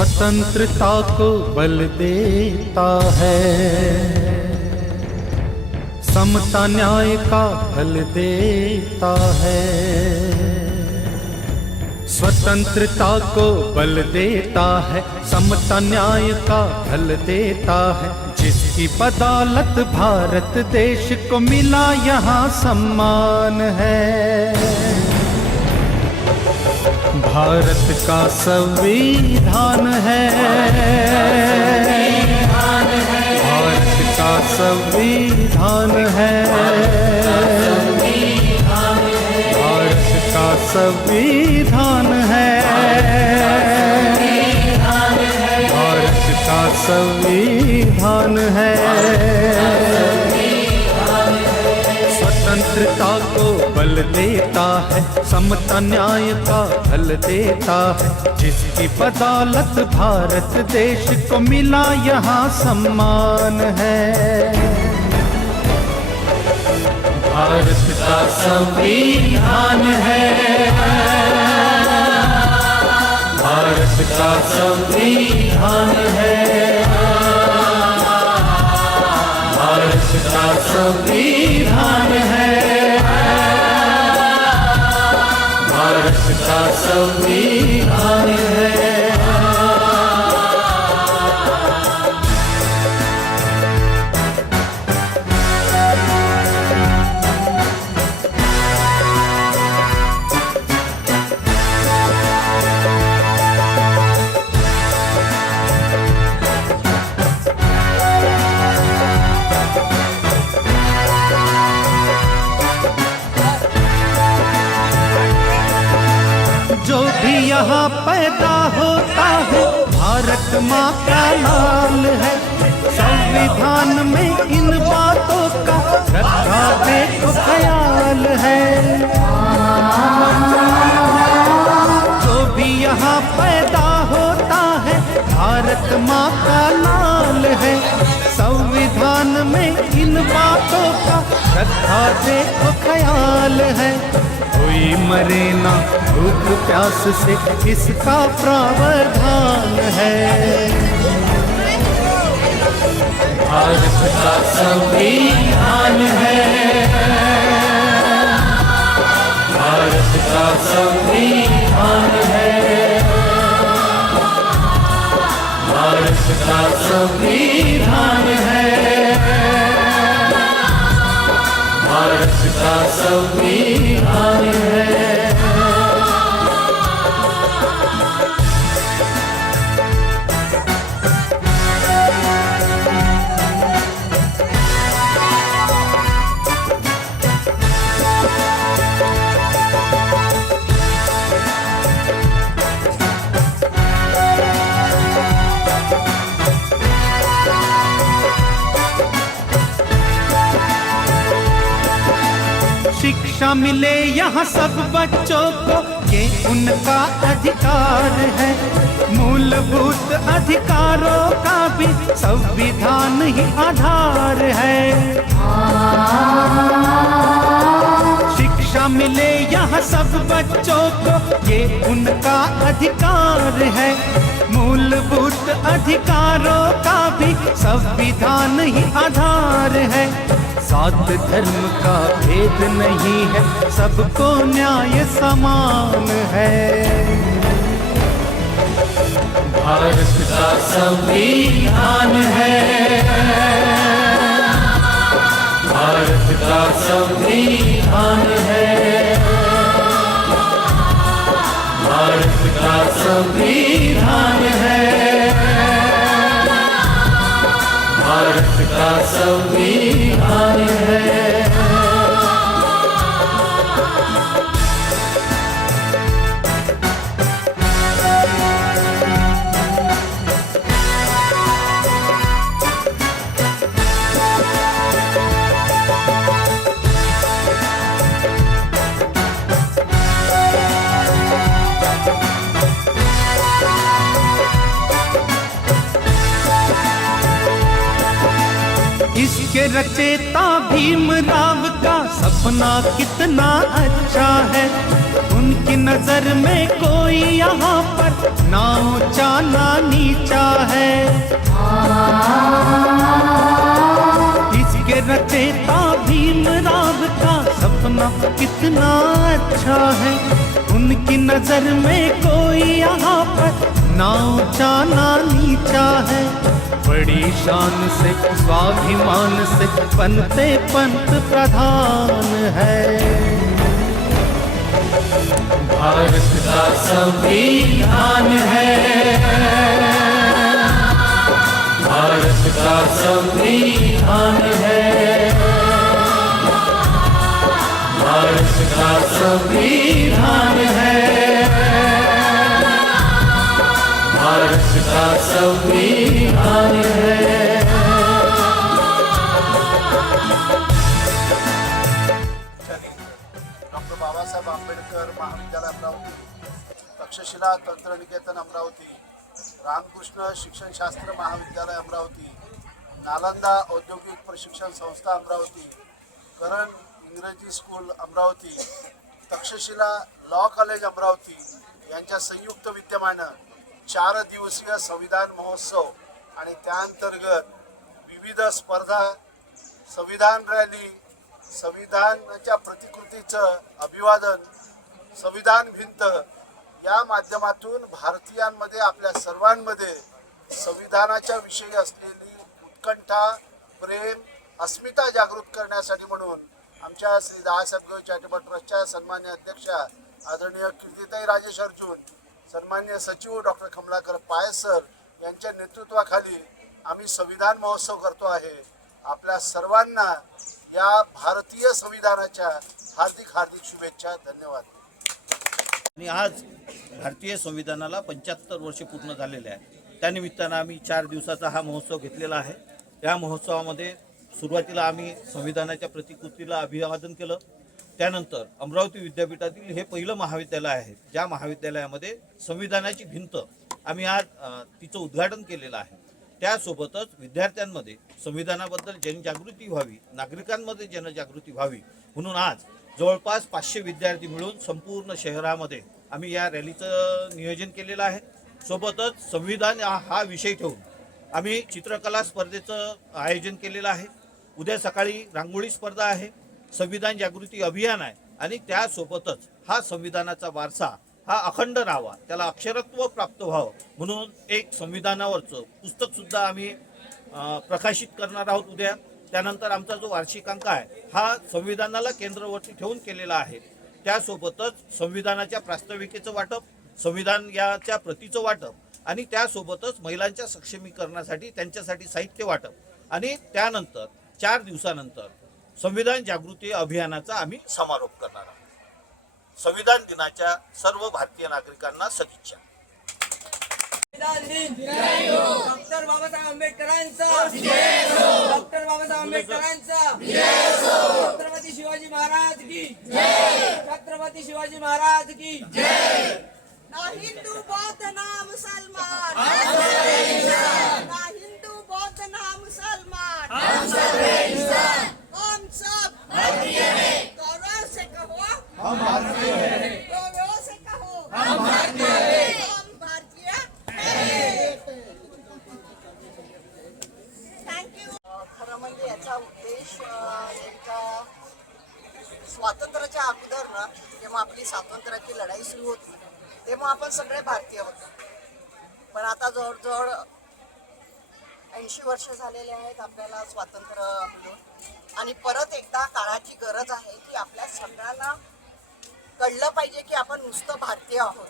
स्वतंत्रता को बल देता है, समता न्याय का फल देता है। स्वतंत्रता को बल देता है, समता न्याय का फल देता है। जिसकी बदौलत भारत देश को मिला यहाँ सम्मान है। भारत का संविधान है, भारत का संविधान है, भारत का संविधान है, भारत का संविधान है। स्वतंत्रता को बल देता है, समता न्याय का फल देता है। जिसकी बदौलत भारत देश को मिला यहाँ सम्मान है। भारत का संविधान है, भारत का संविधान है, भारत का संविधान है, भारत का संविधान है। जो भी यहाँ पैदा होता है भारत माँ का लाल है। संविधान में इन बातों का रखा देखो ख्याल है। जो भी यहाँ पैदा होता है भारत माँ का लाल है। संविधान में इन बातों का रखा देखो ख्याल है। कोई मरे ना भूख प्यास से इसका प्रावधान है। भारत का संविधान है, भारत का संविधान है, भारत का संविधान है, भारत का संविधान है। शिक्षा मिले यहाँ सब बच्चों को, ये उनका अधिकार है। मूलभूत अधिकारों का भी संविधान ही आधार है। शिक्षा मिले यहाँ सब बच्चों को, ये उनका अधिकार है। मूलभूत अधिकारों का भी संविधान ही आधार है। सात धर्म का भेद नहीं है, सबको न्याय समान है। भारत का संविधान है, भारत का संविधान है, भारत का संविधान है, भारत का संविधान है। इसके रचेता भीमराव का सपना कितना अच्छा है। उनकी नजर में कोई यहाँ पर ना ऊंचा ना नीचा है। इसके रचेता भीमराव का सपना कितना अच्छा है। उनकी नजर में कोई यहाँ पर ना ऊंचा ना नीचा है। बड़ी शान से स्वाभिमान से बनते पंत प्रधान है। भारत का संविधान है, भारत का संविधान है, भारत का संविधान है, भारत का संविधान है। डॉक्टर बाबासाहेब आंबेडकर महाविद्यालय अमरावती, तक्षशिला तंत्रनिकेतन अमरावती, रामकृष्ण शिक्षणशास्त्र महाविद्यालय अमरावती, नालंदा औद्योगिक प्रशिक्षण संस्था अमरावती, करण इंग्रजी school Amravati, Takshashila law college Amravati यांच्या संयुक्त विद्यमानं 4 दिवसीय संविधान महोत्सव आणि त्याअंतर्गत विविध स्पर्धा, संविधान रॅली, संविधानाच्या प्रतिकृतीचं अभिवादन, संविधान भिंत या माध्यमातून भारतीयांमध्ये आपल्या सर्वांमध्ये संविधानाच्या विषयी असलेली उत्कंठा, प्रेम, अस्मिता जागृत करण्यासाठी म्हणून आमच्या श्री दादासाहेब चॅरिटेबल ट्रस्टच्या सन्मान्य अध्यक्षा आदरणीय कीर्तिताई राजेश अर्जुन, सन्मान्य सचिव डॉक्टर कमलाकर पायस सर यांच्या नेतृत्वाखाली आम्ही संविधान महोत्सव करतो आहे। आपल्या सर्वांना या भारतीय संविधानाच्या हार्दिक हार्दिक शुभेच्छा। धन्यवाद। आणि आज भारतीय संविधानाला 75 वर्ष पूर्ण झालेले आहे। त्यानिमित्तानं आम्ही 4 दिवसाचा हा महोत्सव घेतलेला आहे। या महोत्सवामध्ये सुरुवातीला आम्ही संविधानाच्या प्रतिकृतीला अभिवादन केलं। त्यानंतर अमरावती विद्यापीठातील हे पहिलं महाविद्यालय आहे ज्या महाविद्यालयामध्ये संविधानाची भिंत आम्ही आज तिचं उद्घाटन केलेलं आहे। त्यासोबतच विद्यार्थ्यांमध्ये संविधानाबद्दल जनजागृती व्हावी, नागरिकांमध्ये जनजागृती व्हावी म्हणून आज जवळपास 500 विद्यार्थी मिळून संपूर्ण शहरामध्ये आम्ही या रॅलीचं नियोजन केलेलं आहे। सोबतच संविधान हा विषय ठेवून आम्ही चित्रकला स्पर्धेचं आयोजन केलेलं आहे। उद्या सकाळी रांगोळी स्पर्धा आहे, संविधान जागृती अभियान आहे आणि त्यासोबतच हा संविधानाचा वारसा हा अखंड राहावा, त्याला अक्षरत्व प्राप्त व्हावं म्हणून एक संविधानावरचं पुस्तकसुद्धा आम्ही प्रकाशित करणार आहोत उद्या। त्यानंतर आमचा जो वार्षिक अंक आहे हा संविधानाला केंद्रवरती ठेवून केलेला आहे। त्यासोबतच संविधानाच्या प्रास्ताविकेचं वाटप, संविधान याच्या प्रतीचं वाटप आणि त्यासोबतच महिलांच्या सक्षमीकरणासाठी त्यांच्यासाठी साहित्य वाटप आणि त्यानंतर 4 दिवसानंतर संविधान जागृती अभियानाचा आम्ही समारोप करणार आहोत। संविधान दिनाच्या सर्व भारतीय नागरिकांना सदिच्छा। संविधान दिन डॉक्टर बाबासाहेब आंबेडकरांचा जय हो, डॉक्टर बाबासाहेब आंबेडकरांचा जय हो, छत्रपती शिवाजी महाराज की जय, छत्रपती शिवाजी महाराज की जय। ना हिंदू बौद्ध ना मुसलमान, ना हिंदू बौद्ध ना मुसलमान, हम सब भारतीय हैं। गौरव से कहो हम भारतीय हैं, गौरव से कहो हम भारतीय हैं, हम भारतीय हैं। थँक्यू। खरं म्हणजे याचा उद्देश नेमका स्वातंत्र्याच्या अगोदर ना जेव्हा आपली स्वातंत्र्याची लढाई सुरू होती तेव्हा आपण सगळे भारतीय होतो, पण आता जवळजवळ 80 वर्ष झालेले आहेत आपल्याला स्वातंत्र्य मिळून आणि परत एकदा काळाची गरज आहे की आपल्या सगळ्यांना कळलं पाहिजे की आपण नुसतं भारतीय आहोत।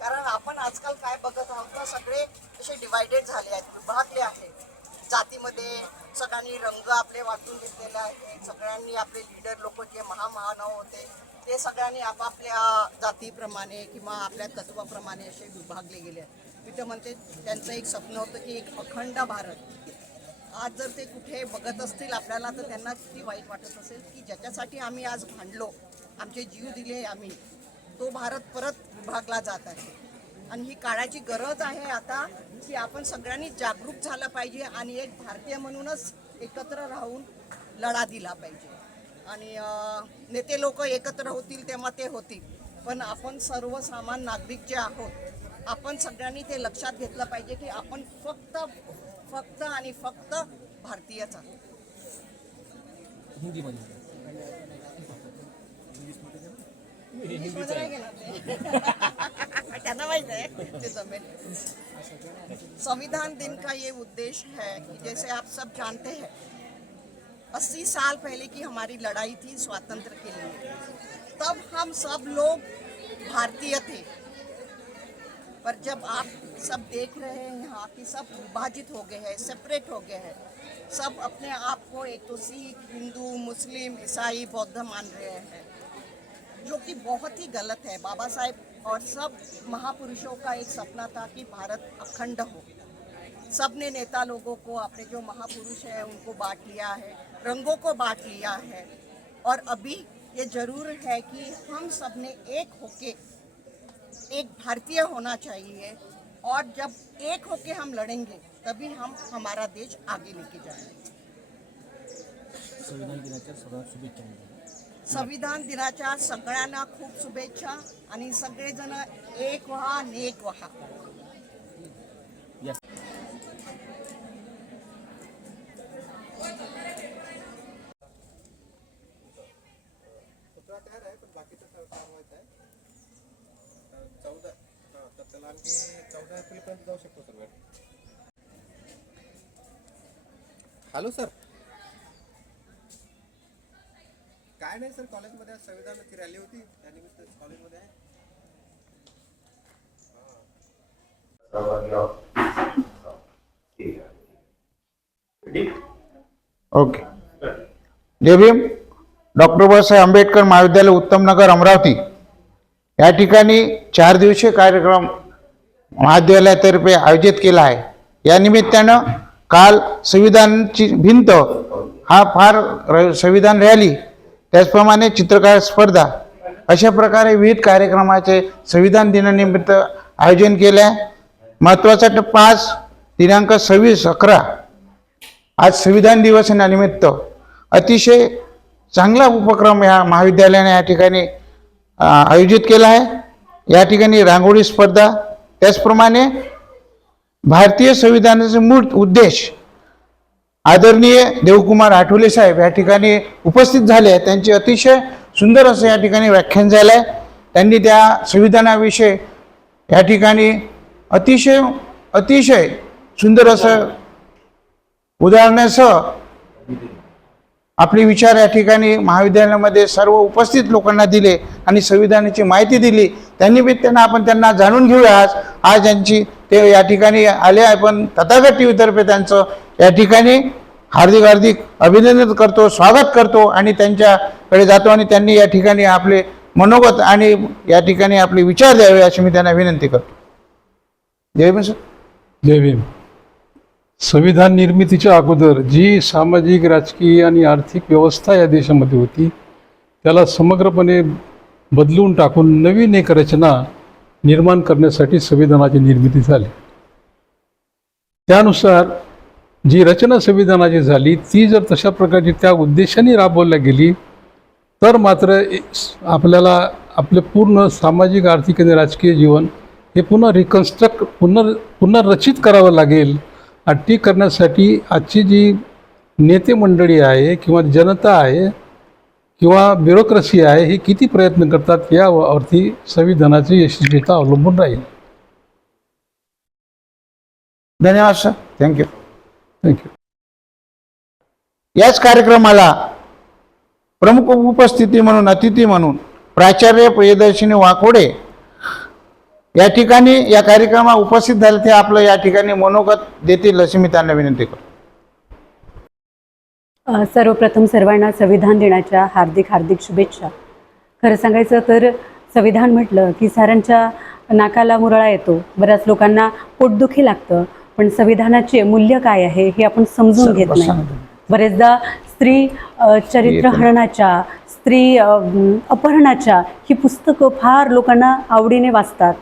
कारण आपण आजकाल काय बघत आहोत ना, सगळे असे डिवायडेड झाले आहेत, विभागले आहेत जातीमध्ये, सगळ्यांनी रंग आपले वाटून घेतलेले आहेत, सगळ्यांनी आपले लीडर लोक जे महामानव होते ते सगळ्यांनी आपापल्या जातीप्रमाणे किंवा आपल्या तत्वाप्रमाणे असे विभागले गेले आहेत। मी तर म्हणते त्यांचं एक स्वप्न होतं की एक अखंड भारत। आज जर ते कुठे बघत असतील आपल्याला तर त्यांना किती वाईट वाटत असेल की ज्याच्यासाठी आम्ही आज भांडलो, आमचे जीव दिले आम्ही, तो भारत परत विभागला जात आहे। आणि ही काळाची गरज आहे आता की आपण सगळ्यांनी जागरूक झालं पाहिजे आणि एक भारतीय म्हणूनच एकत्र राहून लढा दिला पाहिजे। आणि नेते लोक एकत्र होतील तेव्हा ते होतील, पण आपण सर्वसामान्य नागरिक जे आहोत आपण सगळ्यांनी ते लक्षात घेतलं पाहिजे की आपण फक्त फक्त आणि फक्त भारतीयच आहोत. इंग्लिशमध्ये नाही घेणार ते. त्यांना माहित आहे ते जमेल. संविधान दिन का ये उद्देश्य है कि जैसे आप सब जानते हैं 80 साल पहले की हमारी लड़ाई थी स्वातंत्र के लिए. तब हम सब लोग भारतीय थे. पर जब आप सब देख रहे हैं यहाँ कि सब विभाजित हो गए हैं, सेपरेट हो गए हैं, सब अपने आप को एक तो सिख, हिंदू, मुस्लिम, ईसाई, बौद्ध मान रहे हैं, जो कि बहुत ही गलत है. बाबा साहेब और सब महापुरुषों का एक सपना था कि भारत अखंड हो. सब ने नेता लोगों को, अपने जो महापुरुष हैं उनको बांट लिया है, रंगों को बांट लिया है. और अभी ये जरूर है कि हम सब ने एक होके एक भारतीय होना चाहिए. और जब एक होके हम लड़ेंगे तभी हम हमारा देश आगे लेके जाएंगे. संविधान दिनाच्या सगळ्यांना खूप शुभेच्छा आणि सगळेजण एक व्हा नेक व्हा. Hello sir. काय नाही सर, कॉलेजमध्ये आज संविधानाची रॅली होती त्यानिमित्त कॉलेजमध्ये आहे. ओके. जय भीम. डॉक्टर बाबासाहेब आंबेडकर महाविद्यालय उत्तम नगर अमरावती या ठिकाणी 4 दिवसीय कार्यक्रम महाविद्यालयातर्फे आयोजित केला आहे. या निमित्तानं काल संविधानाची भिंत हा फार संविधान रॅली, त्याचप्रमाणे चित्रकार स्पर्धा अशा प्रकारे विविध कार्यक्रमाचे संविधान दिनानिमित्त आयोजन केले आहे. महत्त्वाचा टप्पा आज दिनांक 26/11 आज संविधान दिवसानिमित्त अतिशय चांगला उपक्रम या महाविद्यालयाने या ठिकाणी आयोजित केला आहे. या ठिकाणी रांगोळी स्पर्धा, त्याचप्रमाणे भारतीय संविधानाचे मूळ उद्देश आदरणीय देवकुमार आठवले साहेब या ठिकाणी उपस्थित झाले आहेत. त्यांचे अतिशय सुंदर असं या ठिकाणी व्याख्यान झालं आहे. त्यांनी त्या संविधानाविषयी या ठिकाणी अतिशय सुंदर असं उदाहरणासह आपले विचार या ठिकाणी महाविद्यालयामध्ये सर्व उपस्थित लोकांना दिले आणि संविधानाची माहिती दिली. त्यानिमित्तानं आपण त्यांना जाणून घेऊया आज यांची ते या ठिकाणी आले आहे. पण तथागत टी व्हीतर्फे त्यांचं या ठिकाणी हार्दिक अभिनंदन करतो, स्वागत करतो आणि त्यांच्याकडे जातो आणि त्यांनी या ठिकाणी आपले मनोगत आणि या ठिकाणी आपले विचार द्यावे अशी मी त्यांना विनंती करतो. जय भीम सर. जय भीम. संविधान निर्मितीच्या अगोदर जी सामाजिक, राजकीय आणि आर्थिक व्यवस्था या देशामध्ये होती त्याला समग्रपणे बदलून टाकून नवीन एक रचना निर्माण करण्यासाठी संविधानाची निर्मिती झाली. त्यानुसार जी रचना संविधानाची झाली ती जर तशा प्रकारची त्या उद्देशाने राबवल्या गेली तर मात्र आपल्याला आपले पूर्ण सामाजिक, आर्थिक आणि राजकीय जीवन हे पुनर्रचित करावं लागेल. आणि ती करण्यासाठी आजची जी नेते मंडळी आहे किंवा जनता आहे किंवा ब्युरोक्रेसी आहे ही किती प्रयत्न करतात यावरती संविधानाची यशस्वीता अवलंबून राहील. धन्यवाद सर. थँक्यू. थँक्यू. याच कार्यक्रमाला प्रमुख उपस्थिती म्हणून अतिथी म्हणून प्राचार्य प्रियदर्शिनी वाकोडे या ठिकाणी या कार्यक्रमात उपस्थित झाले. ते आपलं या ठिकाणी मनोगत देतील अशी मी त्यांना विनंती करतो. सर्वप्रथम सर्वांना संविधान दिनाच्या हार्दिक शुभेच्छा. खरं सांगायचं तर संविधान म्हटलं की साऱ्यांच्या नाकाला मुरळा येतो, बऱ्याच लोकांना पोटदुखी लागतं, पण संविधानाचे मूल्य काय आहे हे आपण समजून घेत नाही. बरेचदा स्त्री चरित्र हननाच्या, स्त्री अपहरणाच्या ही पुस्तकं फार लोकांना आवडीने वाचतात,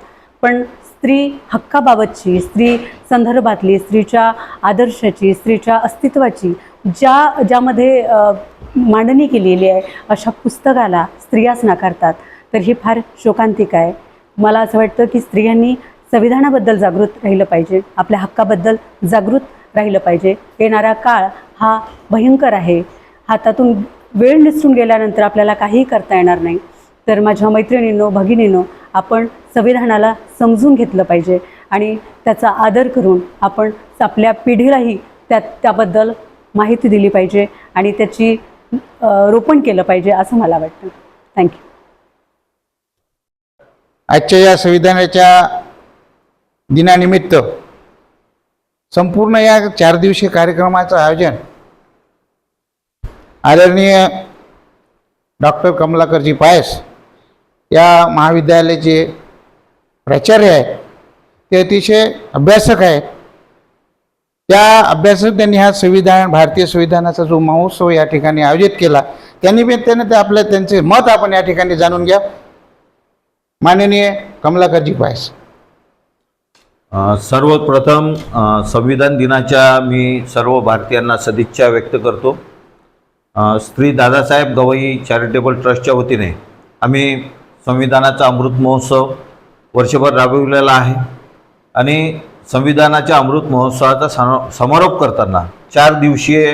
पण स्त्री हक्काबाबतची, स्त्री संदर्भातली, स्त्रीच्या आदर्शाची, स्त्रीच्या अस्तित्वाची ज्यामध्ये मांडणी केलेली आहे अशा पुस्तकाला स्त्रियाच नाकारतात. तर ही फार शोकांतिक आहे. मला असं वाटतं की स्त्रियांनी संविधानाबद्दल जागृत राहिलं पाहिजे, आपल्या हक्काबद्दल जागृत राहिलं पाहिजे. येणारा काळ हा भयंकर आहे. हातातून वेळ निसटून गेल्यानंतर आपल्याला काहीही करता येणार नाही. तर माझ्या मैत्रिणींनो, भगिनींनो, आपण संविधानाला समजून घेतलं पाहिजे आणि त्याचा आदर करून आपण आपल्या पिढीलाही त्याबद्दल माहिती दिली पाहिजे आणि त्याची रोपण केलं पाहिजे असं मला वाटतं. थँक्यू. आजच्या या संविधानाच्या दिनानिमित्त संपूर्ण या 4 दिवसीय कार्यक्रमाचं आयोजन आदरणीय डॉक्टर कमलाकरजी पायस या महाविद्यालयाचे प्राचार्य आहेत. ते अतिशय अभ्यासक आहेत. त्या अभ्यासक त्यांनी हा भारतीय संविधानाचा जो महोत्सव या ठिकाणी आयोजित केला, त्यानिमित्ताने त्यांचे मत आपण या ठिकाणी जाणून घ्या. माननीय कमलाकरजी पायस. सर्वप्रथम संविधान दिनाच्या मी सर्व भारतीयांना सदिच्छा व्यक्त करतो. श्री दादासाहेब गवई चॅरिटेबल ट्रस्टच्या वतीने आम्ही संविधानाचा अमृत महोत्सव वर्षभर राबविलेला आहे आणि संविधानाच्या अमृत महोत्सवाचा समारोप करताना 4 दिवसीय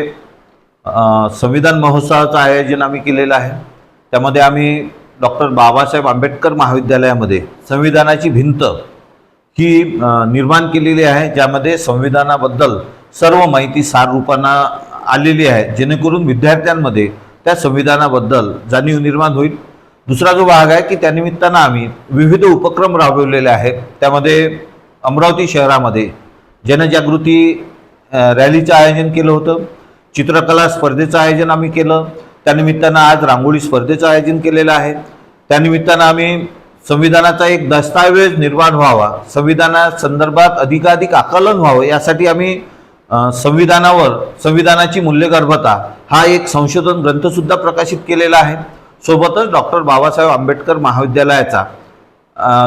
संविधान महोत्सवाचं आयोजन आम्ही केलेलं आहे. त्यामध्ये आम्ही डॉक्टर बाबासाहेब आंबेडकर महाविद्यालयामध्ये संविधानाची भिंत ही निर्माण केलेली आहे, ज्यामध्ये संविधानाबद्दल सर्व माहिती सार रूपानं आलेली आहे, जेणेकरून विद्यार्थ्यांमध्ये त्या संविधानाबद्दल जाणीव निर्माण होईल. दुसरा जो भाग आहे की त्यानिमित्तानं आम्ही विविध उपक्रम राबवलेले आहेत. त्यामध्ये अमरावती शहरामध्ये जनजागृती रॅलीचं आयोजन केलं होतं. चित्रकला स्पर्धेचं आयोजन आम्ही केलं. त्यानिमित्तानं आज रांगोळी स्पर्धेचं आयोजन केलेलं आहे. त्यानिमित्तानं आम्ही संविधानाचा एक दस्तावेज निर्माण व्हावा, संविधानासंदर्भात अधिकाधिक आकलन व्हावं, यासाठी आम्ही संविधानाची मूल्यगर्भता हा एक संशोधन ग्रंथसुद्धा प्रकाशित केलेला आहे. सोबतच डॉक्टर बाबासाहेब आंबेडकर महाविद्यालयाचा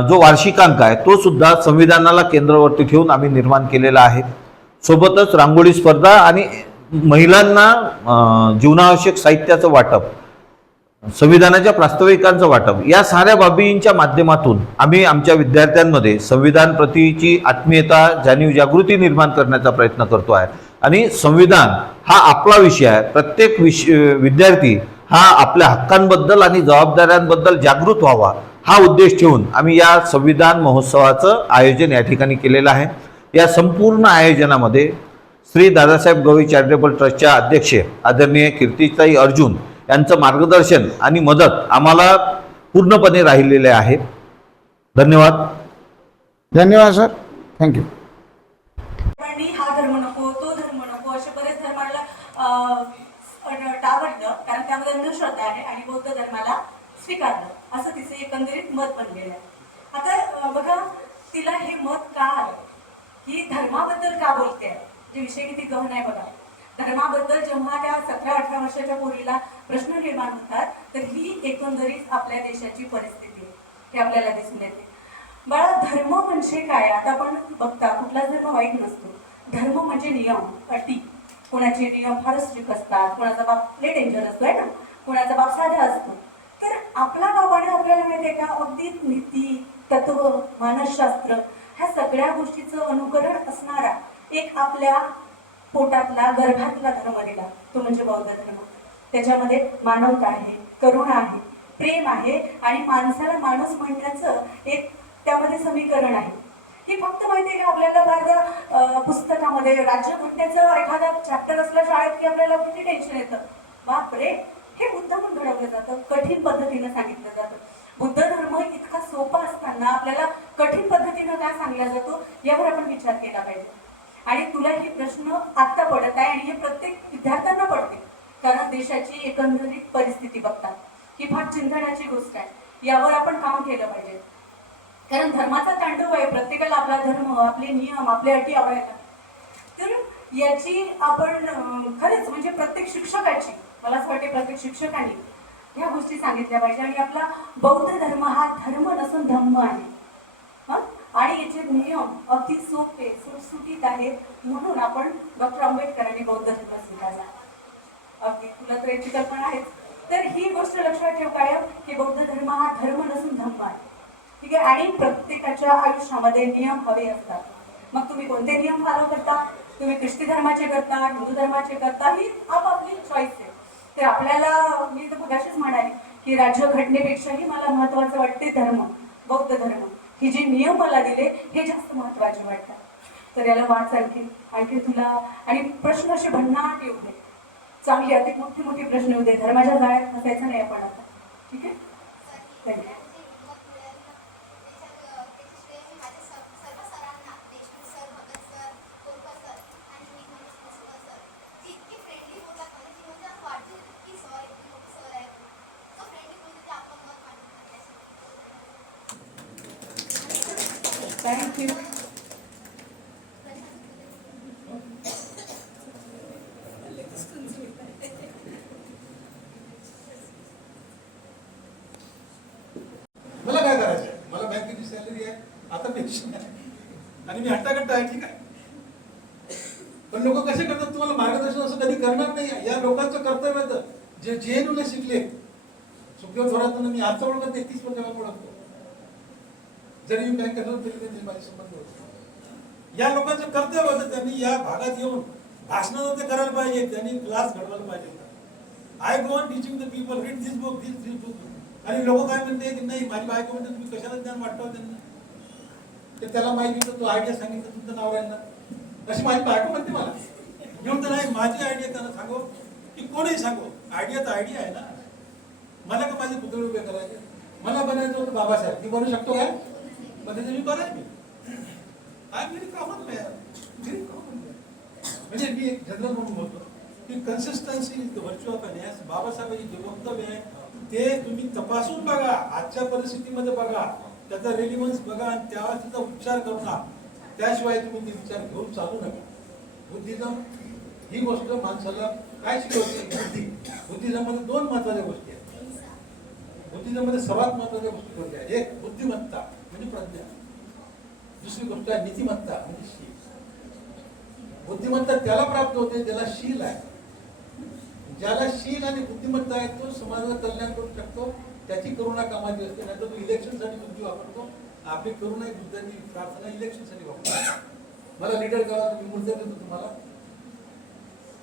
जो वार्षिकांक आहे तो सुद्धा संविधानाला केंद्रवर्ती ठेवून आम्ही निर्माण केलेला आहे. सोबतच रांगोळी स्पर्धा आणि महिलांना जीवनावश्यक साहित्याचं वाटप, संविधानाच्या प्रास्ताविकांचं वाटप, या साऱ्या बाबींच्या माध्यमातून आम्ही आमच्या विद्यार्थ्यांमध्ये संविधान प्रतीची आत्मीयता, जाणीव, जागृती निर्माण करण्याचा प्रयत्न करतो आहे. आणि संविधान हा आपला विषय आहे. प्रत्येक विद्यार्थी हा आपल्या हक्कांबद्दल आणि जबाबदाऱ्यांबद्दल जागृत व्हावा हा उद्देश ठेवून आम्ही या संविधान महोत्सवाचं आयोजन या ठिकाणी केलेलं आहे. या संपूर्ण आयोजनामध्ये श्री दादासाहेब गवई चॅरिटेबल ट्रस्टच्या अध्यक्ष आदरणीय कीर्तिताई अर्जुन यांचं मार्गदर्शन आणि मदत आम्हाला पूर्णपणे राहिलेले आहे. धन्यवाद. धन्यवाद सर. थँक्यू. हा धर्म नको, तो धर्म नको, असे बरेच धर्माला टाळलं, कारण त्यामध्ये अंधश्रद्धा आहे, आणि बौद्ध धर्माला स्वीकारलं, असं तिचे एकंदरीत मत बनलेलं आहे. आता बघा, तिला हे मत का आलं, ही धर्माबद्दल का बोलते आहे, जे विषय किती गहन आहे बघा. धर्माबद्दल जेव्हा त्या 17-18 वर्षाच्या पोरीला प्रश्न निर्माण होतात, तर ही एकंदरीत आपल्या देशाची परिस्थिती हे आपल्याला दिसून येते. बाळा, धर्म म्हणजे काय? आता आपण बघता, कुठलाच धर्म वाईट नसतो. धर्म म्हणजे नियम, अटी. कोणाचे नियम फारच स्ट्रिक्ट असतात, कोणाचा बाप लय डेंजर असतो आहे ना, कोणाचा बाप साधा असतो. तर आपला बाबाने आपल्याला माहिती आहे का, अगदी नीती, तत्व, मानसशास्त्र ह्या सगळ्या गोष्टीचं अनुकरण असणारा एक आपल्या पोटातला, गर्भातला धर्म दिला, तो म्हणजे बौद्ध धर्म. त्याच्यामध्ये मानवता आहे, करुणा आहे, प्रेम आहे, आणि माणसाला माणूस म्हणण्याचं एक त्यामध्ये समीकरण आहे. ही फक्त माहिती आहे का आपल्याला भारत पुस्तकामध्ये राज्यघटनेचं एखादा चॅप्टर असलं शाळेत की आपल्याला किती टेन्शन येतं. बापरे, हे मुद्दामून घडवलं जातं, कठीण पद्धतीनं सांगितलं जातं. बुद्ध धर्म इतका सोपा असताना आपल्याला कठीण पद्धतीनं काय सांगला जातो यावर आपण विचार केला पाहिजे. आणि तुला हे प्रश्न आत्ता पडत आहे, आणि हे प्रत्येक विद्यार्थ्यांना पडते, कारण देशाची एकंदरीत परिस्थिती बघतात ही फार चिंतनाची गोष्ट आहे. यावर आपण काम केलं पाहिजे, कारण धर्माचा तांडव आहे. प्रत्येकाला आपला धर्म, आपले नियम, आपले अटी आवडतात. तर याची आपण खरंच म्हणजे प्रत्येक शिक्षकाची, मला असं वाटते प्रत्येक शिक्षकांनी ह्या गोष्टी सांगितल्या पाहिजे. आणि आपला बौद्ध धर्म हा धर्म नसून धम्म आहे, आणि याचे नियम अगदी सोपे, सुटसुटीत आहेत. म्हणून आपण डॉक्टर आंबेडकरांनी बौद्ध धर्म स्वीकारला. अगदी तुला तर याची कल्पना आहेच, तर ही गोष्ट लक्षात ठेव कायम की बौद्ध धर्म हा धर्म नसून धम्म आहे. ठीक आहे. आणि प्रत्येकाच्या आयुष्यामध्ये नियम हवे असतात. मग तुम्ही कोणते नियम फॉलो करता, तुम्ही ख्रिस्ती धर्माचे करता, हिंदू धर्माचे करता, ही आपापली चॉईस आहे. तर आपल्याला मी तर मगाशीच म्हणाले की राज्यघटनेपेक्षाही मला महत्वाचं वाटते धर्म, बौद्ध धर्म. ही जी नियम मला दिले हे जास्त महत्वाचे वाटतात. तर याला वाच आणखी तुला आणि प्रश्न असे भन्नाट येऊ दे, चांगली अधिक मोठी मोठी प्रश्न येऊ दे. धर्माच्या जाळ्यात फसायचं नाही आपण आता. ठीक आहे. थँक्यू. थँक्यू. मला काय करायचं आहे, मला बँकेची सॅलरी आहे, आता पेन्शन आहे आणि मी हट्टाकट्टा आहे. ठीक आहे. पण लोक कसे करतात तुम्हाला मार्गदर्शन असं कधी करणार नाही. या लोकांचं कर्तव्य आहे. जे जेएनयूला शिकले, सुखदेव थोरात मी आजचा ओळखत 31 वर्षाला ओळखतो. जरी मी बँकेत तरी त्यांचे माझे संबंध होते. या लोकांचं कर्तव्य होतं. त्यांनी या भागात येऊन भाषणं ते करायला पाहिजे, त्यांनी क्लास घडवायला पाहिजे. I go on teaching the people, read this book, this book. आणि लोक काय म्हणते की नाही माझी बायको म्हणते तुम्ही कशाला ज्ञान वाटतो त्यांना, ते त्याला माहिती तर तो आयडिया सांगितलं तुमचं नाव राहिलं, अशी माझी बायको म्हणते मला. घेऊन तर नाही, माझी आयडिया त्यांना सांगो की कोणीही सांगो, आयडिया तर आयडिया आहे ना. मला का माझे पुतळे उभे करायचे, मला बनायचं होतं बाबासाहेब, मी बनू शकतो काय, पण त्याचं मी बनाय मी I very common man, very common man. म्हणजे मी एक जनरल म्हणून बोलतो की consistency is the virtue of अन ॲस. बाबासाहेबांचे जे वक्तव्य आहे ते तुम्ही तपासून बघा, आजच्या परिस्थितीमध्ये बघा, त्याचा रेलिव्हन्स बघा आणि त्यावर त्याचा उच्चार करा. त्याशिवाय तुम्ही ते विचार घेऊन चालू नका. बुद्धिझम ही गोष्ट माणसाला काय शिकवते, बुद्धी. बुद्धिझममध्ये 2 महत्वाच्या गोष्टी आहेत. बुद्धिझममध्ये सर्वात महत्वाच्या गोष्टी कोणत्या आहेत? एक बुद्धिमत्ता म्हणजे प्रज्ञा, दुसरी गोष्ट आहे नीतिमत्ता म्हणजे शील. बुद्धिमत्ता त्याला प्राप्त होते ज्याला शील आहे. ज्याला शील आणि बुद्धिमत्ता आहे तो समाजाचं कल्याण करू शकतो. त्याची करुणा कामाची असते. नाही तर तो इलेक्शनसाठी बुद्धी वापरतो. आपली करुणा एक बुद्धांनी प्रार्थना इलेक्शनसाठी वापरतो. मला लीडर करा, मी मूर्ती देतो तुम्हाला,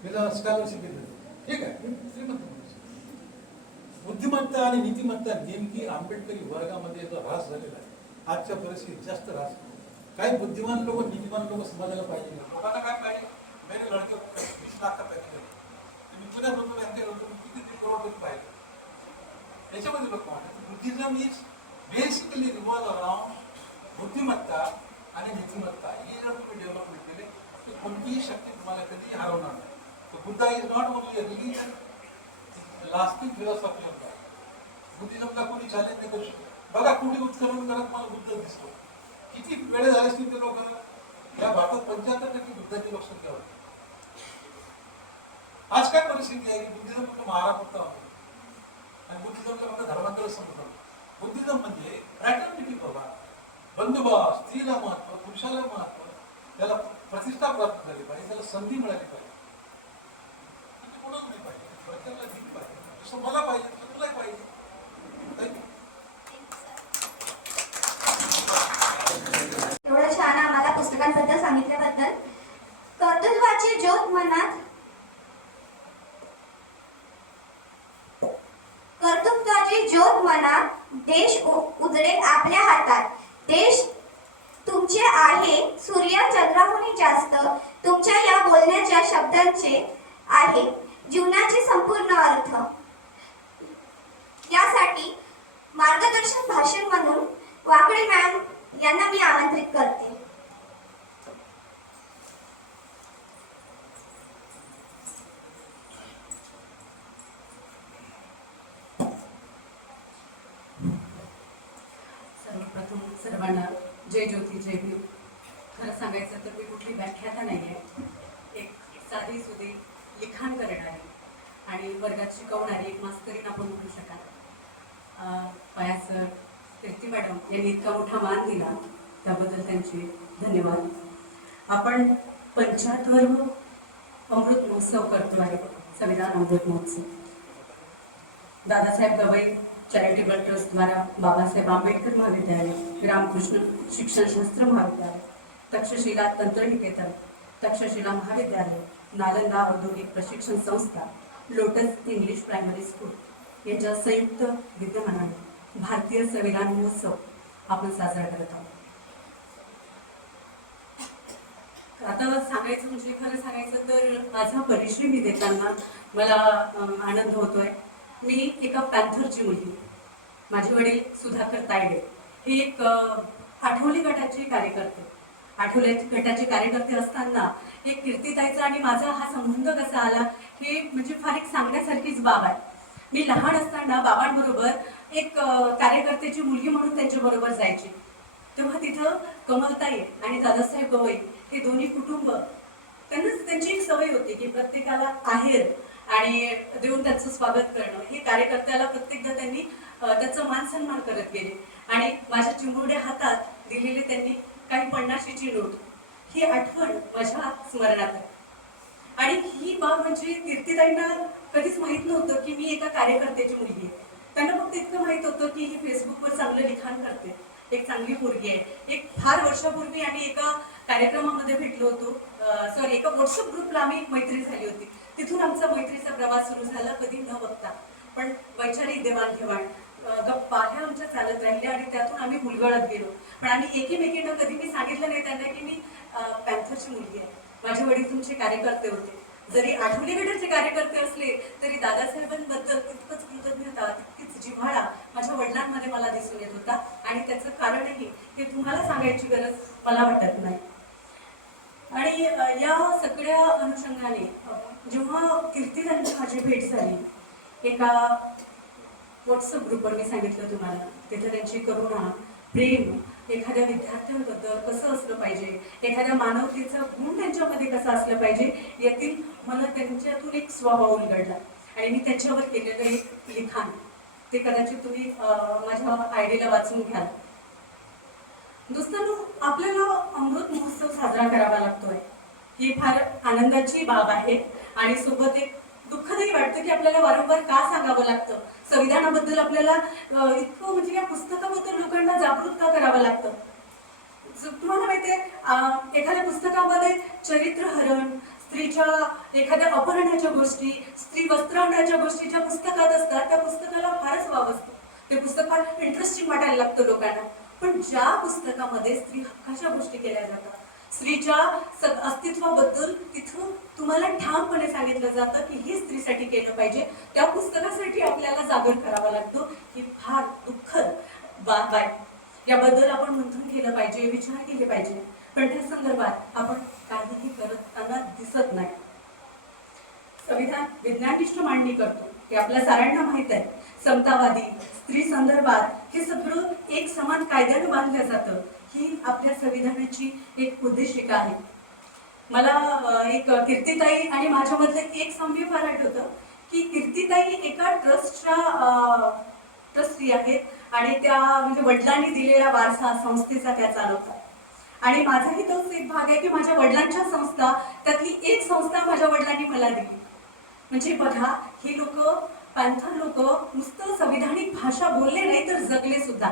मी स्कॉलरशिप देतो. ठीक आहे, मी श्रीमंत माणूस. बुद्धिमत्ता आणि नीतिमत्ता नेमकी आंबेडकरी वर्गामध्ये जो ऱ्हास झालेला आहे आजच्या परिस्थितीत, जास्त ऱ्हास. काही बुद्धिमान लोक, नीतिमान लोक समाजाला पाहिजे. लोकांना काय पाहिजे, मेरे लडके 20 लाख का पॅकेज आहे, तुम्ही पुण्यात होतो बँकेत होतो, किती करोड रुपये पाहिजे. त्याच्यामध्ये लोक म्हणतात Buddhism is basically revolve around बुद्धिमत्ता आणि नीतिमत्ता. ही जर तुम्ही डेव्हलपमेंट केले तर कोणतीही शक्ती तुम्हाला कधीही हरवणार नाही. Buddha is not only a religion, lasting philosophy of life. बुद्धिझमला कोणी चॅलेंज नाही करू शकत. बघा कुठे उत्खनन करत मला बुद्ध दिसतो. किती वेळ झाले असतील ते लोक. या भारतात 75% बुद्धाची लोकसंख्या होती. आज काय परिस्थिती आहे की बुद्धिझम फक्त महाराष्ट्र होतो आणि बुद्धिझमला फक्त धर्मांतर समजतो. बुद्धिझम म्हणजे फ्रॅटर्निटी बाबा, बंधुभाव, स्त्रीला महत्व, पुरुषाला महत्व, त्याला प्रतिष्ठा प्राप्त झाली पाहिजे, त्याला संधी मिळाली पाहिजे. कोणाला नाही पाहिजे, प्रत्येकाला दिली पाहिजे. जसं मला पाहिजे तसं तुलाही पाहिजे. एवढं छान आम्हाला पुस्तकांबद्दल सांगितल्याबद्दल. कर्तृत्वाची ज्योत मनात, कर्तृत्वाची ज्योत मनात, देश उजळेल आपल्या हातात. देश तुमचे आहे, सूर्य चंद्राहून जास्त. तुमच्या या बोलण्याच्या शब्दांचे आहे जीवनाचे संपूर्ण अर्थ. यासाठी मार्गदर्शन भाषण म्हणून वाकडे मॅम यांना मी आमंत्रित करते. सर्वप्रथम सर्वांना जय ज्योती जय भीम. खरं सांगायचं तर मी कुठली व्याख्याता नाही आहे. एक साधी सुधी लिखाण करणारी आणि वर्गात शिकवणारी एक मास्तरीण आपण म्हणू शकाल. पयास सर, कीर्ती मॅडम यांनी इतका मोठा मान दिला त्याबद्दल त्यांचे धन्यवाद. आपण 75 अमृत महोत्सव करतो आहे, संविधान अमृत महोत्सव. दादासाहेब गवई चॅरिटेबल ट्रस्ट द्वारा बाबासाहेब आंबेडकर महाविद्यालय, रामकृष्ण शिक्षणशास्त्र महाविद्यालय, तक्षशिला तंत्रनिकेतन, तक्षशिला महाविद्यालय, नालंदा औद्योगिक प्रशिक्षण संस्था, लोटस इंग्लिश प्रायमरी स्कूल यांच्या संयुक्त विद्यमानाने भारतीय संविधान महोत्सव आपण साजरा करत आहोत. आता सांगायचं म्हणजे खरं सांगायचं तर माझा परिचय मी देताना मला आनंद होतोय. मी एका पॅन्थरची मुलगी, माझे वडील सुधाकर तायडे हे एक आठवले गटाचे कार्यकर्ते. आठवले गटाचे कार्यकर्ते असताना एक कीर्तिताईचा आणि माझा हा संबंध कसा आला हे म्हणजे फार एक सांगण्यासारखीच बाब आहे. मी लहान असताना बाबांबरोबर एक कार्यकर्त्याची मुलगी म्हणून त्यांच्याबरोबर जायची. तेव्हा तिथं कमलताई आणि दादासाहेब गवई हे दोन्ही कुटुंब त्यांची एक सवय होती की प्रत्येकाला आहेर आणि देऊन त्यांचं स्वागत करणं. हे कार्यकर्त्याला प्रत्येकदा त्यांनी त्याचा मान सन्मान करत गेले आणि माझ्या चिमुरड्या हातात दिलेले त्यांनी काही 50ची नोट, ही आठवण माझ्या स्मरणात आहे. आणि ही बाब म्हणजे कीर्तिताईंना कधीच माहीत नव्हतं की मी एका कार्यकर्त्याची मुलगी आहे. त्यांना फक्त इतकं माहीत होतं की ही फेसबुकवर चांगलं लिखाण करते, एक चांगली पोरगी आहे. एक फार वर्षापूर्वी आम्ही एका कार्यक्रमामध्ये भेटलो होतो, सॉरी एका व्हॉट्सअप ग्रुपला आम्ही मैत्री झाली होती. तिथून आमचा मैत्रीचा प्रवास सुरू झाला, कधी न बघता पण वैचारिक देवाणघेवाण गप्पा ह्या आमच्या चालत राहिल्या आणि त्यातून आम्ही मुलगळत गेलो. पण आम्ही एकमेकींना कधी मी सांगितलं नाही त्यांना की मी पॅन्थरची मुलगी आहे. माझे वडील तुमचे कार्यकर्ते होते, जरी आठवले गटाचे कार्यकर्ते असले तरी दादासाहेबांबद्दल तितकंच कृतज्ञता, तितकीच जिव्हाळा माझ्या वडिलांमध्ये मला दिसून येत होता. आणि त्याचं कारणही हे तुम्हाला सांगायची गरज मला वाटत नाही. आणि या सगळ्या अनुषंगाने जेव्हा कीर्तिताईंची माझी भेट झाली, एका व्हॉट्सअप ग्रुपवर मी सांगितलं तुम्हाला, तिथे त्यांची करुणा, प्रेम, एखाद्या विद्यार्थ्यांबद्दल कसं असलं पाहिजे, एखाद्या मानवतेचा गुण त्यांच्यामध्ये कसा असलं पाहिजे, यातील मला त्यांच्यातून एक स्वभाव उलगडला. आणि मी त्यांच्यावर केलेलं एक लिखाण ते कदाचित तुम्ही माझ्या आयडीला वाचून घ्याल. दोस्तांनो, आपल्याला अमृत महोत्सव साजरा करावा लागतोय, ही फार आनंदाची बाब आहे. आणि सोबत एक दुःखदही वाटतं की आपल्याला वारंवार का सांगावं लागतं, संविधानाबद्दल आपल्याला इतकं म्हणजे या पुस्तकाबद्दल लोकांना जागृत का करावं लागतं. तुम्हाला माहिती आहे, एखाद्या पुस्तकामध्ये चरित्रहरण, स्त्रीच्या एखाद्या अपहरणाच्या गोष्टी, स्त्री वस्त्रांच्या गोष्टी ज्या पुस्तकात असतात त्या पुस्तकाला फारच वाव असतो. ते पुस्तक फार इंटरेस्टिंग वाटायला लागतं लोकांना. पण ज्या पुस्तकामध्ये स्त्री हक्काच्या गोष्टी केल्या जातात, स्त्रीच्या अस्तित्वाबद्दल तिथं तुम्हाला ठामपणे सांगितलं जातं की हे स्त्रीसाठी केलं पाहिजे, त्या पुस्तकासाठी आपल्याला जागर करावा लागतो. ही फार दुःखद बाब आहे. याबद्दल आपण मंथन केलं पाहिजे, विचार केले पाहिजे. पण त्या संदर्भात आपण काहीही करताना दिसत नाही. संविधान विज्ञाननिष्ठ मांडणी करतो हे आपल्या साऱ्यांना माहीत आहे. समतावादी, स्त्री संदर्भात हे सगळं एक समान कायद्याने बांधलं जातं, ही आपल्या संविधानाची एक उद्देशिका आहे. मला एक कीर्तिताई आणि माझ्यामधलं एक संभ्य फार आठवतं की कीर्तिताई एका ट्रस्टी आहेत आणि त्या म्हणजे वडिलांनी दिलेला वारसा संस्थेचा त्या चालवतात. आणि माझाही तोच एक भाग आहे की माझ्या वडिलांच्या संस्था त्यातली एक संस्था माझ्या वडिलांनी मला दिली. म्हणजे बघा, हे लोक पॅन्थर लोक नुसतं संविधानिक भाषा बोलले नाही तर जगले सुद्धा.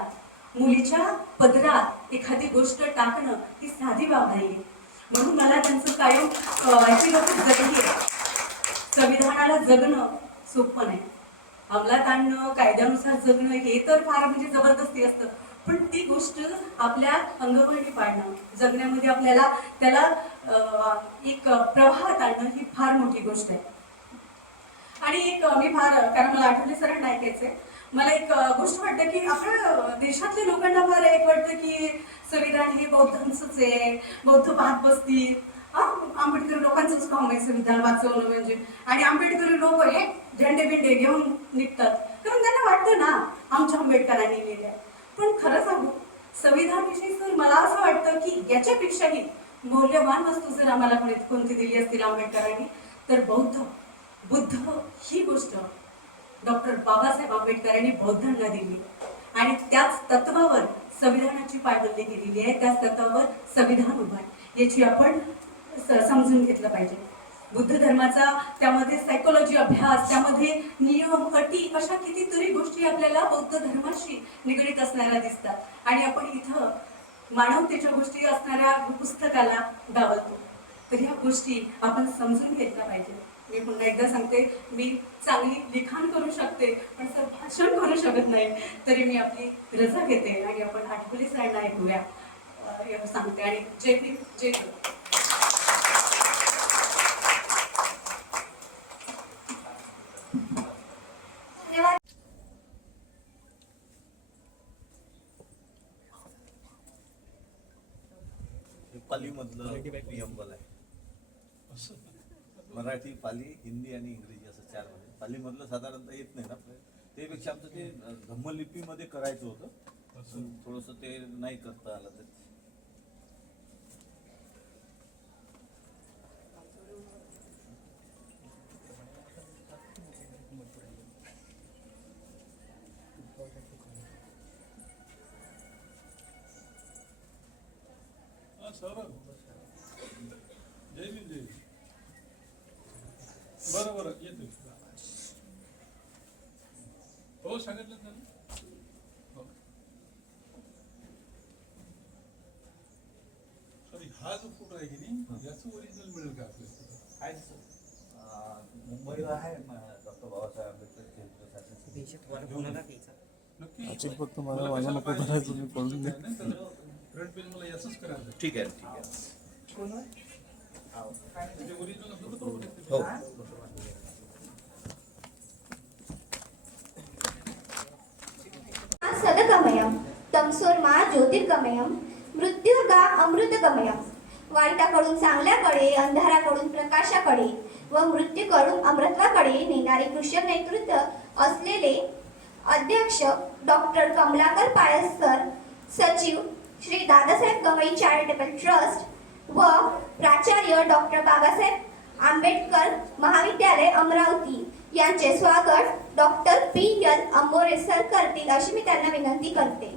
मुलीच्या पदरात एखादी गोष्ट टाकणं ही साधी बाब नाही. म्हणून मला त्यांचं कायम अशी लोक जगली आहे. संविधानाला जगणं सोपं नाही, अंमलात आणणं, कायद्यानुसार जगणं हे तर फार म्हणजे जबरदस्ती असतं. पण ती गोष्ट आपल्या अंगवळणी पाडणं, जगण्यामध्ये आपल्याला त्याला एक प्रवाहात आणणं ही फार मोठी गोष्ट आहे. आणि एक मी फार, कारण मला आठवले सरांना ऐकायचंय, मला एक गोष्ट वाटतं की आपल्या देशातल्या लोकांना फार एक वाटतं की संविधान हे बौद्धांचंच आहे, बौद्ध पाहत बसतील, आंबेडकर लोकांचंच काम आहे संविधान वाचवणं म्हणजे. आणि आंबेडकरी लोक हे झेंडे बिंडे घेऊन निघतात कारण त्यांना वाटतं ना आमच्या आंबेडकरांनी लिहिलंय. पण खरं सांगू, संविधानाविषयी सर मला असं वाटतं की याच्यापेक्षाही मौल्यवान वस्तू जर आम्हाला कोणती दिली असतील आंबेडकरांनी तर बुद्ध ही गोष्ट डॉक्टर बाबासाहेब आंबेडकरांनी बौद्धांना दिली. आणि त्याच तत्वावर संविधानाची पायबंदी केलेली आहे, त्याच तत्वावर संविधान उभं आहे. याची आपण समजून घेतलं पाहिजे. बुद्ध धर्माचा त्यामध्ये सायकोलॉजी अभ्यास, त्यामध्ये नियम, अटी, अशा कितीतरी गोष्टी आपल्याला बौद्ध धर्माशी निगडीत असणाऱ्या दिसतात. आणि आपण इथं मानवतेच्या गोष्टी असणाऱ्या पुस्तकाला डावलतो. तर ह्या गोष्टी आपण समजून घेतल्या पाहिजे. मी पुन्हा एकदा सांगते, मी चांगली लिखाण करू शकते पण सर भाषण करू शकत नाही. तरी मी आपली रजा घेते आणि आपण आठवली साईडला ऐकूया एवढं सांगते. आणि जय भीम, जय भीम. पालीमधलं प्रियंबल आहे. मराठी, पाली, हिंदी आणि इंग्रजी असं 4 मध्ये. पालीमधलं साधारणतः येत नाही ना, त्यापेक्षा आमचं ते धम्मलिपीमध्ये करायचं होतं, थोडंसं ते नाही करता आलं. तर सौरभ, जय भीम, जय भीम. बरं येतो. हो सांगितलं ना. सॉरी, हा जो फोटो आहे की नाही, याचं ओरिजिनल मिळेल का आपल्याला? आहे सर, मुंबईला आहे डॉक्टर बाबासाहेब आंबेडकर. नक्की फक्त मला माझ्या नको करायचं, मी कळून नाही. फ्रंट पेज मला याचंच करायचं. ठीक आहे, ठीक आहे. ओरिजिनल असलं हो. सदगमयम तमसोर्मा ज्योतिर्गमयम मृत्युर्गा अमृतगमयम. वाईटाकडून चांगल्याकडे, अंधाराकडून प्रकाशाकडे व मृत्यूकडून अमृतत्वाकडे नेणारे कृष्ण नेतृत्व असलेले अध्यक्ष डॉक्टर कमलाकर पायस सर, सचिव श्री दादासाहेब गवई चॅरिटेबल ट्रस्ट व प्राचार्य डॉक्टर बाबासाहेब आंबेडकर महाविद्यालय अमरावती यांचे स्वागत डॉक्टर पी.एल. अंबोरे सर करतील अशी मी त्यांना विनंती करते.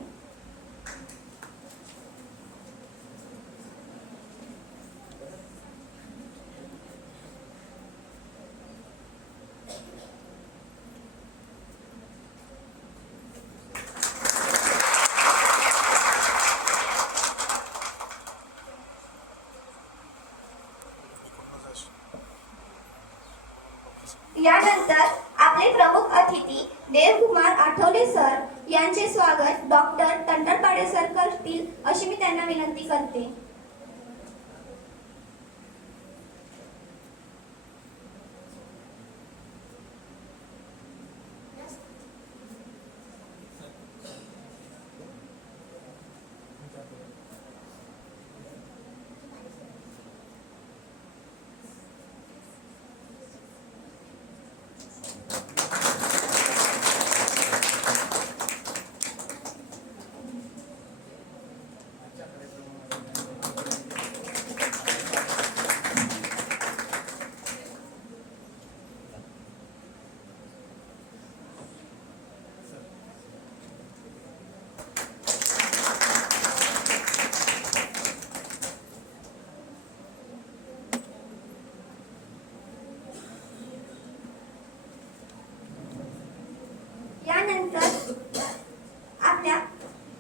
यानंतर आपले प्रमुख अतिथी देवकुमार आठवले सर यांचे स्वागत डॉक्टर तंटरपाडे सर करतील अशी मी त्यांना विनंती करते. यानंतर आपल्या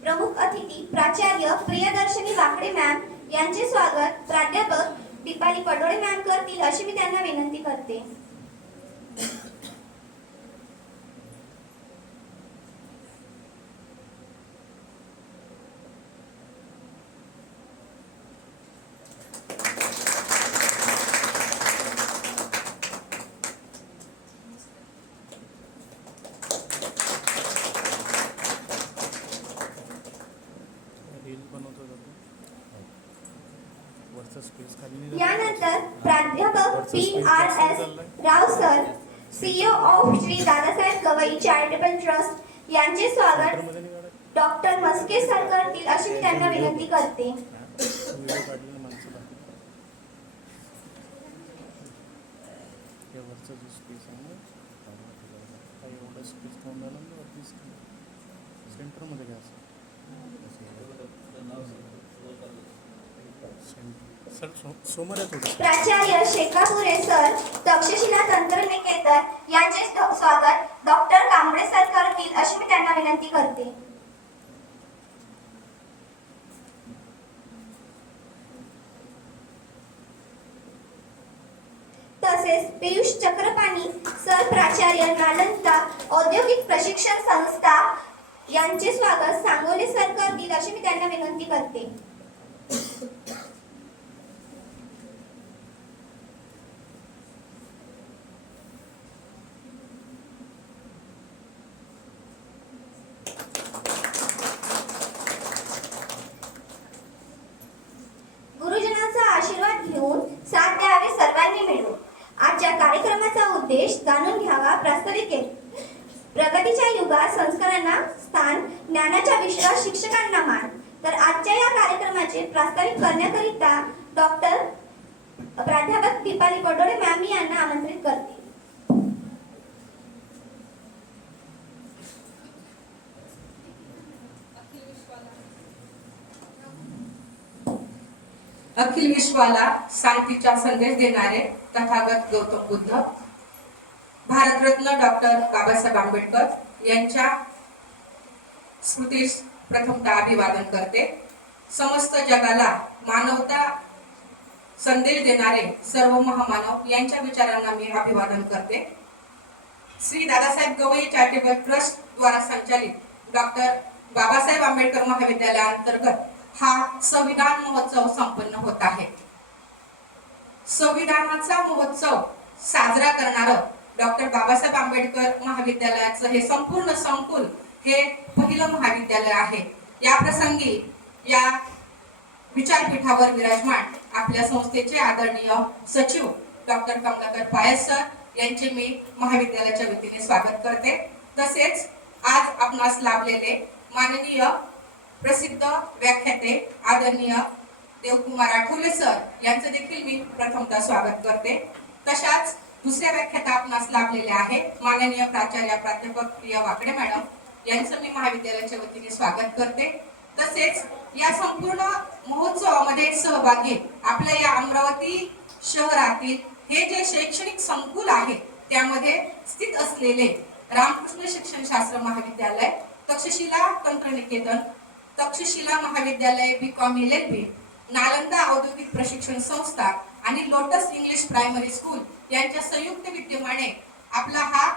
प्रमुख अतिथी प्राचार्य प्रियदर्शनी वाकडे मॅम यांचे स्वागत प्राध्यापक दीपाली पडोळे मॅम करतील अशी मी त्यांना विनंती करते. यानंतर प्राध्यापक P.R.S. Rao sir, CEO of Shri Dadasaheb Gavai charitable trust यांचे स्वागत डॉक्टर मस्के सर करतील अशी मी त्यांना विनंती करते. सेंटरमध्ये घ्यायचं. प्राचार्य शेकापुरे सर तक्षशिला तंत्रनिकेतन यांचे स्वागत डॉक्टर कांबळे सर करतील अशी मी त्यांना विनंती करते. तसेच पियुष चक्रपाणी सर प्राचार्य नालंदा औद्योगिक प्रशिक्षण संस्था यांचे स्वागत सांगोले सर करतील अशी मी त्यांना विनंती करते. गुरुजनांचा आशीर्वाद घेऊन साथ द्यावे सर्वांनी मिळून. आजच्या कार्यक्रमाचा उद्देश जाणून घ्यावा प्रास्ताविक केले. प्रगतीच्या युगात संस्कारांना स्थान, ज्ञानाच्या विश्वास, शिक्षकांना मान. तर आजच्या या कार्यक्रमाचे प्रास्ताविक करण्याकरिता डॉक्टर प्राध्यापक दीपाली पडोळे मॅम यांना आमंत्रित करते. अखिल विश्वाला शांतीचा संदेश देणारे तथागत गौतम बुद्ध, भारतरत्न डॉक्टर बाबासाहेब आंबेडकर यांच्या स्मृतीस प्रथमतः अभिवादन करते. समस्त जगाला मानवता संदेश देणारे सर्व महामानव यांच्या विचारांना मी अभिवादन करते. श्री दादासाहेब गवई चॅरिटेबल ट्रस्ट द्वारा संचालित डॉक्टर बाबासाहेब आंबेडकर महाविद्यालयाअंतर्गत हा संविधान महोत्सव संपन्न होत आहे. संविधानाचा महोत्सव साजरा करणारं डॉक्टर बाबासाहेब आंबेडकर महाविद्यालयाचं हे संपूर्ण संकुल हे पहिलं महाविद्यालय आहे. या प्रसंगी या विचारपीठावर विराजमान आपल्या संस्थेचे आदरणीय सचिव डॉक्टर कमलाकर पायस सर यांचे मी महाविद्यालयाच्या वतीने स्वागत करते. तसेच आज आपणास लाभलेले माननीय प्रसिद्ध व्याख्याते आदरणीय देवकुमार आठवले सर यांचं देखील मी प्रथमतः स्वागत करते. तशाच दुसऱ्या व्याख्याता आपणास लाभलेले आहे माननीय प्राचार्य प्राध्यापक प्रिया वाकडे मॅडम यांचं मी महाविद्यालयाच्या वतीने स्वागत करते. तसेच या संपूर्ण महोत्सवामध्ये सहभागी आपल्या या अमरावती शहरातील हे जे शैक्षणिक संकुल आहे त्यामध्ये स्थित असलेले रामकृष्ण शिक्षण शास्त्र महाविद्यालय, तक्षशिला तंत्रनिकेतन, तक्षशिला महाविद्यालय BCom LLB, नालंदा औद्योगिक प्रशिक्षण संस्था आणि लोटस इंग्लिश प्रायमरी स्कूल यांच्या संयुक्त विद्यमाने आपला हा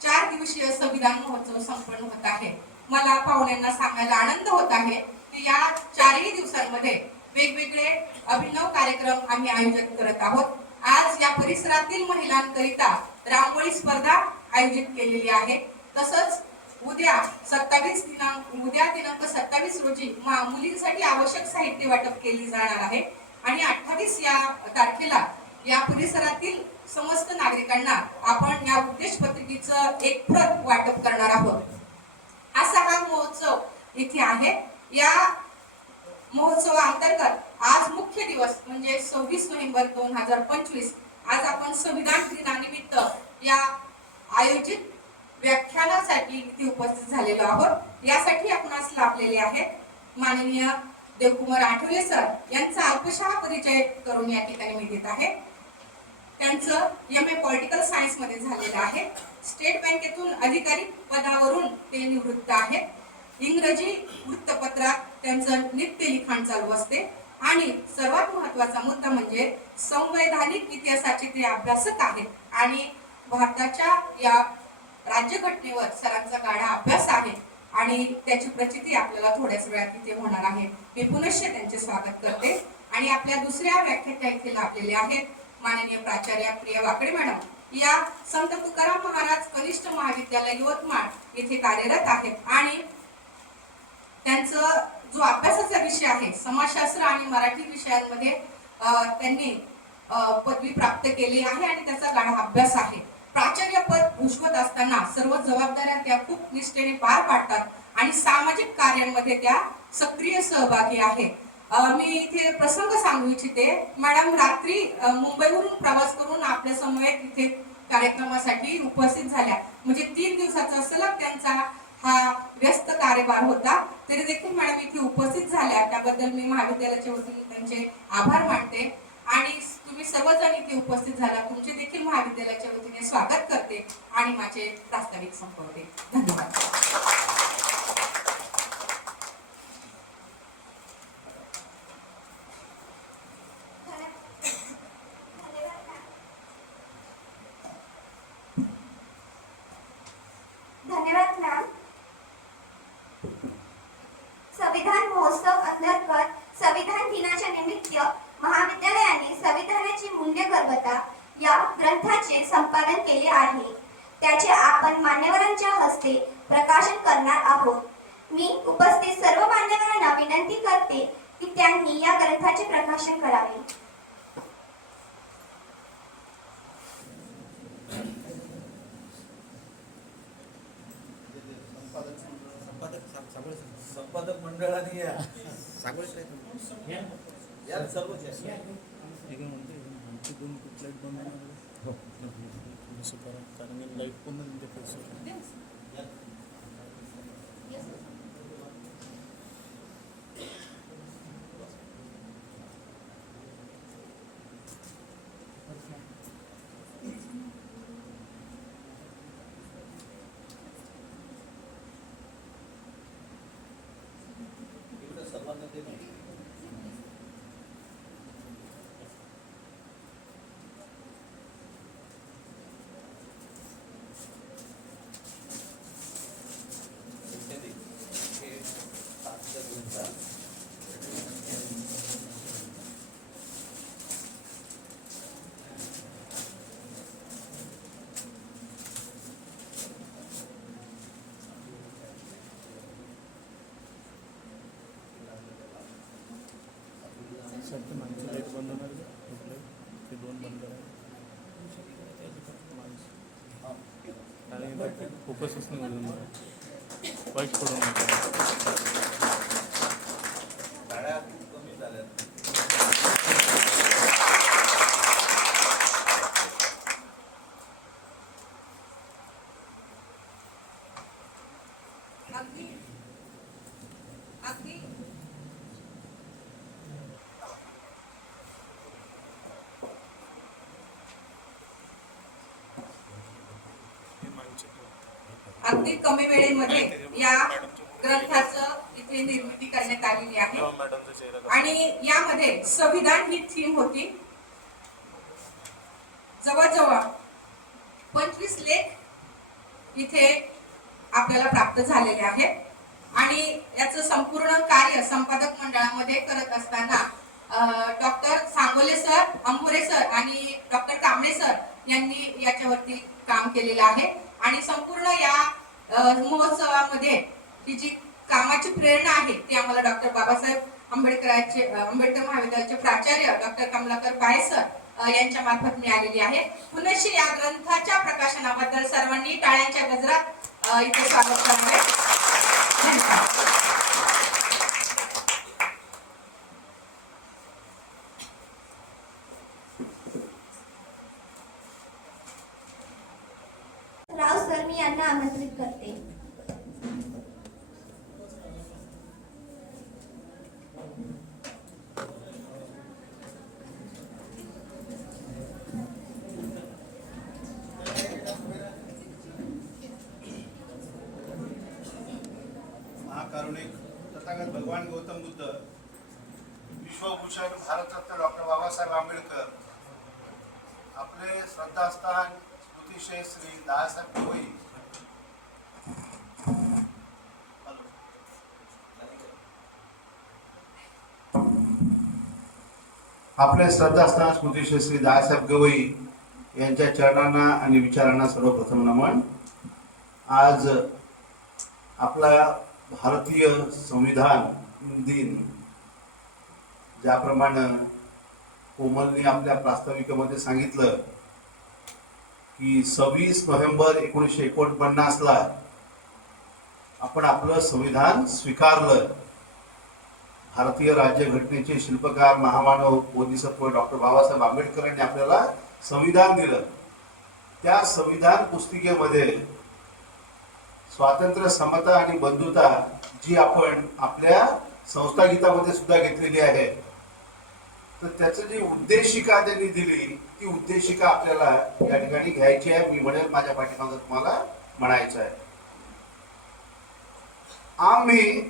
4 दिवसीय संविधान महोत्सव संपन्न होत आहे. मला पाहुण्यांना सांगायला आनंद होत आहे की या 4ही दिवसांमध्ये वेगवेगळे अभिनव कार्यक्रम आम्ही आयोजित करत आहोत. आज या परिसरातील महिलांकरिता रांगोळी स्पर्धा आयोजित केलेली आहे. तसंच उद्या दिनांक 27 रोजी मुलींसाठी आवश्यक साहित्य वाटप केली जाणार आहे आणि 28 या तारखेला या परिसरातील समस्त नागरिकांना आपण या उद्देश पत्रिकेचं एक प्रत वाटप करणार आहोत. असा हा महोत्सव इथे आहे. या महोत्सवाअंतर्गत आज मुख्य दिवस म्हणजे 26 नोव्हेंबर 2025 आज आपण संविधान दिनानिमित्त या आयोजित व्याख्यानासाठी इथे उपस्थित झालेलो आहोत. यासाठी आपणास लाभलेले आहेत माननीय देवकुमार आठवले सर यांचा अल्पशा परिचय करून या ठिकाणी मी देत आहे. त्यांचं MA पॉलिटिकल सायन्स मध्ये झालेलं आहे. स्टेट बँकेतून अधिकारी पदावरून ते निवृत्त आहेत. इंग्रजी वृत्तपत्रात त्यांचं नित्य लिखाण चालू असते आणि सर्वात महत्त्वाचा मुद्दा म्हणजे संवैधानिक इतिहासाचे ते अभ्यासक आहेत आणि भारताच्या या राज्यघटनेवर सरांचा गाढा अभ्यास आहे आणि त्याची प्रचिती आपल्याला थोड्याच वेळात इथे होणार आहे. मी पुनश्च त्यांचे स्वागत करते आणि आपल्या दुसऱ्या व्याख्यात्या इथे लाभलेले आहेत माननीय प्राचार्य प्रिया वाकडे मॅडम. या संत तुकाराम महाराज कनिष्ठ महाविद्यालय यवतमाळ येथे कार्यरत आहेत आणि त्यांचा जो अभ्यासाचा विषय आहे समाजशास्त्र आणि मराठी विषयांमध्ये त्यांनी पदवी प्राप्त केली आहे आणि त्याचा गाढा अभ्यास आहे. प्राचार्य पद भूषवत असताना सर्व जबाबदाऱ्या त्या खूप निष्ठेने पार पाडतात आणि सामाजिक कार्यांमध्ये त्या सक्रिय सहभागी आहेत. मी इथे प्रसंग सांगू इच्छिते. मॅडम रात्री मुंबईवरून प्रवास करून आपल्या समवेत इथे कार्यक्रमासाठी उपस्थित झाल्या. म्हणजे 3 दिवसाचा सलग त्यांचा हा व्यस्त कार्यभार होता तरी देखील मॅडम इथे उपस्थित झाल्या, त्याबद्दल मी महाविद्यालयाच्या वतीने त्यांचे आभार मानते. आणि तुम्ही सर्वजण इथे उपस्थित झाला, तुमचे देखील महाविद्यालयाच्या वतीने स्वागत करते आणि माझे प्रास्ताविक संपवते. धन्यवाद. धन्यवाद मॅम. संविधान महोत्सव अंतर्गत संविधान दिनाच्या निमित्त महाविद्यालयाने संविधानाची मूल्यगर्भता या ग्रंथाचे संपादन केले आहे. त्याचे आपण मान्यवरांच्या हस्ते प्रकाशन करणार आहोत. मी उपस्थित सर्व मान्यवरांना विनंती करते की त्यांनी या ग्रंथाचे प्रकाशन करावे. संपादक मंडळाने या सर्वच फोकसच नाही वाईट पडून गाड्या खूप कमी झाल्या. अगदी कमी वेळेमध्ये या ग्रंथाचं इथे निर्मिती करण्यात आलेली आहे. आणि यामध्ये संविधान ही थीम होती. जवळजवळ 25 लेख इथे आपल्याला प्राप्त झालेले आहेत. आणि याचं संपूर्ण कार्य संपादक मंडळामध्ये करत असताना डॉक्टर सांगोले सर, अंभुरे सर आणि डॉक्टर कांबळे सर यांनी याच्यावरती काम केलेलं आहे. आणि संपूर्ण या महोत्सवामध्ये ही जी कामाची प्रेरणा आहे ती आम्हाला डॉक्टर बाबासाहेब आंबेडकर महाविद्यालयाचे प्राचार्य डॉक्टर कमलाकर पाळे सर यांच्या मार्फत मिळालेली आहे. पुनश्च या ग्रंथाच्या प्रकाशनाबद्दल सर्वांनी टाळ्यांच्या गजरात इथे स्वागत करावे. धन्यवाद. राव सर, मी यांना आमंत्रित करते. महाकारुणिक तथागत भगवान गौतम बुद्ध, विश्वभूषण भारतरत्न डॉक्टर बाबासाहेब आंबेडकर, आपले श्रद्धास्थान स्मृतिशय श्री दादासाहेब गवई, आपले श्रद्धास्थान स्मृतिशय श्री दादासाहेब गवई यांच्या चरणांना आणि विचारांना सर्वप्रथम नमन. आज आपला भारतीय संविधान दिन ज्याप्रमाणे कोमलने आपल्या प्रास्ताविकेमध्ये सांगितलं की 26 नोव्हेंबर 1949ला आपण आपलं संविधान स्वीकारलं. भारतीय राज्यघटनेचे शिल्पकार महामानव बोधिसत्व डॉक्टर बाबासाहेब आंबेडकर यांनी आपल्याला संविधान दिलं. त्या संविधान पुस्तिकेमध्ये स्वातंत्र्य, समता आणि बंधुता जी आपण आपल्या संस्था गीतामध्ये सुद्धा घेतलेली आहे, तर त्याचं जी उद्देशिका त्यांनी दिली ती उद्देशिका आपल्याला या ठिकाणी घ्यायची आहे. मी म्हणेल माझ्या पाठीमागे तुम्हाला म्हणायचं आहे, आम्ही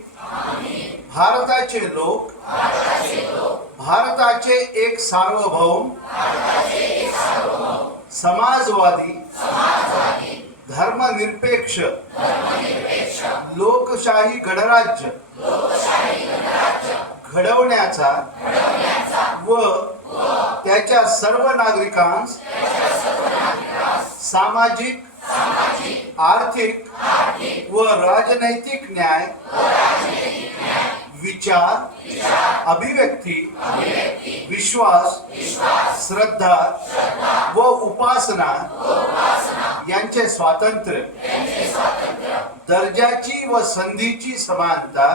भारताचे लोक भारताचे एक सार्वभौम समाजवादी धर्मनिरपेक्ष लोकशाही गणराज्य घडवण्याचा व त्याच्या सर्व नागरिकांस सामाजिक आर्थिक व राजनैतिक न्याय विचार अभिव्यक्ती विश्वास श्रद्धा व उपासना यांचे स्वातंत्र्य दर्जाची व संधीची समानता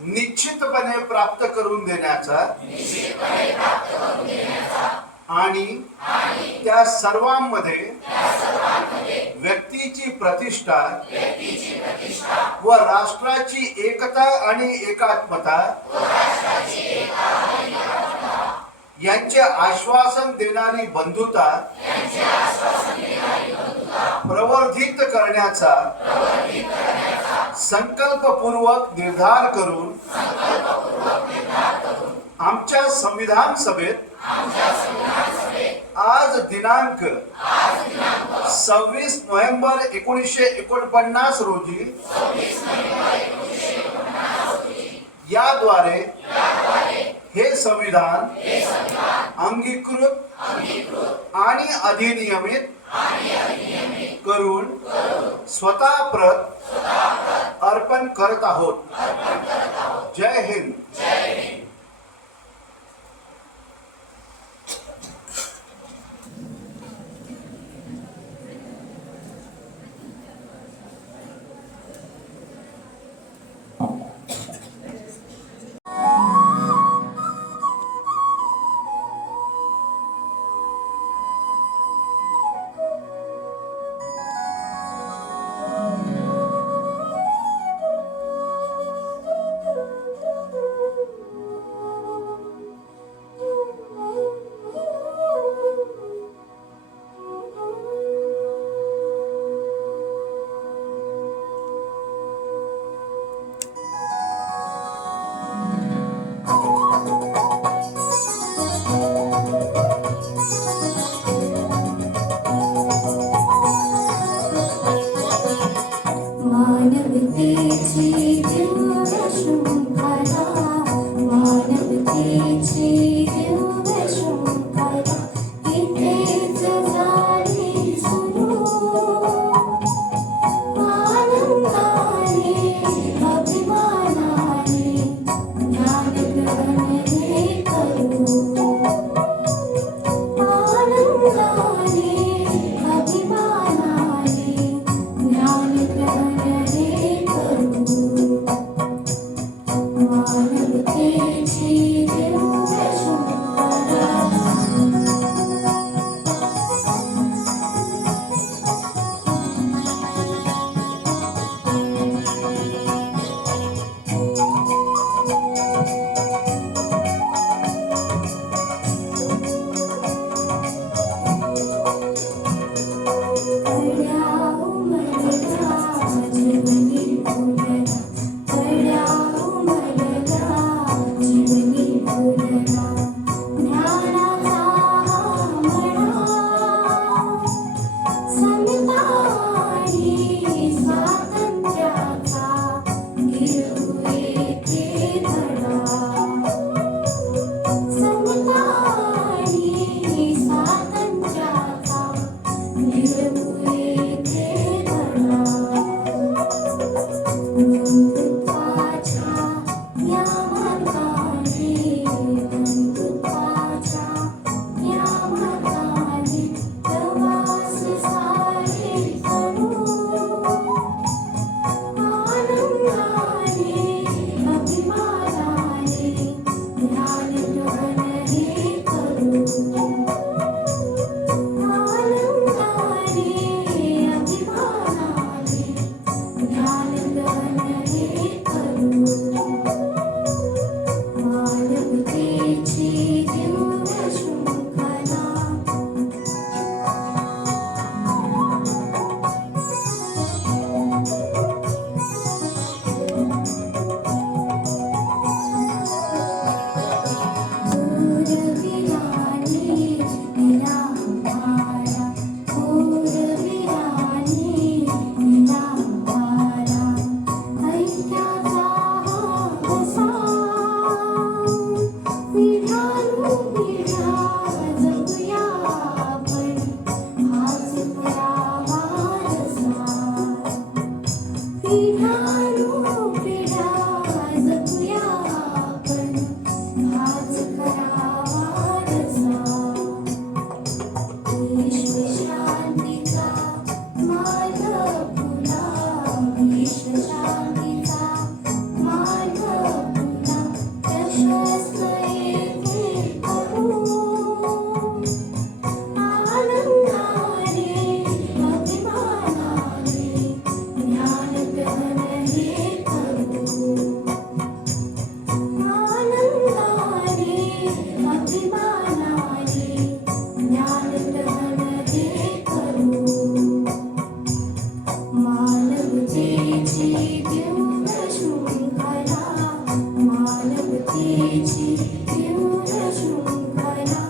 निश्चितपणे प्राप्त करून देण्याचा आणि त्या सर्वांमध्ये व्यक्तीची प्रतिष्ठा व राष्ट्राची एकता आणि एकात्मता यांचे आश्वासन देणारी बंधुता प्रवर्धित करण्याचा संकल्पपूर्वक निर्धार करून आमच्या संविधान सभेत आज दिनांक 26 नोव्हेंबर 1949 रोजी याद्वारे हे संविधान अंगीकृत आणि अधिनियमित करून स्वतः प्रत अर्पण करत आहोत. जय हिंद. मानवतेची देव स्फूर्तीची तीव्र शृंखला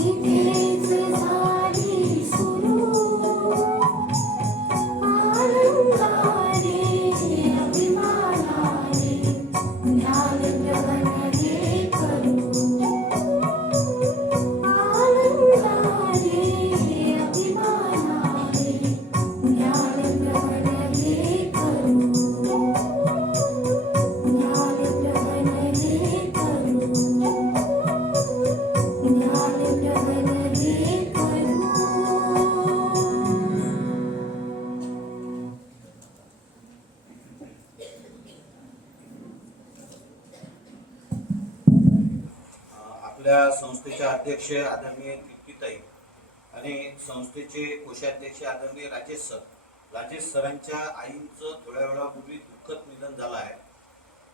इथेच झाली सुरू आनंदाने अभिमानाने ज्ञानग्रहण हे करू आनंदाने अभिमानाने ज्ञानग्रहण हे करू ज्ञानग्रहण हे करू ज्ञानग्रहण हे करू. आपल्या संस्थेचे अध्यक्ष आदरणीय दीप्तीताई आणि संस्थेचे कोषाध्यक्ष आदरणीय राजेश सरांच्या आईंचं थोड्या वेळापूर्वी दुःखद निधन झालं आहे.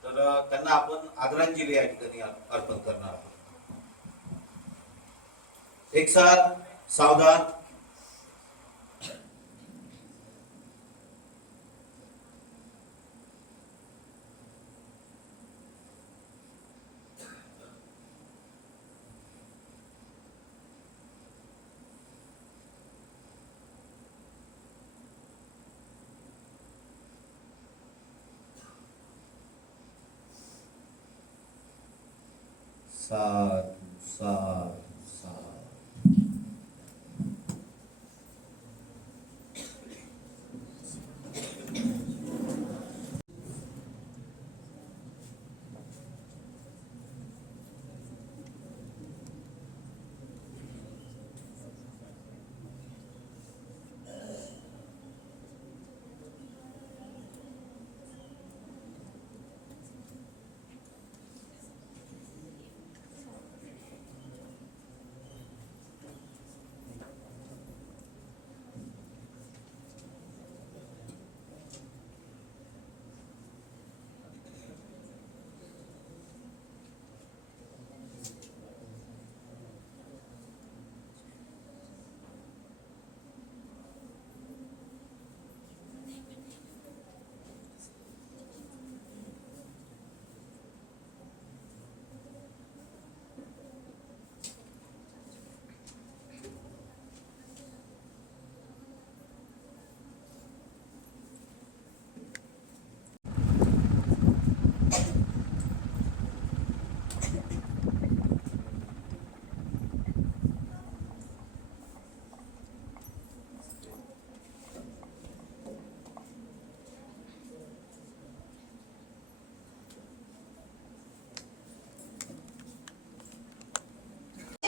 तर त्यांना आपण आदरांजली या ठिकाणी अर्पण करणार आहोत. एक साथ सावधान. साधू साधू साधू.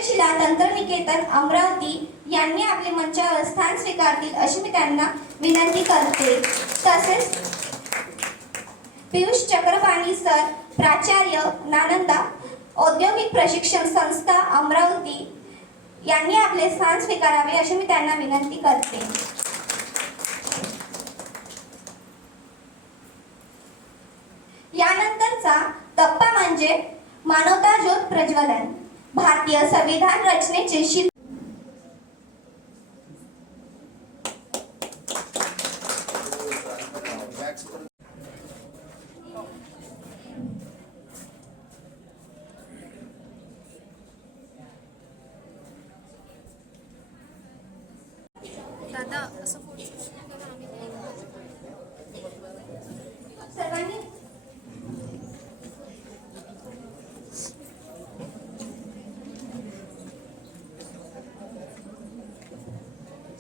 शिला तंत्रनिकेतन अमरावती यांनी आपले मंचावर स्थान स्वीकारतील अशी मी त्यांना विनंती करते. तसेच पियुष चक्रपाणी सर, प्राचार्य नालंदा औद्योगिक प्रशिक्षण संस्था अमरावती यांनी आपले स्थान स्वीकारावे अशी मी त्यांना विनंती करते. यानंतरचा टप्पा म्हणजे मानवता ज्योत प्रज्वलन. भारतीय संविधान रचनेचे शिल्प दादा असं सर्वांनी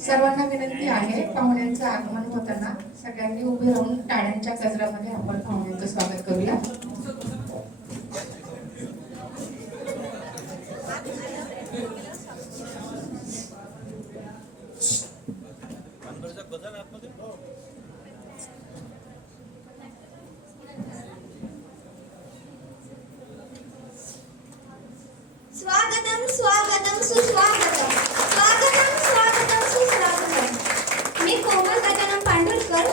सर्वांना विनंती आहे, पाहुण्यांचं आगमन होताना सगळ्यांनी उभे राहून टाळ्यांच्या गजरामध्ये आपण पाहुण्यांचं स्वागत करूया. स्वागतम स्वागतम सुस्वागतम स्वागतम स्वागतम सुस्वागतम. मी कोमल गजानन पांढुरकर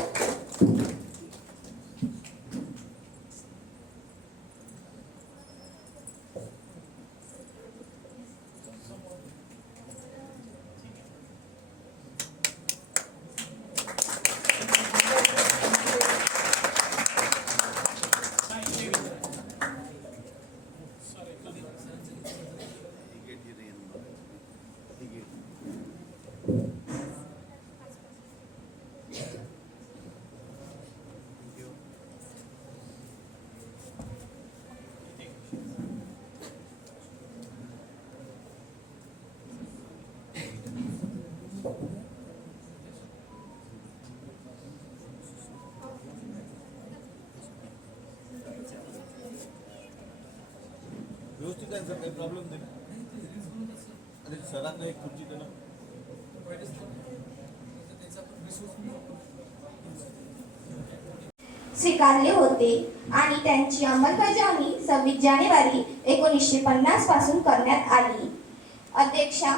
व्यवस्थित आहे सर, काही प्रॉब्लेम नाही. अरे सरांना एक खुर्ची देणं. स्वीकारले होते आणि त्यांची अंमलबजावणी 26 जानेवारी 1950 पासून करण्यात आली. अध्यक्षा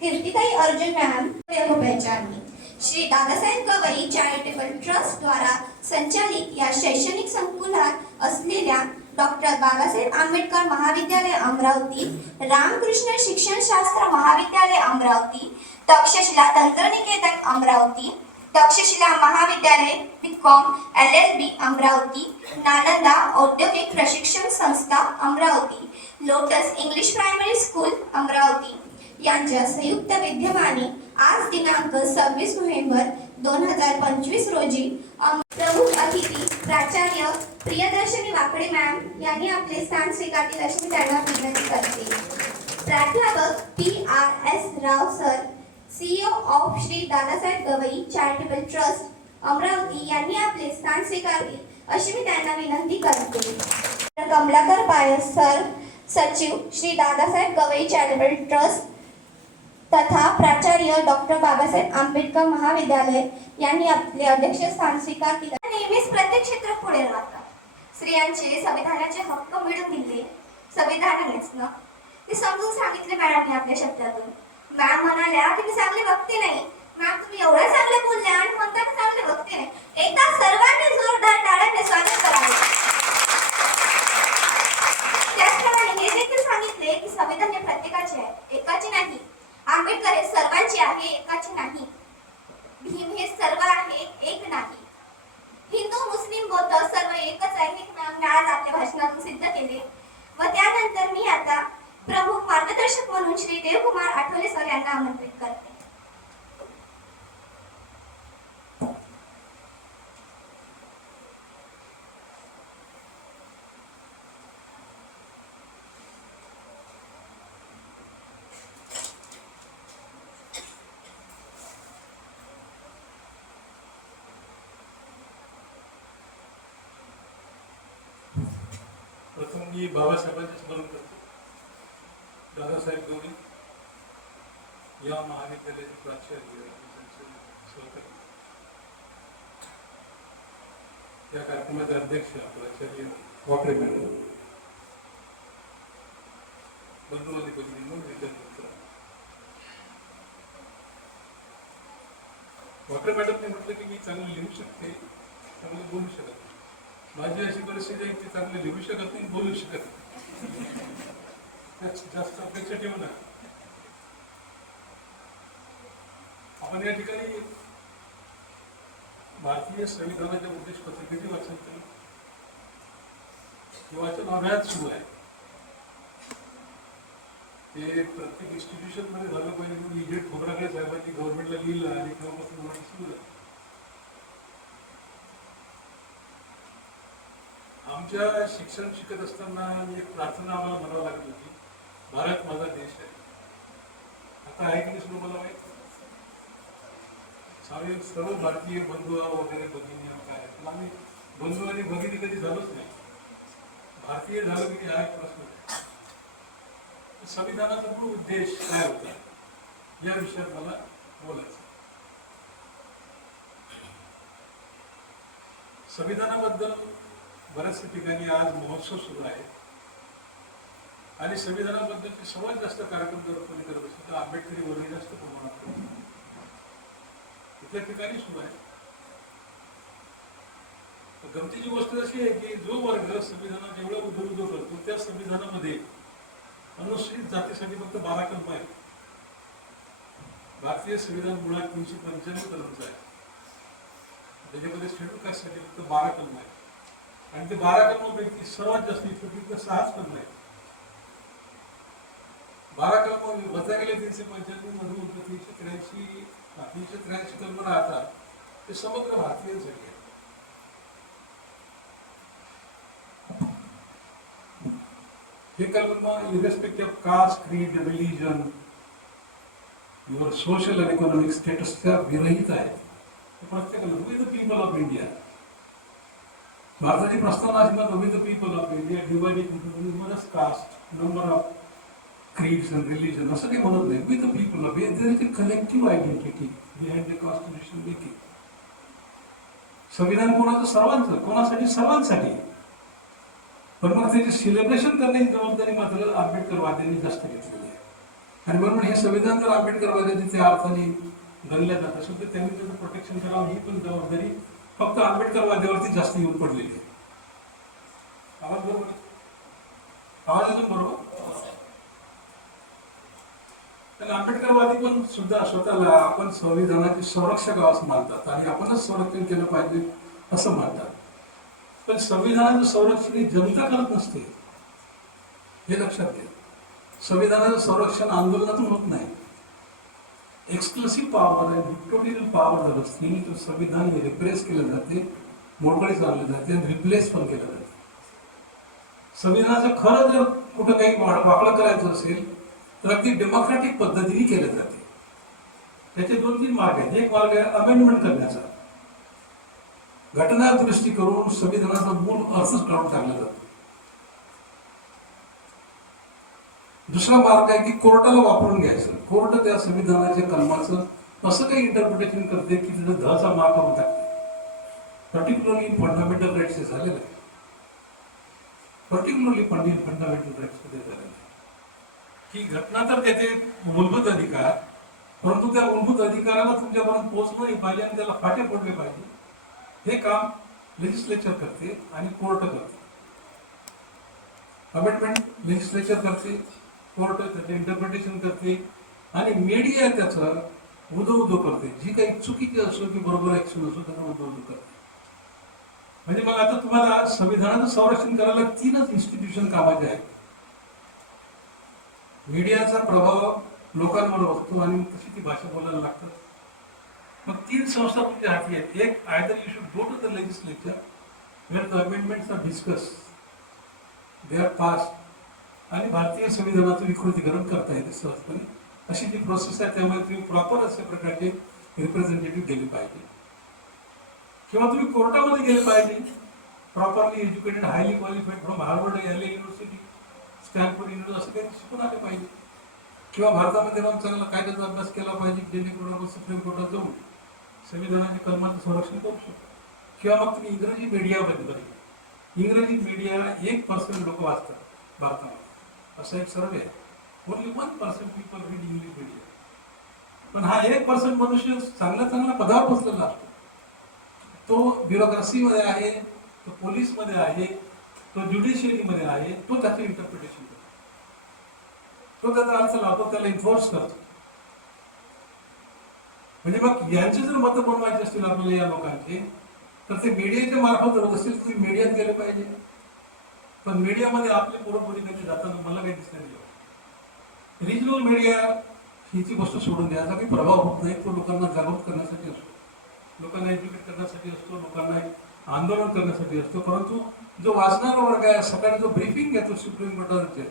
कीर्तिताई अर्जुन मॅम पहचानली. श्री दादासाहेब गवई चॅरिटेबल ट्रस्ट द्वारा संचालित या शैक्षणिक संकुलात असलेल्या डॉक्टर बाबासाहेब आंबेडकर महाविद्यालय अमरावती, रामकृष्ण शिक्षणशास्त्र महाविद्यालय अमरावती, तक्षशिला तंत्रनिकेतन अमरावती, तक्षशिला महाविद्यालय बीकॉम LLB अमरावती, नालंदा औद्योगिक प्रशिक्षण संस्था Amravati, lotus English primary school Amravati यांच्या संयुक्त विद्यमाने आज दिनांक 26 नोव्हेंबर 2025 रोजी प्रमुख अतिथी प्राचार्य प्रियदर्शनी वाकडे मॅम यांनी आपले स्थान स्वीकारले अशी मी त्यांना विनंती करते. प्राध्यापक PRS Rao sir, CEO of Shri Dadasaheb Gavai charitable trust Amravati यांनी आपले स्थान स्वीकारले अशी मी त्यांना विनंती करते. कमलाकर पायस सर, सचिव श्री दादासाहेब गवई चॅरिटेबल ट्रस्ट तथा प्राचार्य डॉक्टर बाबासाहेब आंबेडकर महाविद्यालय यांनी आपले अध्यक्षस्थान स्वीकार केले. नेहमीच प्रत्येक क्षेत्रात पुढे राहतात. स्त्रियांचे संविधानाचे हक्क मिळवून दिले संविधानानेच ना, ते समजून सांगितले मॅडमने आपल्या शब्दातून. मॅम म्हणाल्या की मी चांगले वक्ते नाही. मॅम तुम्ही एवढ्या चांगले बोलल्या आणि म्हणता की चांगले वक्ते नाही. एकदा सर्वांनी जोरदार टाळ्याने स्वागत करावे. त्याचप्रमाणे हे देखील सांगितले की संविधान हे प्रत्येकाचे आहे, एकाचे नाही. आंबेडकर हे सर्वांचे आहे, एकाचे नाही. भीम हे सर्व आहे, एक नाही. हिंदू, मुस्लिम, बौद्ध सर्व एकच आहे हे मॅमने आज आपल्या भाषणातून सिद्ध केले. व त्यानंतर मी आता प्रमुख मार्गदर्शक म्हणून श्री देवकुमार आठवले सर यांना आमंत्रित करते. प्रथम मी बाबासाहेबांचे स्मरण करतो. दादासाहेब गवई या महाविद्यालयाचे प्राचार्य, सहकारी, या कार्यक्रमाचे अध्यक्ष प्राचार्य वाकडे मॅडम, बंधुवादी भगिनींनो, विद्यार्थी. वाकडे मॅडमने म्हटलं की मी चांगलं लिहू शकते, चांगलं बोलू शकत नाही. माझी अशी परिस्थिती आहे की चांगलं लिहू शकत नाही, बोलू शकत नाही. जास्त अपेक्षा ठेवू नका. आपण या ठिकाणी भारतीय संविधानाच्या उद्देश पत्रिकेचे वाचन केलं. हे वाचन अभ्यास सुरू आहे. ते प्रत्येक इन्स्टिट्यूशन मध्ये झालं पाहिजे म्हणून इजेट खोबरागडे साहेबांनी गव्हर्नमेंटला लिहिलं आणि तेव्हापासून सुरू आहे. आमच्या शिक्षण शिकत असताना एक प्रार्थना आम्हाला म्हणावं लागत होती, भारत माझा देश आहे. आता आहे की नाही मला माहित. सर्व भारतीय बंधू वगैरे भगिनी काय पण आम्ही बंधू आणि भगिनी कधी झालोच नाही. भारतीय झालो की हा एक प्रश्न आहे. संविधानाचा मूळ उद्देश काय होता या विषयात मला बोलायचं. संविधानाबद्दल बऱ्याच ठिकाणी आज महोत्सव सुरू आहे आणि संविधानाबद्दलचे सर्वात जास्त कार्यक्रम जर कोणी करत असेल तर आंबेडकरी वर्ग जास्त प्रमाणात करतो. इथल्या ठिकाणी सुरू आहे. गमतीची गोष्ट अशी आहे की जो वर्ग संविधानात जेवढा उदो करतो त्या संविधानामध्ये अनुसूचित जातीसाठी फक्त 12 कलम आहेत. भारतीय संविधान मुळात 395 कलमचं आहे. त्याच्यामध्ये शेड्यूल कास्टसाठी फक्त 12 कलम आहेत आणि ते 12 कलमांपैकी सर्वात जास्त इथं 6च कलम आहेत. 12 कलम वजा गेले 395 मधून 383 कलम राहतात. ते समग्र भारतीयांसाठी आहे. हे कलम irrespective of caste, creed, religion, your social and economic स्टेटसच्या विरहित आहेत. प्रत्येकाला with the people of India. भारताची प्रस्तावना अशी म्हणतो with the people of India divided into numerous caste number of creeds and religion असं काही म्हणत नाही with the people of India there is a collective identity behind the constitution making. संविधान कोणाचं सर्वांचं कोणासाठी सर्वांसाठी पण मग त्याचे सेलिब्रेशन करण्याची जबाबदारी मात्र आंबेडकरवाद्यांनी जास्त घेतलेली आहे. आणि म्हणून हे संविधान जर आंबेडकरवाद्यांनी त्या अर्थाने गणल्या जात असेल तर त्यांनी त्याचं प्रोटेक्शन करावं ही पण जबाबदारी फक्त आंबेडकरवाद्यावरती जास्त येऊन पडलेली आहे. आवाज बरोबर आवाज अजून बरोबर. आणि आंबेडकरवादी पण सुद्धा स्वतःला आपण संविधानाचे संरक्षक असं मानतात आणि आपणच संरक्षण केलं पाहिजे असं मानतात. पण संविधानाचं संरक्षण ही जनता करत नसते हे लक्षात घ्या. संविधानाचं संरक्षण आंदोलनातून होत नाही. एक्सक्लुसिव्ह पॉवर आणि डिक्टेटोरियल पॉवर जर असली तर संविधान हे रिप्रेस केलं जाते, मोडकळीस आणलं जाते आणि रिप्लेस पण केलं जाते. संविधानाचं खरं जर कुठं काही वाकलं करायचं असेल तर अगदी डेमोक्रॅटिक पद्धतीने केले जाते. त्याचे 2-3 मार्ग आहेत. एक मार्ग आहे अमेंडमेंट करण्याचा, घटना दुरुस्ती करून संविधानाचा मूळ अर्थच काढून टाकला जातो. दुसरा मार्ग आहे की कोर्टाला वापरून घ्यायचं. कोर्ट त्या संविधानाच्या कलमाचं असं काही इंटरप्रिटेशन करते की तिथं धचा मार्ग करून टाकते. पर्टिक्युलरली फंडामेंटल राईट्स झालेलं आहे. पर्टिक्युलरली फंडामेंटल राईट्स मध्ये झालेलं आहे की घटना तर देते मूलभूत अधिकार, परंतु त्या मूलभूत अधिकाराला तुमच्यापर्यंत पोहोचणं पाहिजे आणि त्याला फाटे फोडले पाहिजे. हे काम लेजिस्लेचर करते आणि कोर्ट करते. अमेंडमेंट लेजिस्लेचर करते, कोर्ट त्याचे इंटरप्रिटेशन करते आणि मीडिया त्याचं उदो करते. जी काही चुकीची असो की बरोबर ऍक्शन असो त्याचं उदो करते. म्हणजे मग आता तुम्हाला संविधानाचं संरक्षण करायला 3च इन्स्टिट्यूशन कामाचे आहेत. मीडियाचा प्रभाव लोकांवर असतो आणि तशी ती भाषा बोलायला लागतात. मग 3 संस्था तुमच्या हाती आहेत. एक either you should go to the legislature where the amendments are discuss, they are pass आणि भारतीय संविधानाचं विकृतीकरण करता येते सहजपणे. अशी जी प्रोसेस आहे त्यामुळे तुम्ही प्रॉपर अशा प्रकारचे रिप्रेझेंटेटिव्ह गेले पाहिजे किंवा तुम्ही कोर्टामध्ये गेले पाहिजे. Properly educated highly qualified from Harvard university, Stanford university असं काही शिकून आले पाहिजे किंवा भारतामध्ये राहून चांगला कायद्याचा अभ्यास केला पाहिजे जेणेकरून आपण सुप्रीम कोर्टात जाऊन संविधानाच्या कलमाचं संरक्षण करू शकतो. किंवा मग तुम्ही इंग्रजी मीडियाबद्दल, इंग्रजी मीडिया 1% लोक वाचतात भारतामध्ये असा एक सर्वे आहे. Only 1% people read English media. पण हा 1% मनुष्य चांगल्या पदावर बसलेला असतो. तो ब्युरोक्रेसीमध्ये आहे, तो पोलीसमध्ये आहे, तो ज्युडिशियरीमध्ये आहे, तो त्याचं इंटरप्रिटेशन करतो, तो त्याचा अर्थ लावतो, त्याला इन्फोर्स करतो. म्हणजे मग यांचे जर मतं बनवायचे असतील आपल्याला या लोकांचे तर ते मीडियाच्या मार्फत होत असतील तुम्ही मीडियात गेले पाहिजे. पण मीडियामध्ये आपले पोरपोरी कधी जाताना मला काही दिसत नाही. रिजनल मीडिया हिची गोष्ट सोडून द्यायचा काही प्रभाव होत नाही. तो लोकांना जागृत करण्यासाठी असतो, लोकांना एज्युकेट करण्यासाठी असतो, लोकांना आंदोलन करण्यासाठी असतो. परंतु जो वाचणारा वर्ग आहे सकाळी जो ब्रीफिंग घेतो सुप्रीम कोर्टाचे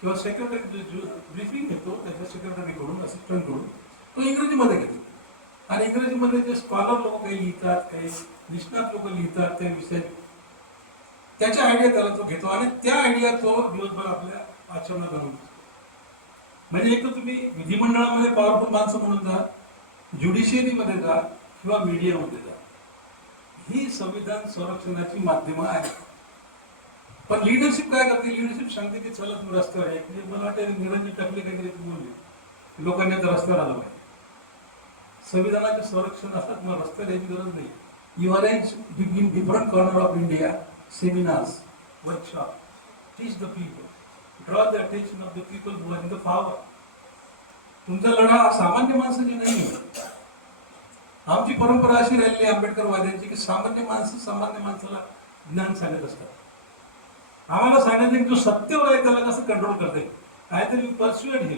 किंवा सेक्रेटरी ब्रीफिंग घेतो त्याच्या सेक्रेटरीकडून असिस्टंटकडून तो इंग्रजीमध्ये घेतो आणि इंग्रजीमध्ये जे स्कॉलर लोक काही लिहितात, काही निष्णात लोक लिहितात त्या विषयात त्याच्या आयडिया त्याला तो घेतो आणि त्या आयडिया तो दिवसभर आपल्या आचरणात आणून. म्हणजे एक तर तुम्ही विधिमंडळामध्ये पॉवरफुल माणसं म्हणून जा, ज्युडिशियरीमध्ये जा किंवा मीडियामध्ये जा. ही संविधान संरक्षणाची माध्यमं आहेत. पण लिडरशिप काय करते? लिडरशिप सांगते की चला तुम्ही रस्त्यावर आहे. म्हणजे मला वाटतं निरंजन टाकले काहीतरी बोलले लोकांनी आता रस्त्यावर आलं पाहिजे. संविधानाचे संरक्षण असतात मग रस्त्यावर यायची गरज नाही. You arrange in different corner of India seminars, workshop, teach the people, draw the attention of the people who are in the power. तुमचा लढा सामान्य माणसाची नाही. आमची परंपरा अशी राहिली आंबेडकरवाद्यांची की सामान्य माणसं सामान्य माणसाला ज्ञान सांगत असतात. आम्हाला सांगायचं की जो सत्यवर आहे त्याला कसं कंट्रोल करते, काहीतरी पर्स्युएड हे.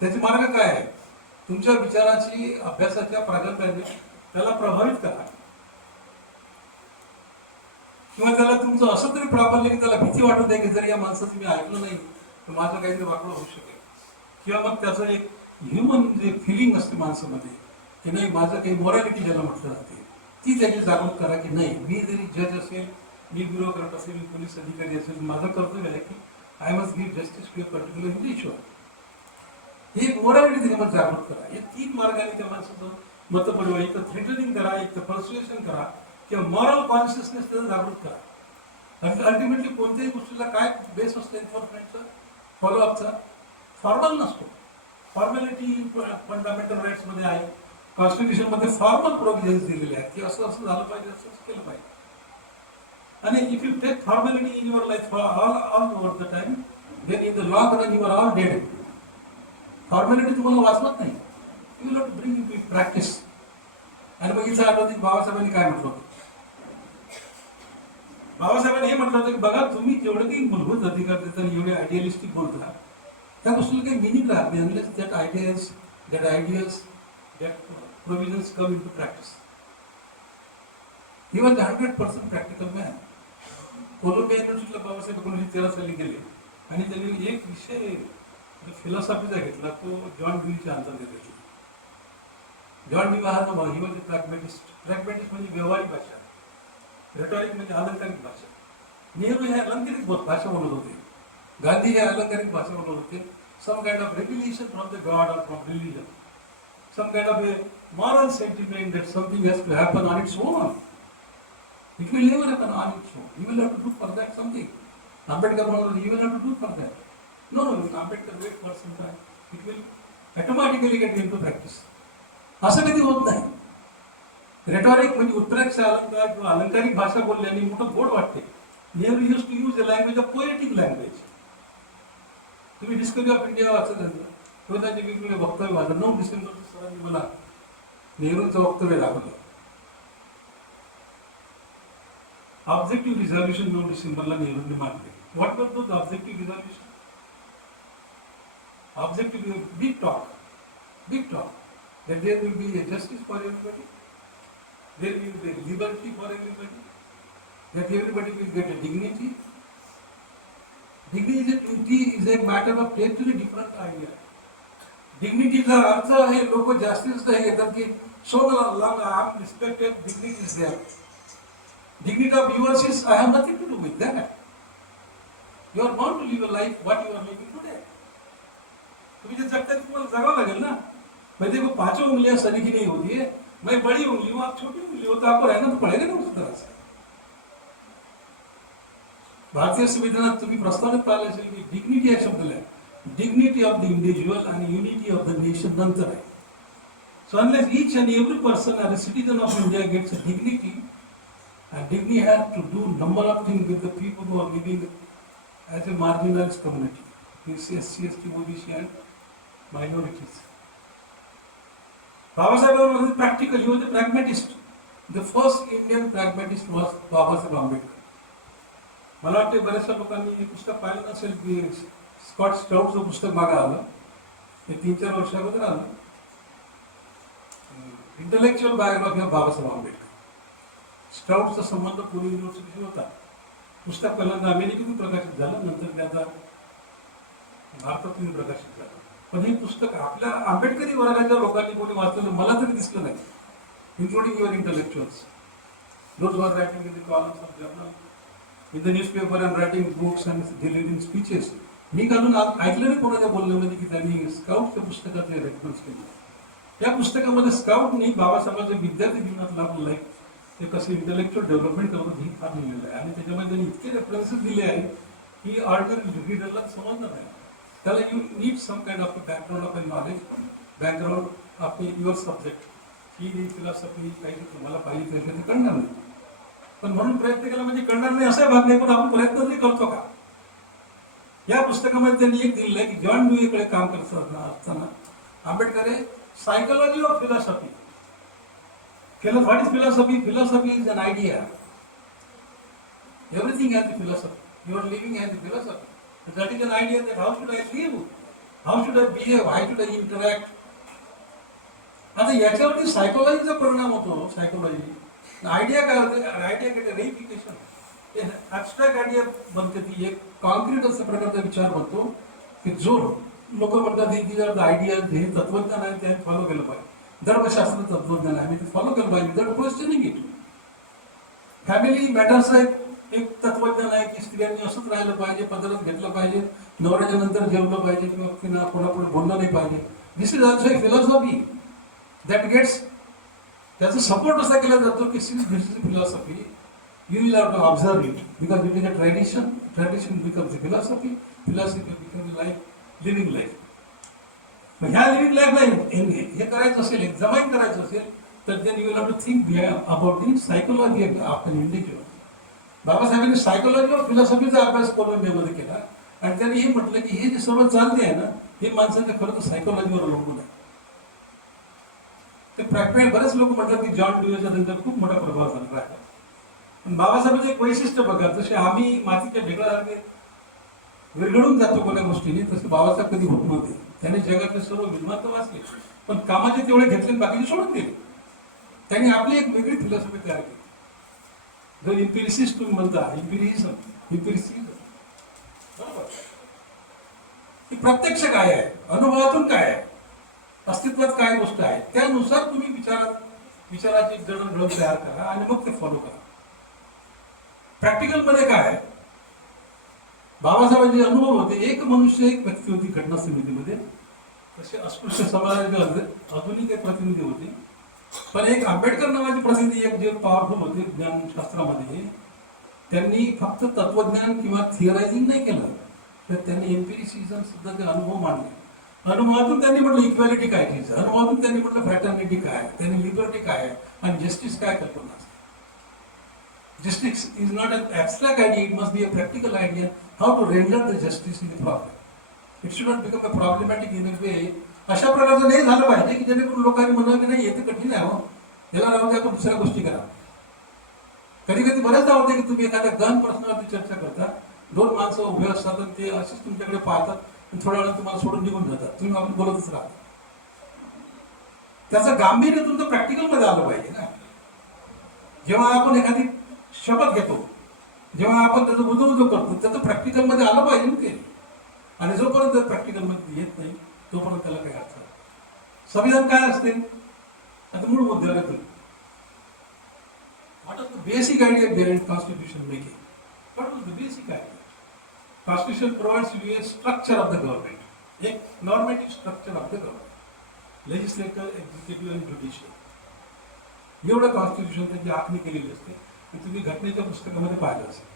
त्याचे मार्ग काय आहे? तुमच्या विचाराची अभ्यासाच्या प्रागल्भ्याने त्याला प्रभावित करा किंवा त्याला तुमचं असं तरी प्रॉपरली की त्याला भीती वाटत आहे की जर या माणसाचं मी ऐकलं नाही तर माझं काहीतरी वाकडं होऊ शकेल. किंवा मग त्याचं एक ह्युमन जे फिलिंग असते माणसामध्ये की नाही माझं काही मोरॅलिटी ज्याला म्हटलं जाते ती त्याची जागृत करा की नाही, मी जरी जज असेल, मी ब्युरोक्रेट असेल, मी पोलीस अधिकारी असेल, माझं कर्तव्य आहे की I must give justice to a particular individual. ही एक मोरॅलिटी त्याच्यामध्ये जागृत करा. या 3 मार्गाने त्या माणसाचं मत पडवा. एक तर थ्रेटनिंग करा, एक तर पर्सुएशन करा, किंवा मॉरल कॉन्शियसनेस त्याचं जागृत करा. अल्टिमेटली कोणत्याही गोष्टीला काय बेस असतो एन्फोर्समेंटचा, फॉलोअपचा, फॉर्मल नसतो. फॉर्मॅलिटी फंडामेंटल राईट्समध्ये आहे, कॉन्स्टिट्यूशनमध्ये फॉर्मल प्रोव्हिजन्स दिलेले आहेत की असं असं झालं पाहिजे, असं केलं पाहिजे. आणि if you take formality in your life all over the time, then in the long run you are all dead. Formality तुम्हाला वाचवत नाही. You will have to bring it practice. आणि मग इथं आठवतं की बाबासाहेबांनी काय म्हटलं होतं. बाबासाहेबांनी हे म्हटलं होतं की बघा, तुम्ही जेवढं काही मूलभूत अधिकार देता आणि एवढे आयडियलिस्टिक बोलता, त्या गोष्टीला काही मिनिंग राहत नाही unless that ideas that provisions come into practice. He was 100% practical man. Columbia युनिव्हर्सिटीला बाबासाहेब 1913 साली गेले आणि त्यांनी एक विषय फिलॉसॉफीचा घेतला, तो जॉन ड्यूच्या अंतर्गत घेतला. जॉन ड्यू हा नाव, ही वॉज प्रॅग्मॅटिस्ट. प्रॅग्मॅटिस्ट म्हणजे व्यवहारिक भाषा, रेटॉरिक म्हणजे अलंकारिक भाषा. नेहरू हे अलंकारिक भाषा बोलत होते, गांधी हे अलंकारिक भाषा बोलत होते. Some kind of revolution from the God और from religion, some kind of a moral sentiment that something has to happen on its own. It will never happen on its own. You will have to do for that something. Ambedkar said, you will have to do for that. No, Ambedkar wait for some time. It will automatically get into practice. असं कधी होत नाही. रेटॉरिक म्हणजे उत्प्रेक्षा अलंकार किंवा अलंकारिक भाषा बोलल्याने मोठं गोड वाटते. Nehru use to use a language of poetic language. तुम्ही डिस्कवरी ऑफ इंडिया वाचत असाल, त्याचे वेगवेगळे वक्तव्य वाचलं. 9 डिसेंबर सरांनी मला नेहरूंचं वक्तव्य दाखवलं. ऑब्जेक्टिव्ह रिझॉल्युशन 9 डिसेंबरला नेहरूंनी मांडले. व्हॉट वर those objective resolution? Objective big talk that there will be a justice for everybody, there will be a liberty for everybody, that everybody will get a dignity. Dignity is a matter of totally different idea. डिग्निटीचा अर्थ हे लोक जास्तीत हे घेतात की so long I am respected, dignity is there. Dignity of yours is I have nothing to do with that. You are born to live a life what you are living today. तुम्ही जे जगताय तुम्हाला जगावं लागेल ना. मैं देखो 5 उंगलियां सरी की नहीं होती है, मैं बड़ी उंगली हूं, आप छोटी उंगली हो, तो आपको रहना तो पड़ेगा ना उस तरह से. भारतीय संविधानात तुम्ही प्रस्तावित पाहिलं असेल की डिग्निटी हा शब्द आहे. Dignity of the individual and unity of the nation नंतर आहे. So unless each and every person as a citizen of India gets a dignity, and dignity has to do number of things with the people who are living as a marginalized community, SC, ST, OBC and minorities. Babasaheb was practical, he was a pragmatist. The first Indian pragmatist was Babasaheb Ambedkar. मला वाटते बऱ्याचशा लोकांनी हे पुस्तक पाहिलं नसेल की Scott स्टाउटचं पुस्तक मागं आलं, हे 3-4 वर्ष अगोदर आलं. Intellectual biography of Babasaheb Ambedkar. स्टाउटचा संबंध पुणे युनिव्हर्सिटीशी होता. पुस्तक पहिल्यांदा अमेरिकेतून प्रकाशित झालं, नंतर ते आता भारतातून प्रकाशित झालं. पण हे पुस्तक आपल्या आंबेडकरी वर्गाच्या लोकांनी कोणी वाचलेलं मला तरी दिसलं नाही, including your intellectuals. Those were writing in the columns of journal, in the newspaper and writing books and delivering speeches. मी घालून ऐकलं नाही कोणाच्या बोलण्यामध्ये की त्यांनी स्काउटच्या पुस्तकाचे रेफरन्स केले. त्या पुस्तकामध्ये स्काउटनी बाबासाहेबांच्या विद्यार्थी जीवनातलं आपलं लाईफ ते कसं इंटलेक्च्युअल डेव्हलपमेंट करतात हे फार लिहिलेलं आहे. आणि त्याच्यामध्ये त्यांनी इतके रेफरन्सेस दिले आहेत की ऑर्डिनरी रीडरला समजणार नाही. त्याला you need some kind of background of knowledge, background of your subject. ही फिलॉसॉफी काही तुम्हाला पाहिजे ते कळणार नाही. पण म्हणून प्रयत्न केला म्हणजे कळणार नाही असा भाग नाही, पण आपण प्रयत्न तरी करतो का. या पुस्तकामध्ये त्यांनी एक दिलेलं आहे की जॉन ड्यूकडे काम करत असताना आंबेडकर हे psychology of philosophy. What is philosophy? Philosophy is an idea. Everything has a philosophy. Your living has a philosophy. That is an idea that how should I live? How should I behave? How should I interact? आता याच्यावरती सायकोलॉजीचा परिणाम होतो. Psychology idea काय होते? Idea काय रेफिकेशन, abstract idea बनते. ती एक कॉन्क्रीट अशा प्रकारचा विचार बनतो की जो लोक म्हणतात की आयडिया हे तत्वज्ञान आहे ते फॉलो केलं पाहिजे. धर्मशास्त्र तत्वज्ञान आहे ते फॉलो केलं पाहिजे विदाउट क्वेश्चनिंग इट. फॅमिली मॅटर्सचं एक तत्वज्ञान आहे की स्त्रियांनी असंच राहिलं पाहिजे, पदरात घेतलं पाहिजे, नवऱ्याच्या नंतर जेवलं पाहिजे किंवा तिला कोणापुढे बोललं नाही पाहिजे. This is also a philosophy that gets, त्याचा सपोर्ट असा केला जातो की since this is philosophy you will have to observe it because it is a tradition becomes a philosophy becomes life, living life. मग ह्या लिव्हिंग लाईफला हे करायचं असेल, एक्झामाइन करायचं असेल तर then you will have to think about the psychology of an individual. बाबासाहेबांनी psychology of फिलॉसॉफीचा अभ्यास कोलंबियामध्ये केला आणि त्यांनी हे म्हटलं की हे जे सर्व चालते आहे ना हे माणसाच्या खरं तर सायकोलॉजीवर अवलंबून आहे. ते प्रॅक्टिकल बरेच लोक म्हणतात की जॉन ड्यूच्या नंतर खूप मोठा प्रभाव झाला आहे. पण बाबासाहेबांचं एक वैशिष्ट्य बघा, जसे आम्ही मातीच्या ढेकळासारखे विरघळून जातो कोणत्या गोष्टीने, तसे बाबासाहेब कधी होत नव्हते. त्यांनी जगातले सर्व विद्वान तर वाचले पण कामाचे तेवढे घेतले बाकीचे सोडून दिले. त्यांनी आपली एक वेगळी फिलॉसॉफी तयार केली. जर इम्पिरिसिस्ट तुम्ही म्हणता, इम्पिरिसिझम बरोबर, ही प्रत्यक्ष काय आहे, अनुभवातून काय आहे, अस्तित्वात काय गोष्ट आहे, त्यानुसार तुम्ही विचाराची जडणघडण तयार करा आणि मग ते फॉलो करा. प्रॅक्टिकल मध्ये काय आहे, बाबासाहेबांचे अनुभव होते. एक मनुष्य एक व्यक्ती होती घटना समितीमध्ये, तसे अस्पृश्य समाजाचे अजूनही काही प्रतिनिधी होते. पण एक आंबेडकर नावाचे प्रतिनिधी एक जे पॉवरफुल होते ज्ञानशास्त्रामध्ये, त्यांनी फक्त तत्वज्ञान किंवा थिअरायझिंग नाही केलं तर त्यांनी एम्पिरिसिझम सुद्धा ते अनुभव मांडले. अनुभवातून त्यांनी म्हटलं इक्वॅलिटी काय चीज, अनुभवातून त्यांनी म्हटलं फ्रॅटर्निटी काय, त्यांनी लिबर्टी काय आहे आणि जस्टिस काय कल्पना असते. Justice is not an abstract idea, it must be a practical idea, how to render the justice in the problem. It should not become a problematic in a way. अशा प्रकारचं नाही झालं पाहिजे की जेणेकरून लोकांनी म्हणावं की नाही येतं कठीण आहे, हो याला राहून द्या, आपण दुसऱ्या गोष्टी करा. कधी कधी बऱ्याचदा होते की तुम्ही एखाद्या गहन प्रश्नावरती चर्चा करता, दोन माणसं उभे असतात आणि ते असेच तुमच्याकडे पाहतात आणि थोड्या वेळा तुम्हाला सोडून निघून जातात, तुम्ही आपण बोलतच राहता. त्याचं गांभीर्य तुमचं प्रॅक्टिकल मध्ये आलं पाहिजे ना. जेव्हा आपण एखादी शपथ घेतो, जेव्हा आपण त्याचं बुजवून करतो, त्याचं प्रॅक्टिकल मध्ये आलं पाहिजे ना ते. आणि जोपर्यंत प्रॅक्टिकल मध्ये येत नाही तोपर्यंत त्याला काही अर्थ नाही. संविधान काय असते, आता मूळ मुद्द्यावर येतो. What is the basic idea behind constitution making? What is the basic idea? Constitution provides you a structure of the government, एक normative structure of the government, legislator, executive आणि ज्युडिशियल. एवढं कॉन्स्टिट्यूशन त्याची आखणी केलेली असते की तुम्ही घटनेच्या पुस्तकामध्ये पाहिलं असेल.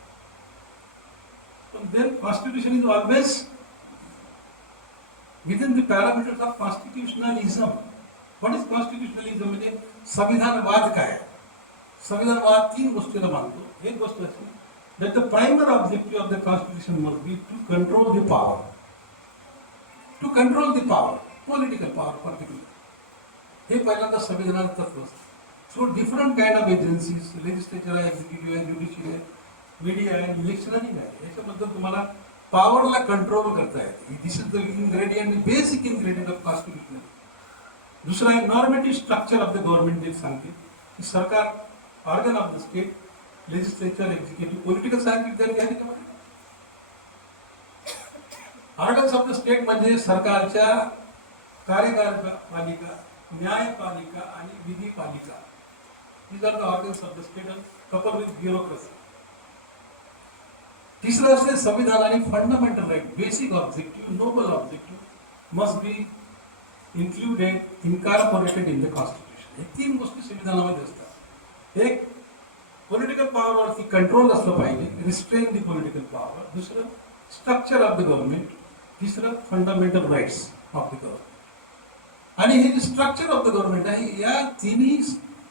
पण then constitution is always within the parameters of constitutionalism. What is constitutionalism? म्हणजे संविधानवाद काय? संविधानवाद तीन गोष्टीला मानतो. एक गोष्ट अशी that the primary objective of the constitution must be to control the power, political power particularly. हे पहिल्यांदा संविधानाचं तत्व असतं. So different kind of agencies, legislature आहे, executive आहे, judiciary आहे, media आहे, electioning आहे, याच्याबद्दल तुम्हाला पॉवरला कंट्रोल करता येते. This is the ingredient, basic ingredient of constitution. दुसरा आहे normative structure of the government, जे सांगते की सरकार organ of the state, legislature, executive, political science विद्यार्थी आहे त्याच्यामध्ये. ऑर्गन्स ऑफ द स्टेट म्हणजे सरकारच्या कार्यपालिका, न्यायपालिका आणि विधिपालिका. These are the organs of the state coupled with bureaucracy. तिसरं असते संविधान आणि fundamental right, basic objective, noble objective must be included, incorporated in the constitution. हे तीन गोष्टी संविधानामध्ये असतात. एक पॉलिटिकल पॉवरवरती कंट्रोल असलं पाहिजे, रिस्ट्रेन द पॉलिटिकल पॉवर. दुसरं स्ट्रक्चर ऑफ द गव्हर्नमेंट. तिसरं fundamental rights of the government. आणि हे जे स्ट्रक्चर ऑफ द गव्हर्नमेंट आहे, या तिन्ही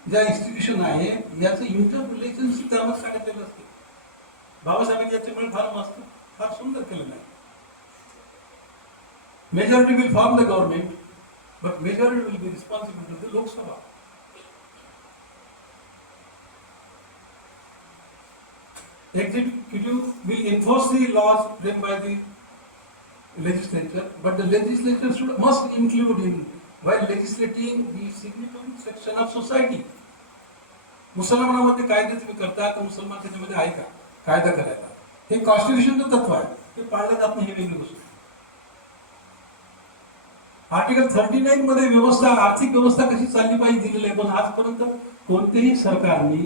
ज्या इन्स्टिट्यूशन आहे याचं इंटर रिलेशनशिप त्यामध्ये सांगितलेलं असते. बाबासाहेबांनी याच्यामुळे फार सुंदर केलेलं आहे. Majority will form the government but majority will be responsible to the Lok Sabha. Executive will enforce the laws framed by the legislature, but the legislature must include in while legislating the significant section of society. मुसलमानामध्ये कायदे तुम्ही करता तर मुसलमान त्याच्यामध्ये आहे का कायदा करायला? हे कॉन्स्टिट्यूशनचं तत्व आहे, ते पाळलं जात नाही, ही वेगळी गोष्ट. आर्टिकल 39 मध्ये व्यवस्था, आर्थिक व्यवस्था कशी चालली पाहिजे दिलेली आहे. पण आजपर्यंत कोणत्याही सरकारने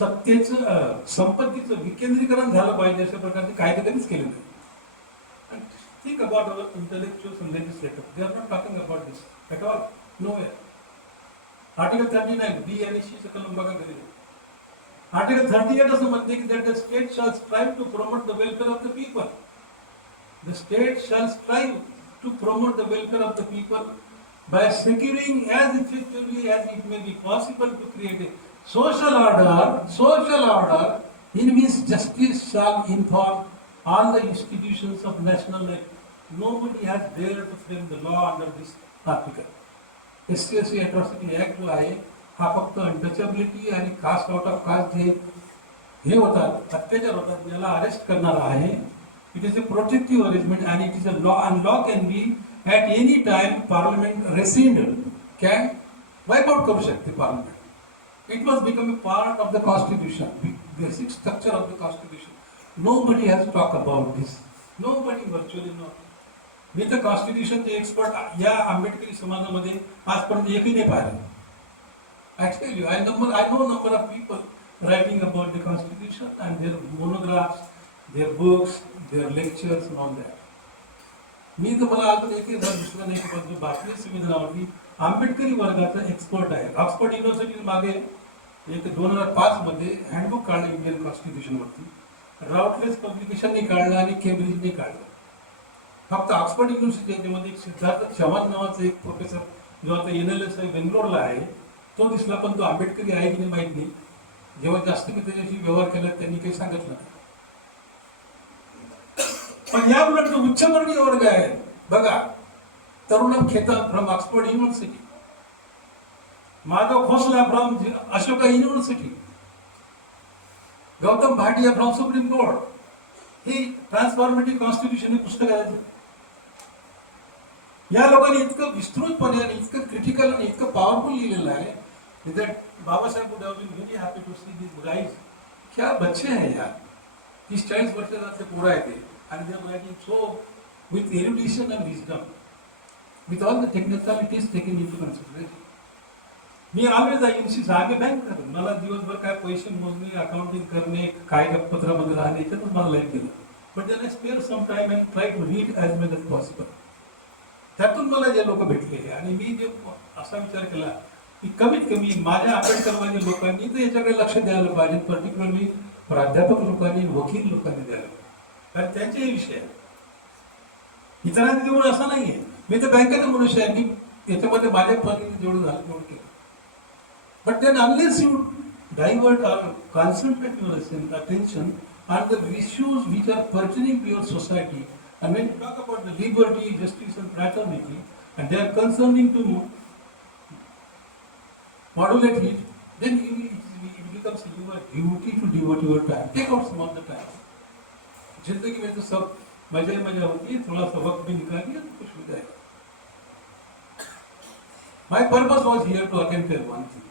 सत्तेचं संपत्तीचं विकेंद्रीकरण झालं पाहिजे अशा प्रकारचे कायदे कधीच केले नाही. Think about our intellectuals and legislators. They are not talking about this at all. Nowhere. Article 39, B आणि C चं कलम बघा कधी. Article 38 असं म्हणते की that the state shall strive to promote the welfare of the people. The state shall strive to promote the welfare of the people by securing as effectively as it may be possible to create a social order in which justice shall inform all the institutions of national life. Nobody has dared to frame the law under this article. SC Atrocity Act जो आहे हा फक्त untouchability आणि caste out of caste जे हे होतात, अत्याचार होतात, याला अरेस्ट करणारा आहे. It is a protective arrangement आणि it is a law and law can be at any time parliament rescind can wipe out करू शकते parliament. It must become a part of the constitution, basic structure of the constitution. Nobody has talked about this. Nobody virtually knows. मी तर कॉन्स्टिट्यूशनचे expert या आंबेडकरी समाजामध्ये आजपर्यंत एकही नाही पाहिलं. I tell you, I know number of people writing about the constitution and their monographs, their books, their lectures and all that. मी तर मला अजून एकही दुसरा नाही की भारतीय संविधानावरती आंबेडकरी वर्गाचा एक्सपर्ट आहे. ऑक्सफर्ड युनिव्हर्सिटी मागे एक 2005 मध्ये हँडबुक काढलं इंडियन कॉन्स्टिट्यूशनवरती. राउटलेस पब्लिकेशनने काढलं आणि केम्ब्रिजने काढलं. फक्त ऑक्सफर्ड युनिव्हर्सिटी याच्यामध्ये एक सिद्धार्थ चव्हाण नावाचा एक प्रोफेसर जो आता NLS बेंगलोरला आहे तो दिसला, पण तो आंबेडकरी आहे की नाही माहीत नाही. जेव्हा जास्त मी त्याच्याशी व्यवहार केला त्यांनी काही सांगितलं नाही. पण या उलट जो उच्चवर्णीय वर्ग आहे बघा, Tarunabh Khaitan from Oxford university, Madhav Khosla from Ashoka university, Gautam Bhatia from Supreme Court, ही ट्रान्सफॉर्मेटिव्ह कॉन्स्टिट्यूशन हे पुस्तक आहे. या लोकांनी इतकं विस्तृतपणे आणि इतकं क्रिटिकल आणि इतकं पॉवरफुल लिहिलेलं आहे that Babasaheb would have been very happy to see these guys. क्या बच्चे हैं यार, 30-40 वर्षाचे पोरं आहेत ते, and they are writing so with erudition and wisdom, with all the technicalities taken into consideration. Me always I NC जागे बँक करतो. मला दिवसभर काय पैसे मोजणे, अकाउंटिंग करणे, कागदपत्रामध्ये राहणे याच्यातच मला लाईफ गेलं. But then I spare some time and try to read as much as possible. त्यातून मला जे लोक भेटले आणि मी जे असा विचार केला की कमीत कमी माझ्या आंबेडकरवादी लोकांनी तर याच्याकडे लक्ष द्यायला पाहिजे, पर्टिक्युलरली प्राध्यापक लोकांनी, वकील लोकांनी द्यायला पाहिजे, कारण त्यांचे विषय आहे. इतरांनी तेवढं असं नाहीये. मी तर बँकेचा मनुष्य आहे, मी याच्यामध्ये माझ्या पद्धतीने जेवढं झालं तेवढं केलं. But then unless you divert or concentrate your attention on the issues which are pertaining to your society, and when you talk about the liberty, justice and fraternity, and they are concerning to modulate it, then it becomes your duty to devote your time. Take out some of the time. जिंदगी में तो सब मजा ही मजा होती है, थोड़ा सा वक्त भी निकालिए तो कुछ हो जाएगा. My purpose was here to again tell one thing.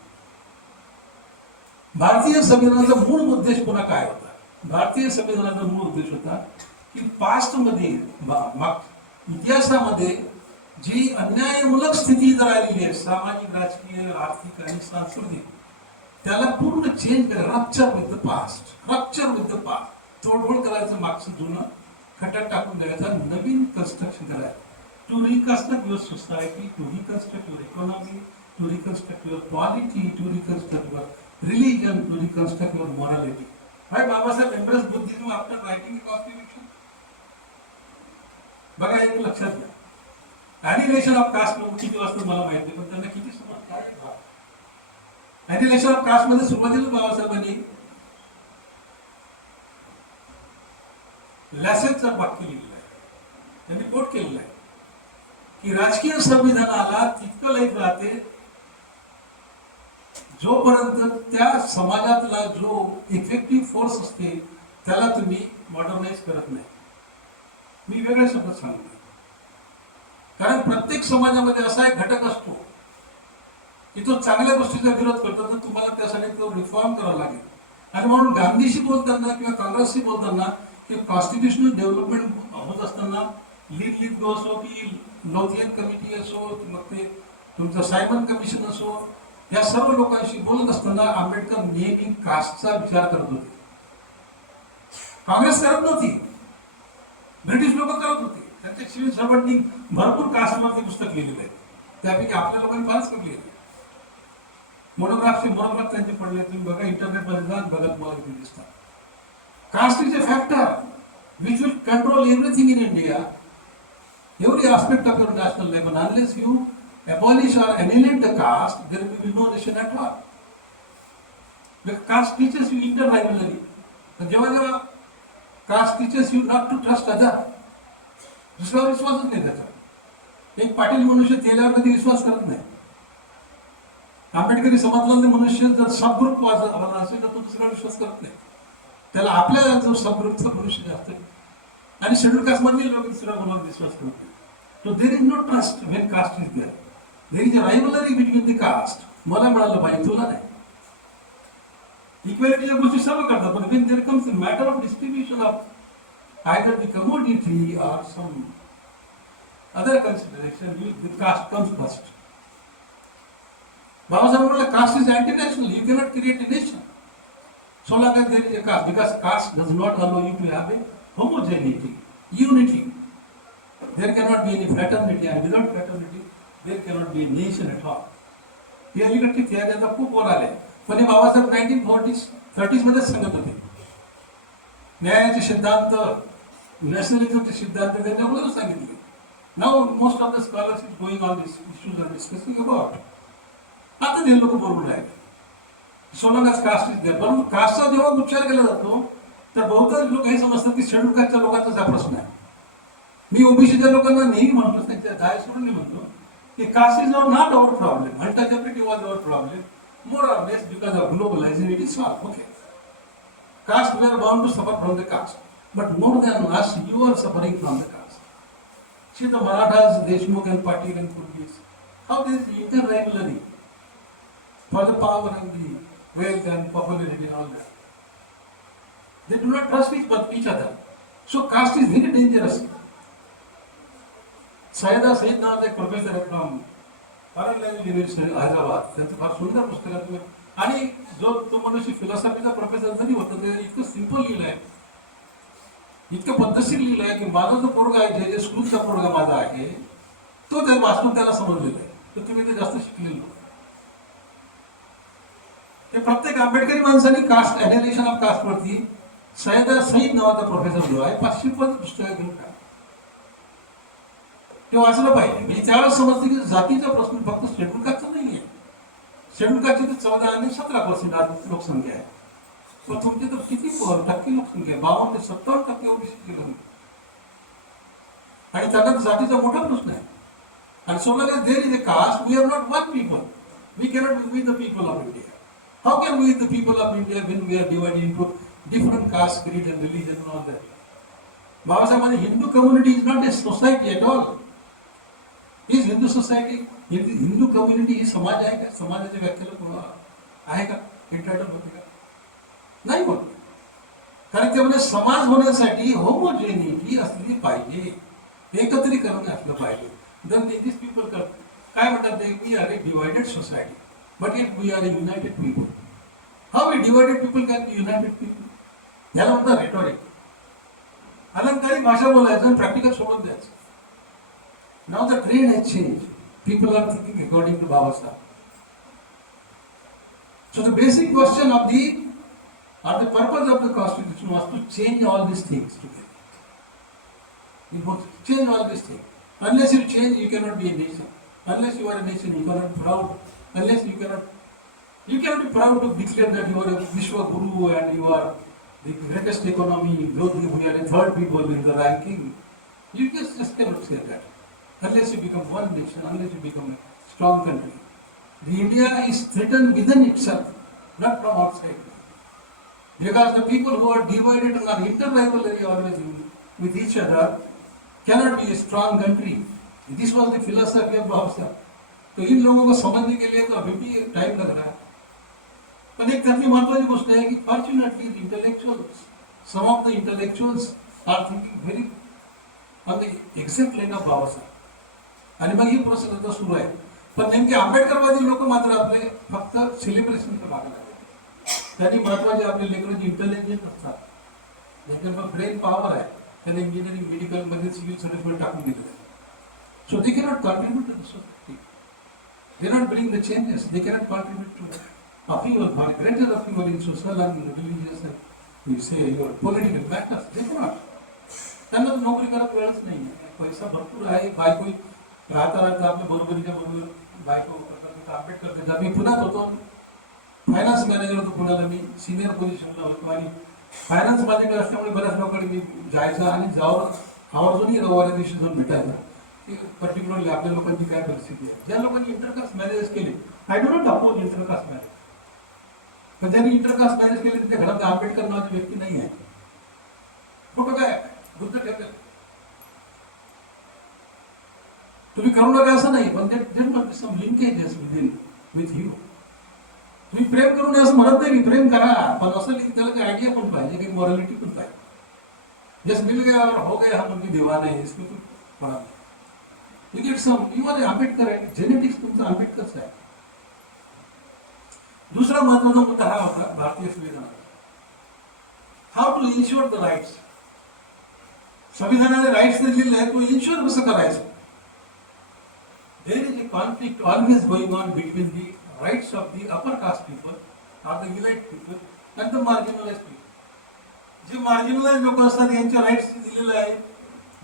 भारतीय संविधानाचा मूळ उद्देश पुन्हा काय होता? भारतीय संविधानाचा मूळ उद्देश होता की पास्टमध्ये इतिहासामध्ये जी अन्यायमूलक स्थिती राहिलेली आहे, सामाजिक, राजकीय, आर्थिक आणि सांस्कृतिक, त्याला पूर्ण चेंज करा. रप्चर विथ द पास्ट, तोडफोड करायचं, मागचं जुनं खड्ड्यात टाकून द्यायचा, नवीन कन्स्ट्रक्शन करायचं. To reconstruct your society, to reconstruct your economy, to reconstruct your polity, to reconstruct your religion, to reconstruct your morality. Why Baba Sahib embraced Buddhism after writing the constitution? बघा एक लक्षात घ्या. ॲनिलेशन ऑफ कास्ट किती वाजता मला माहित नाही, पण त्यांना किती सुरुवात काय ॲनिलेशन ऑफ कास्ट मध्ये सुरुवातीला बाबासाहेबांनी लॅसेटचं वाक्य लिहिलेलं आहे, त्यांनी कोट केलेलं आहे की राजकीय संविधानाला तितकं लाईफ राहते जोपर्यंत त्या समाजातला जो इफेक्टिव्ह फोर्स असते त्याला तुम्ही मॉडर्नाइज करत नाही. मी वेगळ्या शब्दात सांगतो, कारण प्रत्येक समाजामध्ये असा एक घटक असतो की तो चांगल्या गोष्टीचा विरोध करतो, तर तुम्हाला त्यासाठी तो रिफॉर्म करावा लागेल. आणि म्हणून गांधीशी बोलताना किंवा काँग्रेसशी बोलताना किंवा कॉन्स्टिट्युशनल डेव्हलपमेंट होत असताना लीग असो की लोथियन कमिटी असो, मग ते तुमचं सायमन कमिशन असो, या सर्व लोकांशी बोलत असताना आंबेडकर नेहमी कास्टचा विचार करत होते. काँग्रेस करत नव्हती, ब्रिटिश लोक करत होते. त्यांच्या सिव्हिल सर्वंटनी भरपूर कास्टवरती पुस्तक लिहिलेले आहे, त्यापैकी आपल्या लोकांनी फारच कमी लिहिले. मोनोग्राफ त्यांचे पडले, तुम्ही बघा इंटरनेटमध्ये जा, बघा तुम्हाला इथे दिसतात. Caste is a factor which will control everything in India, every aspect of your national life. And unless you abolish or annihilate the caste, there will be no nation at all. The caste teaches you inter-rivalry. जेव्हा caste teaches you not to trust other, दुसऱ्यावर विश्वासच नाही त्याचा. एक पाटील मनुष्य तेलावर कधी विश्वास करत नाही. आंबेडकरी समाजातला मनुष्य जर सबग्रुप वाजला असेल तर तो दुसऱ्यावर विश्वास करत नाही. त्याला आपल्या जो सबग्रुपचा मनुष्य जास्त आणि शेड्यूल कास्ट मधील लोक दुसऱ्या कोणावर विश्वास करत नाही. So there is no trust when caste is there. There is a rivalry between the caste. मला मिळालं पाहिजे, तुला नाही. इक्वॅलिटीच्या गोष्टी सर्व करतात, पण when there comes a matter of distribution of either the commodity or some other consideration, the caste comes first. Babasaheb म्हणाले caste is anti-national. You cannot create a nation so long as there is a caste, because caste does not allow you to have a homogeneity, unity. There cannot be any fraternity, and without fraternity there cannot be a nation at all. हे अलीकडचे त्याचा खूप वर आले, पण हे Babasaheb 1930s मध्ये सांगत होते. न्यायाचे सिद्धांत, नॅशनलिझमचे सिद्धांत त्यांनी अगोदर सांगितले. Now most of the scholars is going on this issues are discussing about. आता ते लोक बोलून राहिले so long as caste is there. पण कास्टचा जेव्हा उच्चार केला जातो तर बहुतांश लोक हे समजतात की शेड्यूल कास्टच्या लोकांचा प्रश्न आहे. मी ओबीसीच्या लोकांना नेहमी म्हणतो, त्यांच्या दाय सोडून म्हणतो की caste is not our problem, untouchability was our problem, more or less because of globalization it is solve. Okay, caste we are bound to suffer from the caste, but more than us you are suffering from the caste. See the Marathas, Deshmukh and Patil and Kurgis, how there is inter-rivalry for the power and the wealth and popularity and all that. They do not trust each other. So caste is very dangerous. Sayeda Said नावाचा एक professor आहे from university Hyderabad, त्यांचं फार सुंदर पुस्तक आहे. आणि जो तो मनुष्य फिलॉसॉफीचा प्रोफेसर जरी होता ते इतकं सिंपल लिहिलं आहे, इतकं पद्धतशीर लिहिलं आहे की माझा जो पोरगा आहे, जे स्कूलचा पोरगा माझा आहे, तो त्या वाचून त्याला समजलेला आहे. तर तुम्ही ते जास्त शिकलेलो. ते प्रत्येक आंबेडकरी माणसाने कास्ट, ॲनालिसिस ऑफ कास्ट वरती सैयदा सईद नावाचा प्रोफेसर जो आहे 500 पुस्तकं घेऊन टाक, ते वाचलं पाहिजे. म्हणजे त्यावेळेस समजते की जातीचा प्रश्न फक्त शेड्यूल कास्टचा नाही आहे. शेड्यूल कास्टची तर 14 आणि 17% लोकसंख्या आहे, पण तुमची तर किती टक्के लोकसंख्या आहे? 52 ते 57% ओबीसी लोक, आणि त्याला जातीचा मोठा प्रश्न आहे. आणि so long as there is a caste, we are not one people. We cannot be the people of India. How can we the people of India when we are divided into different caste, creed and religion and all that? Babasaheb म्हणे Hindu community is not a society at all. Is Hindu society, Hindu community ही समाज आहे का? समाजाच्या व्याख्याला कोणा आहे का? Internet होते का? नाही होत. कारण ते म्हणजे समाज होण्यासाठी होमोजेनिटी असली पाहिजे, एकत्रीकरण असलं पाहिजे. जर दिस पीपल काय म्हणतात ते, we are a divided society but yet we are a united people. How a divided people can be united people? याला म्हणतात रेटॉरिक. अलंकारिक भाषा बोलायचं आणि प्रॅक्टिकल सोडून द्यायचं. Now the trend has changed. People are thinking according to Baba Sahib. So the basic question of the purpose of the Constitution was to change all these things together. You must change all these things. Unless you change, you cannot be a nation. Unless you are a nation, you cannot be proud. Unless you cannot be proud to declare that you are a Vishwa Guru and you are the greatest economy, we are the third people in the ranking. You just cannot say that. Unless you become one nation, unless you become a strong country. The India is threatened within itself, not from outside. Because the people who are divided and are inter-rivalry always with each other cannot be a strong country. This was the philosophy of Baba Sahib. तो in लोगों को समझने के लिए तो अभी भी time लग रहा है. पण एक त्यातली महत्वाची गोष्ट आहे की fortunately intellectuals, some of the intellectuals are thinking very on the exact line of Babasaheb. आणि मग ही प्रोसेस आता सुरू आहे. पण नेमके आंबेडकरवादी लोक मात्र आपले फक्त सेलिब्रेशनचं मागे लागले. त्यांनी महत्वाचे आपले लेकरं इंटेलिजंट असतात, ज्यांच्याकडे ब्रेन पॉवर आहे, त्यांनी इंजिनिअरिंग मेडिकल मध्ये सिव्हिल सर्व्हिस टाकून दिलेलं आहे. So they cannot contribute to the society, they not bring the changes, they cannot contribute to upheaval, for greater upheaval in social and religious and you say your political matters, they cannot. त्यांना नोकरी करत वेळच नाही, पैसा भरपूर आहे, बायको राहता आपल्या बरोबरीच्या बरोबर बायको करतात. आंबेडकर त्याचा मी पुण्यात होतो, फायनान्स मॅनेजर होतो पुण्याला, मी सिनियर पोझिशनला होतो आणि फायनान्स मॅनेजर असल्यामुळे बऱ्याच लोकांकडे मी जायचा आणि आवर्जूनही रविवारी दिवशी जाऊन भेटायचा की पर्टिक्युलरली आपल्या लोकांची काय परिस्थिती आहे. ज्या लोकांनी इंटरकास्ट मॅरेज केले, I do not oppose intercaste marriage, पण ज्यांनी इंटरकास्ट मॅरेज केले त्या घरात आंबेडकर नावाची व्यक्ती नाही आहे. फोटो काय बुद्ध ठेवले, तुम्ही करू नका असं नाही, पण सम लिंकेजेस विथ यू. तुम्ही प्रेम करू नये असं म्हणत नाही, प्रेम करा, पण असं त्याला काही आयडिया पण पाहिजे, काही मॉरॅलिटी पण पाहिजे. जस्ट मिल गया और हो गया हम उनकी दीवाना है, इसमें कुछ पड़ा नहीं. You get some, you are Ambedkar आहे, जेनेटिक्स तुमचं आंबेडकरच आहे. दुसरा महत्वाचा मुद्दा हा होता भारतीय संविधानाचा, how to ensure the rights. संविधानाने राईट्स दिलेले आहेत, तो इन्श्युअर कसं करायचं. There is a conflict always going on between the rights of the upper caste people or the elite people and the marginalize people. जे मार्जिनलाइज लोक असतात यांच्या राईट्स दिलेले आहेत,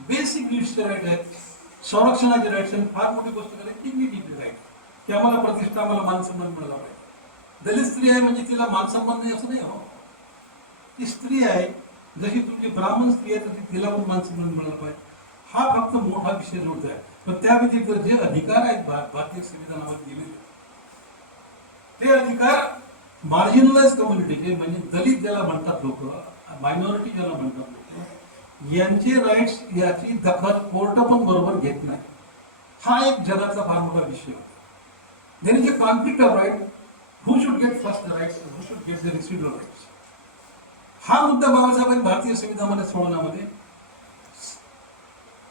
बेसिक नीड्सचे राईट आहेत, संरक्षणाचे राईट्स आणि फार मोठी गोष्ट करायची डिग्निटीचे राईट, की आम्हाला प्रतिष्ठा, आम्हाला मानसन्मान मिळाला पाहिजे. दलित स्त्री आहे म्हणजे तिला मानसन्मान नाही असं नाही हो, ती स्त्री आहे, जशी तुमची ब्राह्मण स्त्री आहे तर तिला पण मानसन्मान मिळाला पाहिजे. हा फक्त मोठा विषय जोडतो आहे. पण त्या व्यतिरिक्त जे अधिकार आहेत भारतीय संविधानामध्ये दिलेले, ते अधिकार मार्जिनलाइज कम्युनिटीचे म्हणजे दलित ज्याला म्हणतात लोक, मायनॉरिटी ज्याला म्हणतात लोक, यांचे राईट्स याची दखल कोर्ट पण बरोबर घेत नाही. हा एक जगाचा फार मोठा विषय होता. There is a conflict of right, who should get first the rights and who should get the residual rights. हा मुद्दा बाबासाहेबांनी भारतीय संविधानामध्ये सोडवण्यामध्ये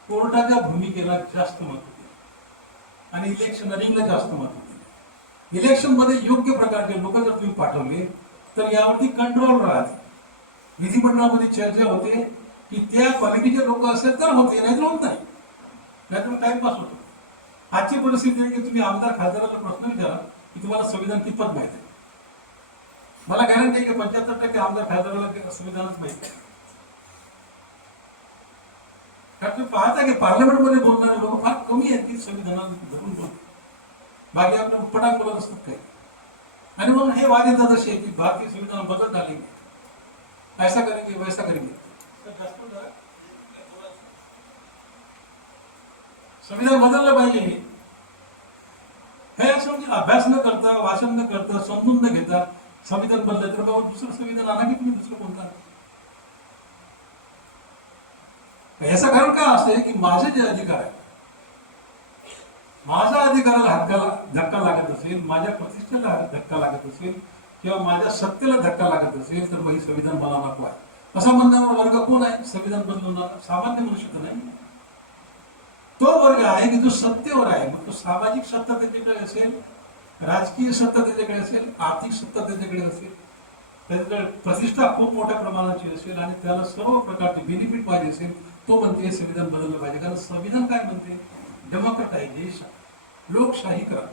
कोर्टाच्या भूमिकेला जास्त महत्व दिले आणि इलेक्शनरिंगला जास्त महत्व दिले. इलेक्शन मध्ये योग्य प्रकारचे लोक जर तुम्ही पाठवले तर यावरती कंट्रोल राहते. विधिमंडळामध्ये चर्चा होते की त्या क्वालिटीचे लोक असेल तर होते, नाहीतर होत नाही, नाहीतर टाइमपास होतो. आजची परिस्थिती आहे की तुम्ही आमदार खासदाराला प्रश्न विचारा की तुम्हाला संविधान कितपत माहिती आहे. मला गॅरंटी आहे की 75% आमदार खासदाराला संविधानच माहिती आहे. कारण तुम्ही पाहता की पार्लमेंटमध्ये बोलणारे लोक फार कमी आहेत की संविधानात धरून बोलतात, बाकी आपल्या उपटान बोलत असतात काही. आणि म्हणून हे वाद येतात असे की भारतीय संविधान बदल झाले, ऐसा करेंगे वैसा करेंगे. संविधान बदललं पाहिजे हे असं म्हणजे अभ्यास न करता, वाचन न करता, समजून न घेता संविधान बदललं तर बाबा दुसरं संविधान आणा की तुम्ही दुसरं कोणता. याचं कारण काय असं की माझे जे अधिकार आहे, माझ्या अधिकाराला धक्का लागत असेल, माझ्या प्रतिष्ठेला धक्का लागत असेल किंवा माझ्या सत्तेला धक्का लागत असेल तर मग संविधान मला नको आहे असा म्हणणारा वर्ग कोण आहे. संविधान बदलवणारा सामान्य मनुष्य नाही, तो वर्ग आहे की जो सत्तेवर आहे. मग तो सामाजिक सत्ता त्याच्याकडे असेल, राजकीय सत्ता त्याच्याकडे असेल, आर्थिक सत्ता त्याच्याकडे असेल, त्याच्याकडे प्रतिष्ठा खूप मोठ्या प्रमाणाची असेल आणि त्याला सर्व प्रकारचे बेनिफिट पाहिजे असेल, तो म्हणते संविधान बदललं पाहिजे. कारण संविधान काय म्हणते, डेमोक्रेटायझेशन, लोकशाहीकरण.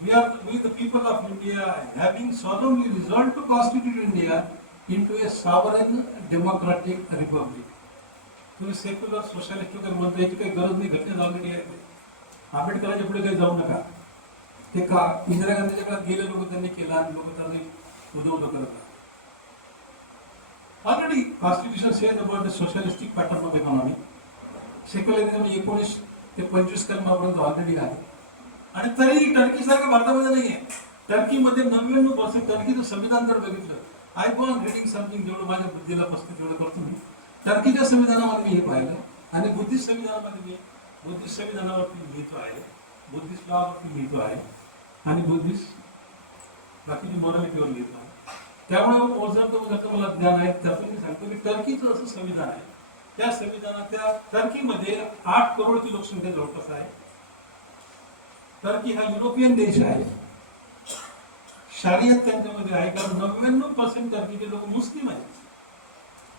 We the people of India having solemnly resolved to constitute India into a sovereign democratic republic. तुम्ही सेक्युलर सोशलिस्ट वगैरे म्हणता, याची काही गरज नाही, घटनेत ऑलरेडी आहे. आंबेडकरांच्या पुढे काही जाऊ नका. ते का इंदिरा गांधीच्या काळात गेले लोक त्यांनी केलं आणि लोक त्यांनी उदवलं करत. Already constitution says about the socialistic pattern of economy. Secularism 19 ते 25 कलमापर्यंत ऑलरेडी आहे. आणि तरी टर्की सारखं भारतामध्ये नाही आहे. टर्कीमध्ये 99% टर्कीचं संविधान जर बघितलं, I go on reading something, जेवढं माझ्या बुद्धीला पसंत तेवढं करतो मी. टर्कीच्या संविधानामध्ये मी हे पाहिलं आणि बुद्धिस्ट संविधानामध्ये मी बुद्धिस्ट संविधानावरती लिहितो आहे, बुद्धिस्ट लॉवरती लिहितो आहे आणि बुद्धिस्ट बाकीची मॉरॅलिटीवर लिहितो आहे. त्यामुळे ओझरतं मला ज्ञान आहे. त्यातून मी सांगतो की टर्कीचं असं संविधान आहे त्या संविधानाच्या टर्कीमध्ये 8 करोडची लोकसंख्या जवळपास आहे. टर्की हा युरोपियन देश आहे. शरीयत त्यांच्यामध्ये आहे, कारण 99% टर्कीचे लोक मुस्लिम आहेत.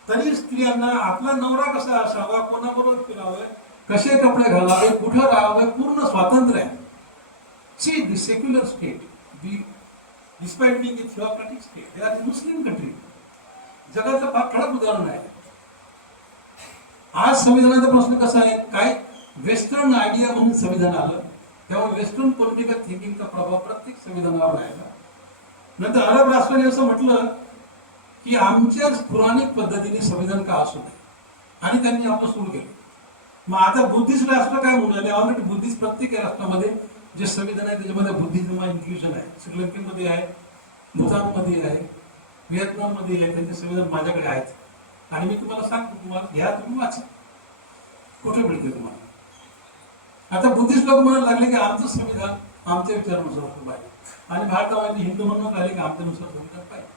तरी स्त्रियांना आपला नवरा कसा असावा, कोणाबरोबर फिरावं, कसे कपडे घालावे, कुठं राहावे, पूर्ण स्वातंत्र्य आहे. See the secular state, despite being a theocratic state, they are Muslim country. जगाचं फार ठळक उदाहरण आहे. आज संविधानाचा प्रश्न कसा आहे, काय वेस्टर्न आयडिया म्हणून संविधान आलं, त्यामुळे वेस्टर्न पॉलिटिकल थिंकिंगचा प्रभाव प्रत्येक संविधानावर राहिला. नंतर अरब राष्ट्रांनी असं म्हटलं की आमच्याच पुराणिक पद्धतीने संविधान का असू नये, आणि त्यांनी आपलं सुरू केलं. मग आता बुद्धिस्ट राष्ट्र काय म्हणाले, ऑलरेडी बुद्धिस्ट प्रत्येक राष्ट्रामध्ये जे संविधान आहे त्याच्यामध्ये बुद्धिझम इन्क्ल्युजन आहे. श्रीलंकेमध्ये आहे, भूतानमध्ये आहे, व्हिएतनाममध्ये आहे. त्यांचे संविधान माझ्याकडे आहेत, आणि मी तुम्हाला सांगतो, तुम्हाला घ्या, तुम्ही वाचा, कुठे मिळते तुम्हाला. आता बुद्धिस्ट लोक म्हणायला लागले की आमचं संविधान आमच्या विचारानुसार पाहिजे, आणि भारतामध्ये हिंदू म्हणून आले की आमच्यानुसार संविधान पाहिजे.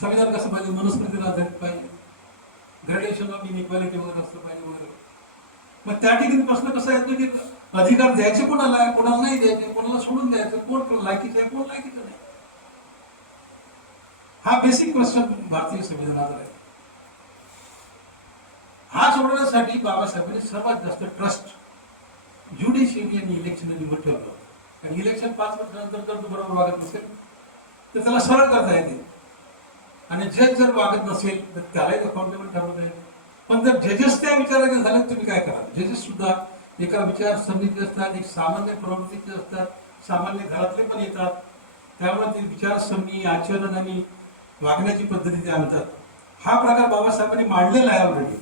संविधान कसं पाहिजे, मनुस्मृतीला आधारित पाहिजे, ग्रेडेशन ऑफ इनइक्वालिटी वगैरे असलं पाहिजे वगैरे. मग त्या ठिकाणी प्रश्न कसा येतो की अधिकार द्यायचे कोणाला आहे, कोणाला नाही द्यायचे, कोणाला सोडून द्यायचं, कोण लायकीचं आहे, कोण लायकीचं नाही. हा बेसिक क्वेश्चन भारतीय संविधानाचा आहे. हा सोडवण्यासाठी बाबासाहेबांनी सर्वात जास्त ट्रस्ट ज्युडिशियरी आणि इलेक्शनवर ठेवलं होतं. कारण इलेक्शन 5 वर्षानंतर जर तो बरोबर वागत नसेल तर त्याला सरळ करता येते, आणि जज जर वागत नसेल तर त्यालाही अकाउंटेबल ठरवता येते. पण जर जजेस त्या विचाराचे झाले तुम्ही काय करा. जजेस सुद्धा एका विचारसरणीचे असतात, एक सामान्य प्रवृत्तीचे असतात, सामान्य घरातले पण येतात, त्यामुळे ते विचारसरणी, आचरण आणि वागण्याची पद्धती ते आणतात. हा प्रकार बाबासाहेबांनी मांडलेला आहे ऑलरेडी.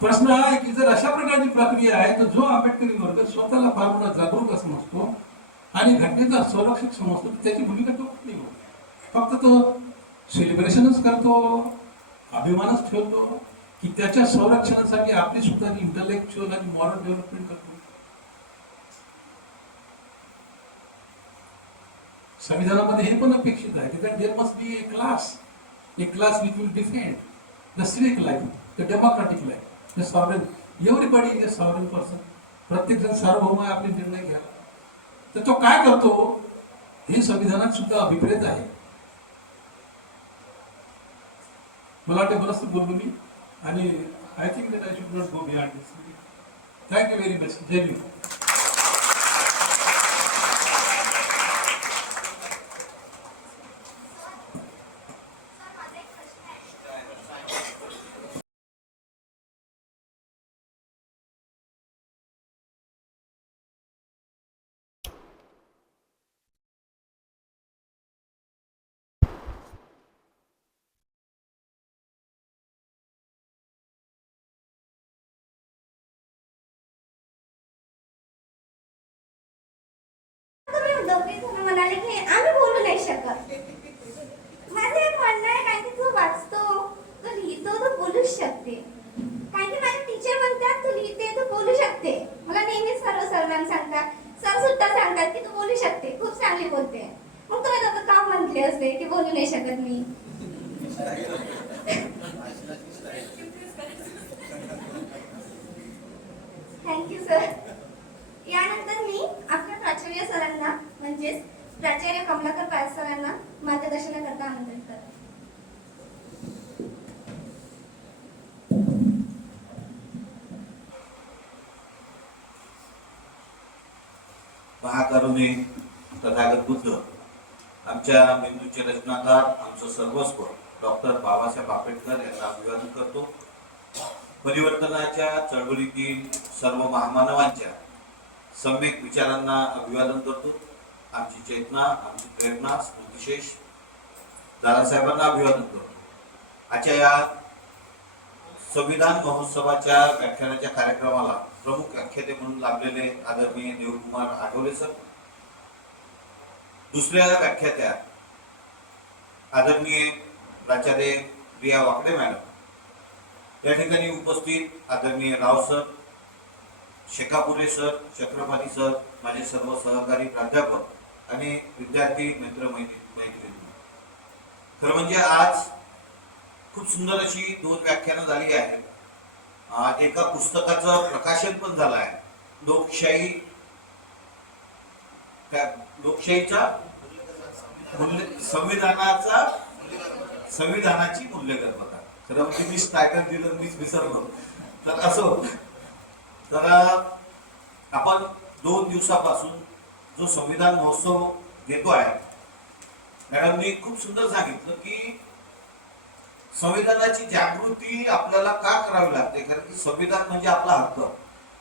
प्रश्न हा आहे की जर अशा प्रकारची प्रक्रिया आहे तर जो आंबेडकरी वर्ग स्वतःला फार मोठा जागरूक समजतो आणि घटनेचा संरक्षक समजतो, त्याची भूमिका तो नाही होत. फक्त तो सेलिब्रेशनच करतो, अभिमानच ठेवतो की त्याच्या संरक्षणासाठी आपली सुद्धा इंटलेक्च्युअल आणि मॉरल डेव्हलपमेंट करतो. संविधानामध्ये हे पण अपेक्षित आहे की there must be a class which will defend the civic life, the democratic life, the sovereign. Everybody is a sovereign person. प्रत्येक जण सार्वभौम आहे आपले निर्णय घ्यायला. तर तो काय करतो हे संविधानात सुद्धा अभिप्रेत आहे. मला वाटतं बरंच बोललो मी, आणि I think that I should not go beyond this. Thank you very much. जय भीम. दोघे जण म्हणाले की आम्ही बोलू नाही शकत. माझं एक म्हणणं आहे, कारण की तू वाचतो, तू लिहितो, तू बोलूच शकते. कारण की माझे टीचर म्हणतात तू लिहिते, तू बोलू शकते. मला नेहमी सर मॅम सांगतात, सर सुद्धा सांगतात की तू बोलू शकते, खूप चांगली बोलते. मग तुम्ही आता का म्हटले असते की बोलू नाही शकत मी. Thank you sir. यानंतर मी आपल्या प्राचार्य सरांना म्हणजेच प्राचार्य कमलाकर पाल सरांना मार्गदर्शनाकरता आमंत्रित करते. महाकरुणे तथागत बुद्ध, आमच्या मेंदूचे रचनाकार, आमचं सर्वस्व डॉक्टर बाबासाहेब आंबेडकर यांना अभिवादन करतो. परिवर्तनाच्या चळवळीतील सर्व महामानवांच्या सम्यक विचारांना अभिवादन करतो. आमची चेतना, आमची प्रेरणा, स्मृतिशेष दादासाहेबांना अभिवादन करतो. आजच्या या संविधान महोत्सवाच्या व्याख्यानाच्या कार्यक्रमाला प्रमुख व्याख्याते म्हणून लाभलेले आदरणीय देवकुमार आठवले सर, दुसऱ्या व्याख्यात्या आदरणीय प्राचार्य प्रिया वाकडे मॅडम, या ठिकाणी उपस्थित आदरणीय राव सर, शेकापुरे सर, चक्रपाती सर, माझे सर्व सहकारी प्राध्यापक आणि विद्यार्थी मित्र मैत्रिणी. खरं म्हणजे आज खूप सुंदर अशी 2 व्याख्यानं झाली आहेत. एका पुस्तकाचं प्रकाशन पण झालं आहे. लोकशाहीचा संविधानाची मूल्यगर्भता. खरं म्हणजे मी टायटल दिलं, मीच विसरलो. तर असं होतं. तर आपण 2 दिवसापासून जो संविधान महोत्सव घेतो आहे, मॅडमनी खूप सुंदर सांगितलं की संविधानाची जागृती आपल्याला का करावी लागते. कारण की संविधान म्हणजे आपला हक्क,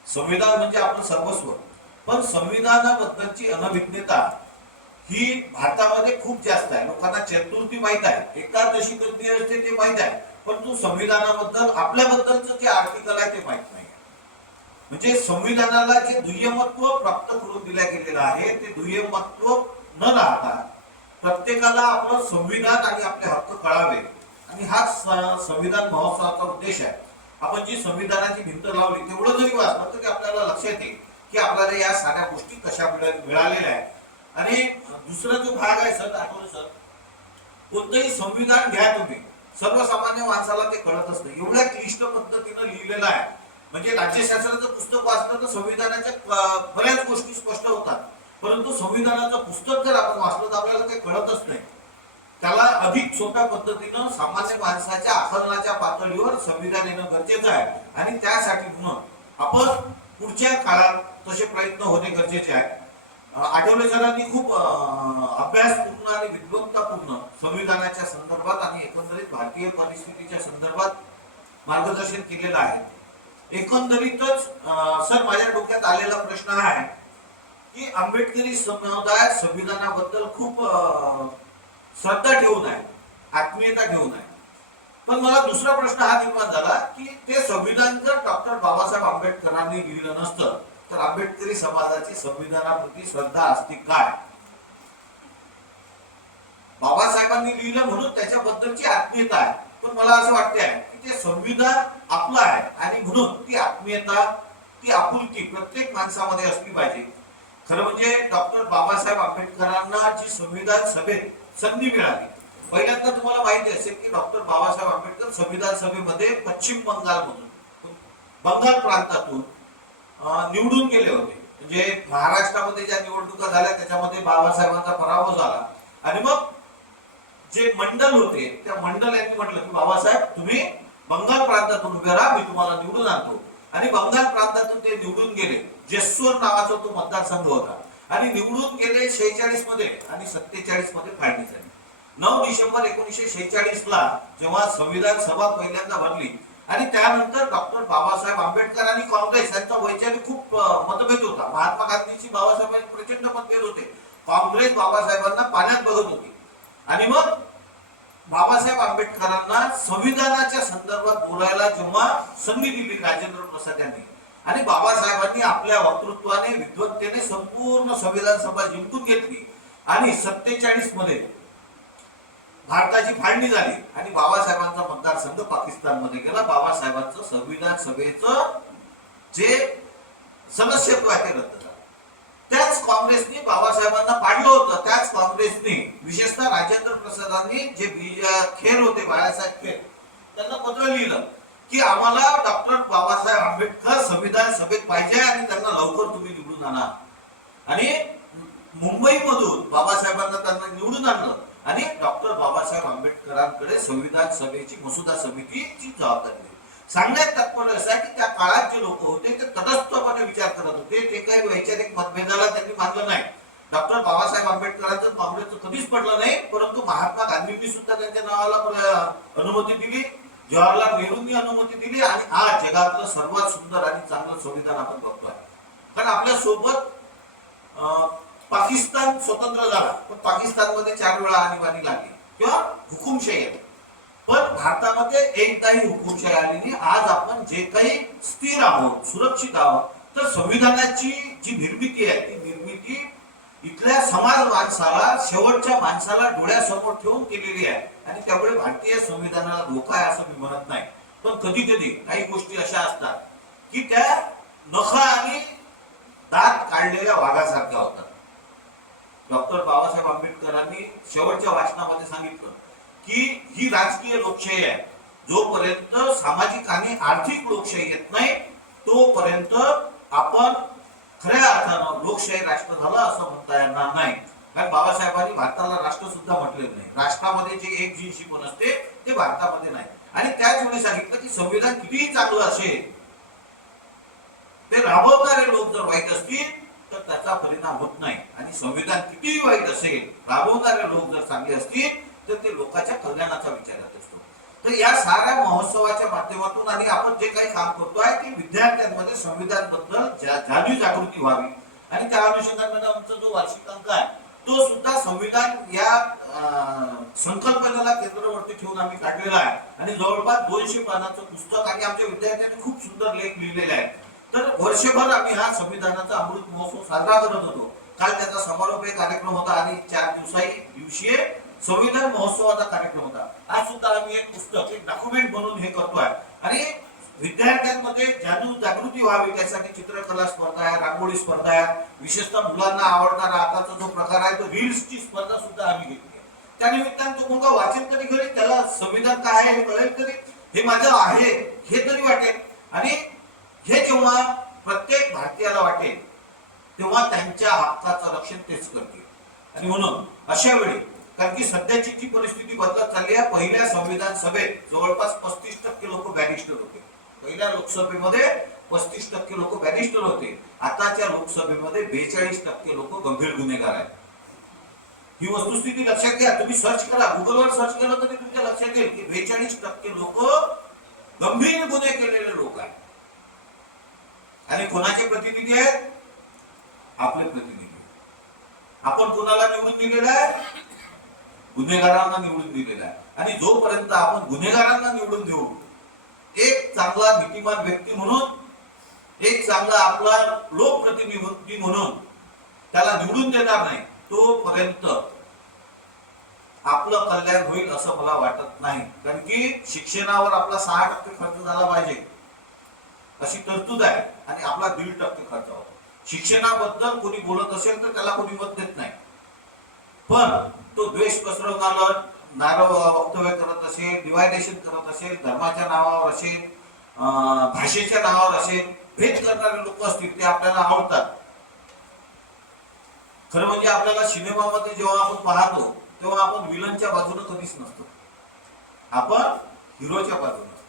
संविधान म्हणजे आपलं सर्वस्व. पण संविधानाबद्दलची अनभिज्ञता ही भारतामध्ये खूप जास्त आहे. लोकांना चतुर्थी माहित आहे, एकादशी कधी असते ते माहित आहे, परंतु संविधानाबद्दल आपल्याबद्दलचं जे आर्टिकल आहे ते माहित नाही. म्हणजे संविधानाला जे दुय्यमत्व प्राप्त करून दिल्या गेलेलं आहे, ते दुय्यमत्व न राहता प्रत्येकाला आपलं संविधान आणि आपले हक्क कळावे, आणि हाच संविधान महोत्सवाचा उद्देश आहे. आपण जी संविधानाची भिंत लावली तेवढं जरी वाचलं तरी आपल्याला लक्षात येईल की आपल्याला या साऱ्या गोष्टी कशा मिळालेल्या आहेत. आणि दुसरा जो भाग आहे सर, आठवलं सर, कोणतंही संविधान घ्या तुम्ही, सर्वसामान्य माणसाला ते कळतच नाही. एवढ्या क्लिष्ट पद्धतीनं लिहिलेलं आहे. म्हणजे राज्यशास्त्राचं पुस्तक वाचलं तर संविधानाच्या बऱ्याच गोष्टी स्पष्ट होतात, परंतु संविधानाचं पुस्तक जर आपण वाचलं तर आपल्याला ते कळतच नाही. त्याला अधिक सोप्या पद्धतीनं सामान्य माणसाच्या आकलनाच्या पातळीवर संविधान येणं गरजेचं आहे. आणि त्यासाठी म्हणून आपण पुढच्या काळात तसे प्रयत्न होणे गरजेचे आहे. आठवले सरांनी खूप अभ्यासपूर्ण आणि विद्वत्तापूर्ण संविधानाच्या संदर्भात आणि एकंदरीत भारतीय परिस्थितीच्या संदर्भात मार्गदर्शन केलेलं आहे. एकंदरीतच सर माझ्या डोक्यात आलेला प्रश्न आहे की आंबेडकरी समुदाय संविधानाबद्दल खूप श्रद्धा ठेवून आहे, आत्मीयता ठेवून आहे. पण मला दुसरा प्रश्न हा निर्माण झाला की ते संविधान जर डॉक्टर बाबासाहेब आंबेडकरांनी लिहिलं नसतं तर आंबेडकरी समाजाची संविधानाप्रती श्रद्धा असती काय. बाबासाहेबांनी लिहिलं म्हणून त्याच्याबद्दलची आत्मीयता आहे, पण मला असं वाटतंय की ते संविधान आपलं आहे आणि म्हणून ती आत्मीयता, ती आपुलकी प्रत्येक माणसामध्ये असली पाहिजे. खरं म्हणजे डॉक्टर बाबासाहेब आंबेडकरांना जी संविधान सभेत संधी मिळाली, पहिल्यांदा तुम्हाला माहिती असेल की डॉक्टर बाबासाहेब आंबेडकर संविधान सभेमध्ये पश्चिम बंगालमधून, बंगाल प्रांतातून निवडून गेले होते. म्हणजे महाराष्ट्रामध्ये ज्या निवडणुका झाल्या त्याच्यामध्ये बाबासाहेबांचा पराभव झाला आणि मग जे मंडल होते त्या मंडल यांनी म्हटलं की बाबासाहेब तुम्ही बंगाल प्रांतातून उभे राहा, मी तुम्हाला निवडून आणतो. आणि बंगाल प्रांतातून ते निवडून गेले. जेस्वर नावाचा तो मतदारसंघ होता आणि निवडून गेले 46 मध्ये आणि 47 मध्ये फाळणी झाली. 9 डिसेंबर 1946 ला जेव्हा संविधान सभा पहिल्यांदा भरली आणि त्यानंतर डॉक्टर बाबासाहेब आंबेडकर आणि काँग्रेस यांचा वैचारिक खूप मतभेद होता. महात्मा गांधींची बाबासाहेबांची प्रचंड मतभेद होते. काँग्रेस बाबासाहेबांना पाण्यात बघत होती आणि मग बाबासाहेब आंबेडकरांना संविधानाच्या संदर्भात बोलायला जेव्हा संधी दिली राजेंद्र प्रसाद यांनी, आणि बाबासाहेबांनी आपल्या वक्तृत्वाने, विद्वत्तेने संपूर्ण संविधान सभा जिंकून घेतली आणि 47 मध्ये भारताची फाळणी झाली आणि बाबासाहेबांचा मतदारसंघ पाकिस्तानमध्ये गेला. बाबासाहेबांचं संविधान सभेचं जे सदस्यत्व आहे ते रद्द झालं. त्याच काँग्रेसने बाबासाहेबांना पाडलं होतं. त्याच काँग्रेसने, विशेषतः राजेंद्र प्रसादांनी, जे खेर होते बाळासाहेब खेर, त्यांना पत्र लिहिलं की आम्हाला डॉक्टर बाबासाहेब आंबेडकर संविधान सभेत पाहिजे आणि त्यांना लवकर तुम्ही निवडून आणा. आणि मुंबईमधून बाबासाहेबांना त्यांना निवडून आणलं आणि डॉक्टर बाबासाहेब आंबेडकरांकडे संविधान सभेची मसुदा समितीची जबाबदारी दिली. सांगण्यात तात्पर्य असं आहे की त्या काळात जे लोक होते ते तटस्थपणे विचार करत होते. ते काही वैचारिक मतभेदाला त्यांनी मानलं नाही. डॉक्टर बाबासाहेब आंबेडकरांचं काँग्रेसचं कधीच पडलं नाही, परंतु महात्मा गांधींनी सुद्धा त्यांच्या नावाला अनुमती दिली, जवाहरलाल नेहरूंनी अनुमती दिली आणि आज जगातलं सर्वात सुंदर आणि चांगलं संविधान आपण बघतोय. कारण आपल्या सोबत पाकिस्तान स्वतंत्र झाला, पण पाकिस्तानमध्ये 4 वेळा आणीबाणी लागली किंवा हुकुमशाही आली, पण भारतामध्ये एकदाही हुकुमशाही आली नाही. आज आपण जे काही स्थिर आहोत, सुरक्षित आहोत, तर संविधानाची जी निर्मिती आहे ती निर्मिती इथल्या समाज माणसाला, शेवटच्या माणसाला डोळ्यासमोर ठेवून केलेली आहे आणि त्यामुळे भारतीय संविधानाला धोका आहे असं मी म्हणत नाही. पण कधी कधी काही गोष्टी अशा असतात की त्या नख आणि दात काढलेल्या वाघासारख्या होतात. डॉक्टर बाबासाहेब आंबेडकरांनी शेवटच्या भाषणामध्ये सांगितलं की ही राजकीय लोकशाही आहे जोपर्यंत सामाजिक आणि आर्थिक लोकशाही येत नाही तोपर्यंत आपण खऱ्या अर्थानं लोकशाही राष्ट्र झालं असं म्हणता येणार नाही. कारण बाबासाहेबांनी भारताला राष्ट्र सुद्धा म्हटलेलं नाही. राष्ट्रामध्ये जे एक जीनशीपण असते ते भारतामध्ये नाही. आणि त्याच वेळी सांगितलं की संविधान कितीही चांगलं असेल ते राबवणारे लोक जर वाईट असतील तर त्याचा परिणाम होत नाही. आणि संविधान कितीही वाईट असेल राबवणारे लोक जर चांगले असतील तर ते लोकांच्या कल्याणाचा विचार करत असतो. तर या साऱ्या महोत्सवाच्या माध्यमातून आणि आपण जे काही काम करतोय ते विद्यार्थ्यांमध्ये संविधान बद्दल जाणीव जागृती व्हावी. आणि त्या अनुषंगाने आमचा जो वार्षिक अंक आहे तो सुद्धा संविधान या संकल्पनेला केंद्रवर्ती ठेवून आम्ही काढलेला आहे. आणि जवळपास 200 पानाचं पुस्तक आणि आमच्या विद्यार्थ्यांनी खूप सुंदर लेख लिहिलेले आहेत. तर वर्षभर आम्ही हा संविधानाचा अमृत महोत्सव साजरा करत होतो. काल त्याचा समारोपीय कार्यक्रम होता आणि 4 दिवसीय संविधान महोत्सवाचा कार्यक्रम होता. आज सुद्धा आम्ही एक पुस्तक एक डॉक्युमेंट म्हणून हे करतोय. आणि विद्यार्थ्यांमध्ये जागृती व्हावी त्यासाठी चित्रकला स्पर्धा आहे, रांगोळी स्पर्धा आहे, विशेषतः मुलांना आवडणारा आताचा जो प्रकार आहे तो रील्सची स्पर्धा सुद्धा आम्ही घेतली. त्या निमित्ताने तो मुलगा वाचन तरी करेल, त्याला संविधान काय आहे हे कळेल तरी, हे माझं आहे हे तरी वाटेल. आणि हे जेव्हा प्रत्येक भारतीयाला वाटेल तेव्हा त्यांच्या हक्काचं रक्षण तेच करतील. आणि म्हणून अशा वेळी कारण की सध्याची जी परिस्थिती बदलत चालली आहे, पहिल्या संविधान सभेत जवळपास 35% लोक बॅरिस्टर होते. पहिल्या लोकसभेमध्ये 35% लोक बॅरिस्टर होते. आताच्या लोकसभेमध्ये 42% लोक गंभीर गुन्हेगार आहेत. ही वस्तुस्थिती लक्षात घ्या. तुम्ही सर्च करा, गुगलवर सर्च केलं तरी तुमच्या लक्षात येईल की 42% लोक गंभीर गुन्हे केलेले लोक आहेत. आणि कोणाचे प्रतिनिधी आहेत? आपले प्रतिनिधी. आपण कोणाला निवडून दिलेलं आहे? गुन्हेगारांना निवडून दिलेला आहे. आणि जोपर्यंत आपण गुन्हेगारांना निवडून देऊ, एक चांगला नीतिमान व्यक्ती म्हणून, एक चांगला आपला लोकप्रतिनिधी म्हणून त्याला निवडून देणार नाही तोपर्यंत आपलं कल्याण होईल असं मला वाटत नाही. कारण की शिक्षणावर आपला 6% खर्च झाला पाहिजे अशी तरतूद आहे आणि आपला 1.5% खर्च होतो. शिक्षणाबद्दल कोणी बोलत असेल तर त्याला कोणी मत देत नाही. पण तो द्वेष पसरवणारा वक्तव्य करत असेल, डिवायडेशन करत असेल, धर्माच्या नावावर असेल, भाषेच्या नावावर असेल, भेद करणारे लोक असतील ते आपल्याला आवडतात. खरं म्हणजे आपल्याला सिनेमामध्ये जेव्हा आपण पाहतो तेव्हा आपण विलनच्या बाजूने कधीच नसतो, आपण हिरोच्या बाजूने असतो.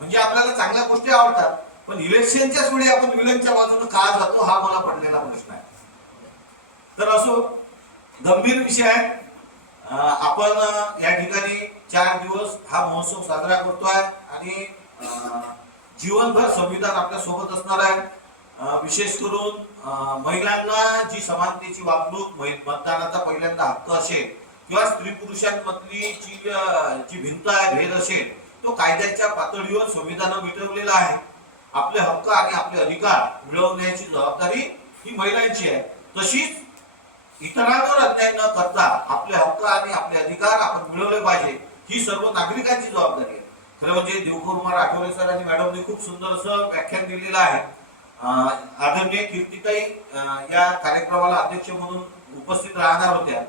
म्हणजे आपल्याला चांगल्या गोष्टी आवडतात पण इलेक्शनच्याच वेळी आपण विलनच्या बाजूने का जातो हा मला पडलेला प्रश्न आहे. तर असो, गंभीर विषय आहे. आपण या ठिकाणी 4 दिवस हा महोत्सव साजरा करतोय आणि जीवनभर संविधान आपल्या सोबत असणार आहे. विशेष करून महिलांना जी समानतेची वागणूक, मतदानाचा पहिल्यांदा हक्क असेल किंवा स्त्री पुरुषांमधली जी भिंत आहे, भेद असेल, तो कायद्याच्या पातळीवर संविधानाने मिटवलेला आहे. आपले हक्क आणि आपले अधिकार मिळवण्याची जबाबदारी ही महिलांची आहे. तशीच इतरांवर अन्याय न करता आपले हक्क आणि आपले अधिकार आपण मिळवले पाहिजे ही सर्व नागरिकांची जबाबदारी आहे. खरं म्हणजे देवकुमार आठवले सर आणि मॅडमने खूप सुंदर असं व्याख्यान दिलेलं आहे. आदरणीय कीर्तिताई या कार्यक्रमाला अध्यक्ष म्हणून उपस्थित राहणार होत्या,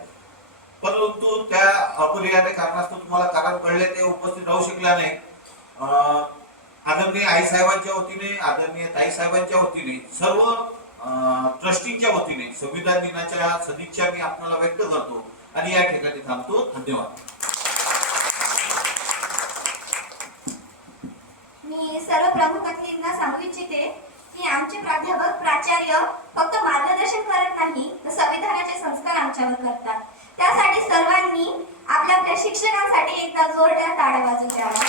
परंतु त्या अपरिहार्य कारणास्तव तुम्हाला कारण कळले ते उपस्थित राहू शकल्या नाही. आदरणीय आई साहेबांच्या वतीने, आदरणीय ताई साहेबांच्या वतीने, सर्व ट्रस्टींच्या वतीने संविधान दिनाच्या सदिच्छा मी आपल्याला व्यक्त करतो आणि या ठिकाणी थांबतो. धन्यवाद. मी सर्व प्रमुख अतिथींना सांगू इच्छिते की आमचे प्राध्यापक प्राचार्य फक्त मार्गदर्शन करत नाही तर संविधानाचे संस्कार आमच्यावर करतात. त्यासाठी सर्वांनी आपल्या आपल्या शिक्षकांसाठी एकदा जोरदार टाळ्या वाजवून द्यावा.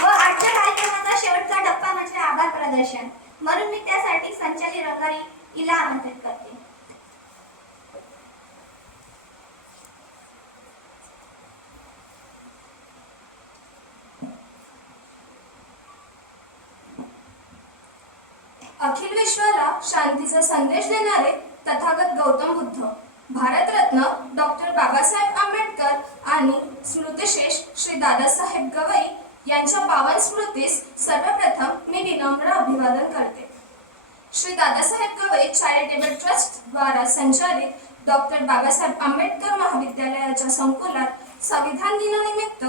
व आजच्या कार्यक्रमाचा शेवटचा टप्पा म्हणजे आभार प्रदर्शन, म्हणून मी त्यासाठी संचालक रंगारी हिला आमंत्रित करते. अखिल विश्वाला शांतीचा संदेश देणारे तथागत गौतम बुद्ध, भारतरत्न डॉक्टर बाबासाहेब आंबेडकर आणि स्मृतिशेष श्री दादासाहेब गवई यांच्या पावन स्मृतीस सर्वप्रथम मी विनम्र अभिवादन करते. श्री दादासाहेब गवई चॅरिटेबल ट्रस्ट द्वारा संचालित डॉक्टर बाबासाहेब आंबेडकर महाविद्यालयाच्या संकुलात संविधान दिनानिमित्त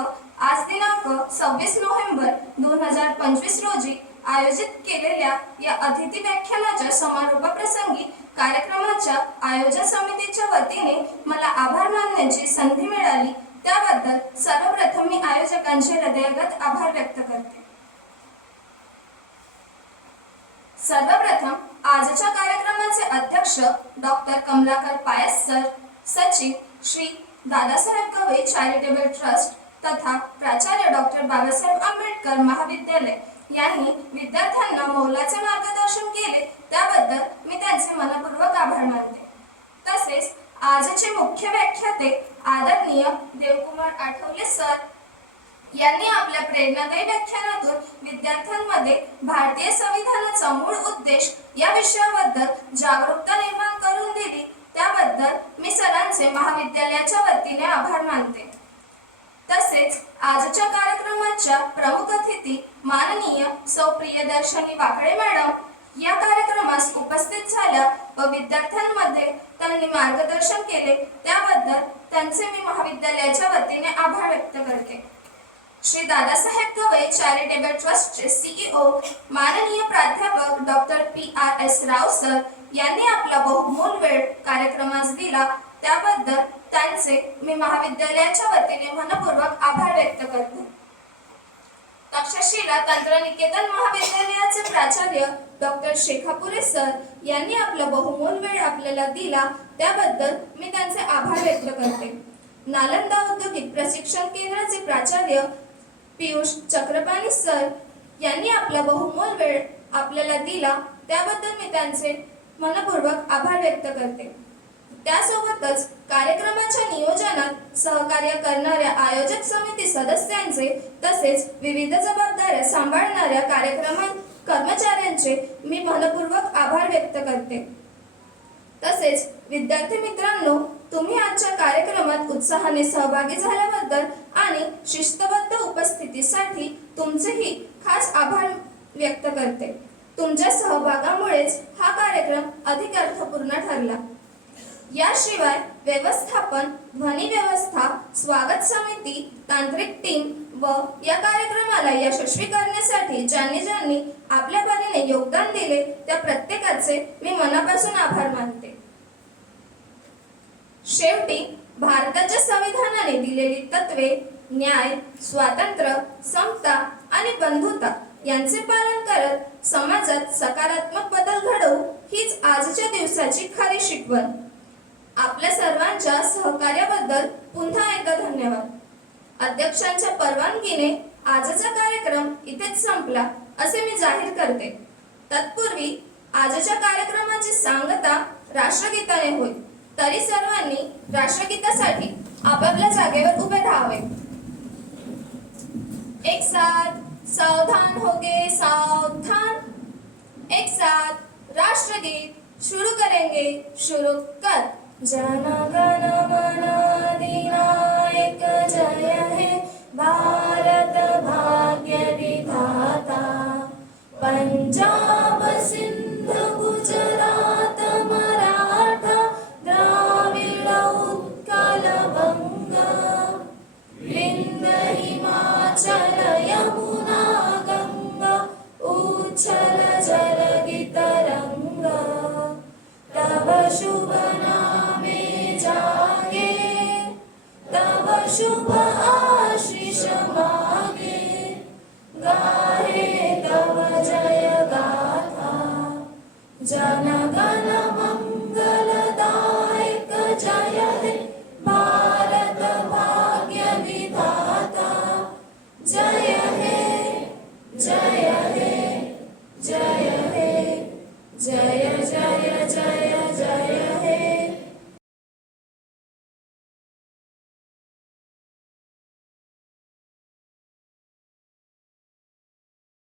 आज दिनांक 26 नोव्हेंबर 2025 रोजी आयोजित केलेल्या या अतिथी व्याख्यानाच्या समारोपाप्रसंगी कार्यक्रमाच्या आयोजन समितीच्या वतीने मला आभार मानण्याची संधी मिळाली, त्याबद्दल सर्वप्रथम मी आयोजकांचे हृदयगत आभार व्यक्त करते. सर्वप्रथम आजच्या कार्यक्रमाचे अध्यक्ष डॉक्टर कमलाकर पायस सर, सचिव श्री दादासाहेब गवई चॅरिटेबल ट्रस्ट तथा प्राचार्य डॉक्टर बाबासाहेब आंबेडकर महाविद्यालय यांनी विद्यार्थ्यांना मोलाचे मार्गदर्शन केले, त्याबद्दल मी त्यांचे मनपूर्वक आभार मानते. तसेच आजचे मुख्य व्याख्याते आदरणीय देवकुमार आठवले सर यांनी आपल्या प्रेरणादायी व्याख्यानातून विद्यार्थ्यांमध्ये भारतीय संविधानाचा मूळ उद्देश या विषयाबद्दल जागरूकता निर्माण करून दिली, त्याबद्दल मी सरांचे महाविद्यालयाच्या वतीने आभार मानते. तसेच आजच्या कार्यक्रमाच्या प्रमुख अतिथी माननीय सौ प्रियदर्शनी वाकळे मॅडम या कार्यक्रमास उपस्थित झाल्या व विद्यार्थ्यांमध्ये त्यांनी मार्गदर्शन केले, त्याबद्दल त्यांचे मी महाविद्यालयाच्या वतीने आभार व्यक्त करते. श्री दादासाहेब गवई चॅरिटेबल ट्रस्टचे सीईओ माननीय प्राध्यापक डॉक्टर PRS राव सर यांनी आपला बहुमूल्य वेळ कार्यक्रमास दिला, त्याबद्दल त्यांचे मी महाविद्यालयाच्या वतीने मनपूर्वक आभार व्यक्त करते. तक्षशिला तंत्रनिकेतन महाविद्यालयाचे प्राचार्य डॉक्टर शेखापुरे सर यांनी आपला बहुमूल्य वेळ आपल्याला दिला, त्याबद्दल मी त्यांचे आभार व्यक्त करते. नालंदा औद्योगिक प्रशिक्षण केंद्राचे प्राचार्य पियुष चक्रपाणी सर यांनी आपला बहुमूल्य वेळ आपल्याला दिला, त्याबद्दल मी त्यांचे मनपूर्वक आभार व्यक्त करते. त्यासोबतच कार्यक्रमाच्या नियोजनात सहकार्य करणाऱ्या आयोजक समिती सदस्यांचे तसेच विविध जबाबदाऱ्या सांभाळणाऱ्या कर्मचाऱ्यांचे मी मनपूर्वक आभार व्यक्त करते. तसेच विद्यार्थी मित्रांनो, तुम्ही आजच्या कार्यक्रमात उत्साहाने सहभागी झाल्याबद्दल आणि शिस्तबद्ध उपस्थितीसाठी तुमचेही खास आभार व्यक्त करते. तुमच्या सहभागामुळेच हा कार्यक्रम अधिक अर्थपूर्ण ठरला. याशिवाय व्यवस्थापन, ध्वनी व्यवस्था, स्वागत समिती, तांत्रिक टीम व या कार्यक्रमाला यशस्वी करण्यासाठी ज्यांनी आपल्या परीने योगदान दिले त्या प्रत्येकाचे मी मनापासून आभार मानते. शेवटी भारताच्या संविधानाने दिलेली तत्वे न्याय, स्वातंत्र्य, समता आणि बंधुता यांचे पालन करत समाजात सकारात्मक बदल घडवू हीच आजच्या दिवसाची खरी शिकवण. आपल्या सर्वांच्या सहकार्याबद्दल पुन्हा एकदा धन्यवाद. अध्यक्षांच्या परवानगीने आजचा कार्यक्रम इथेच संपला असे मी जाहीर करते. तत्पूर्वी आजच्या कार्यक्रमाची सांगता राष्ट्रगीताने होईल, तरी सर्वांनी राष्ट्रगीतासाठी आपापल्या जागेवर उभे राहावे. एक साथ सावधान होगे सावधान, एक साथ राष्ट्रगीत शुरू करेंगे, शुरू कर. जन गण मन अधिनायक जय हे भारत भाग्य विधाता पंजाब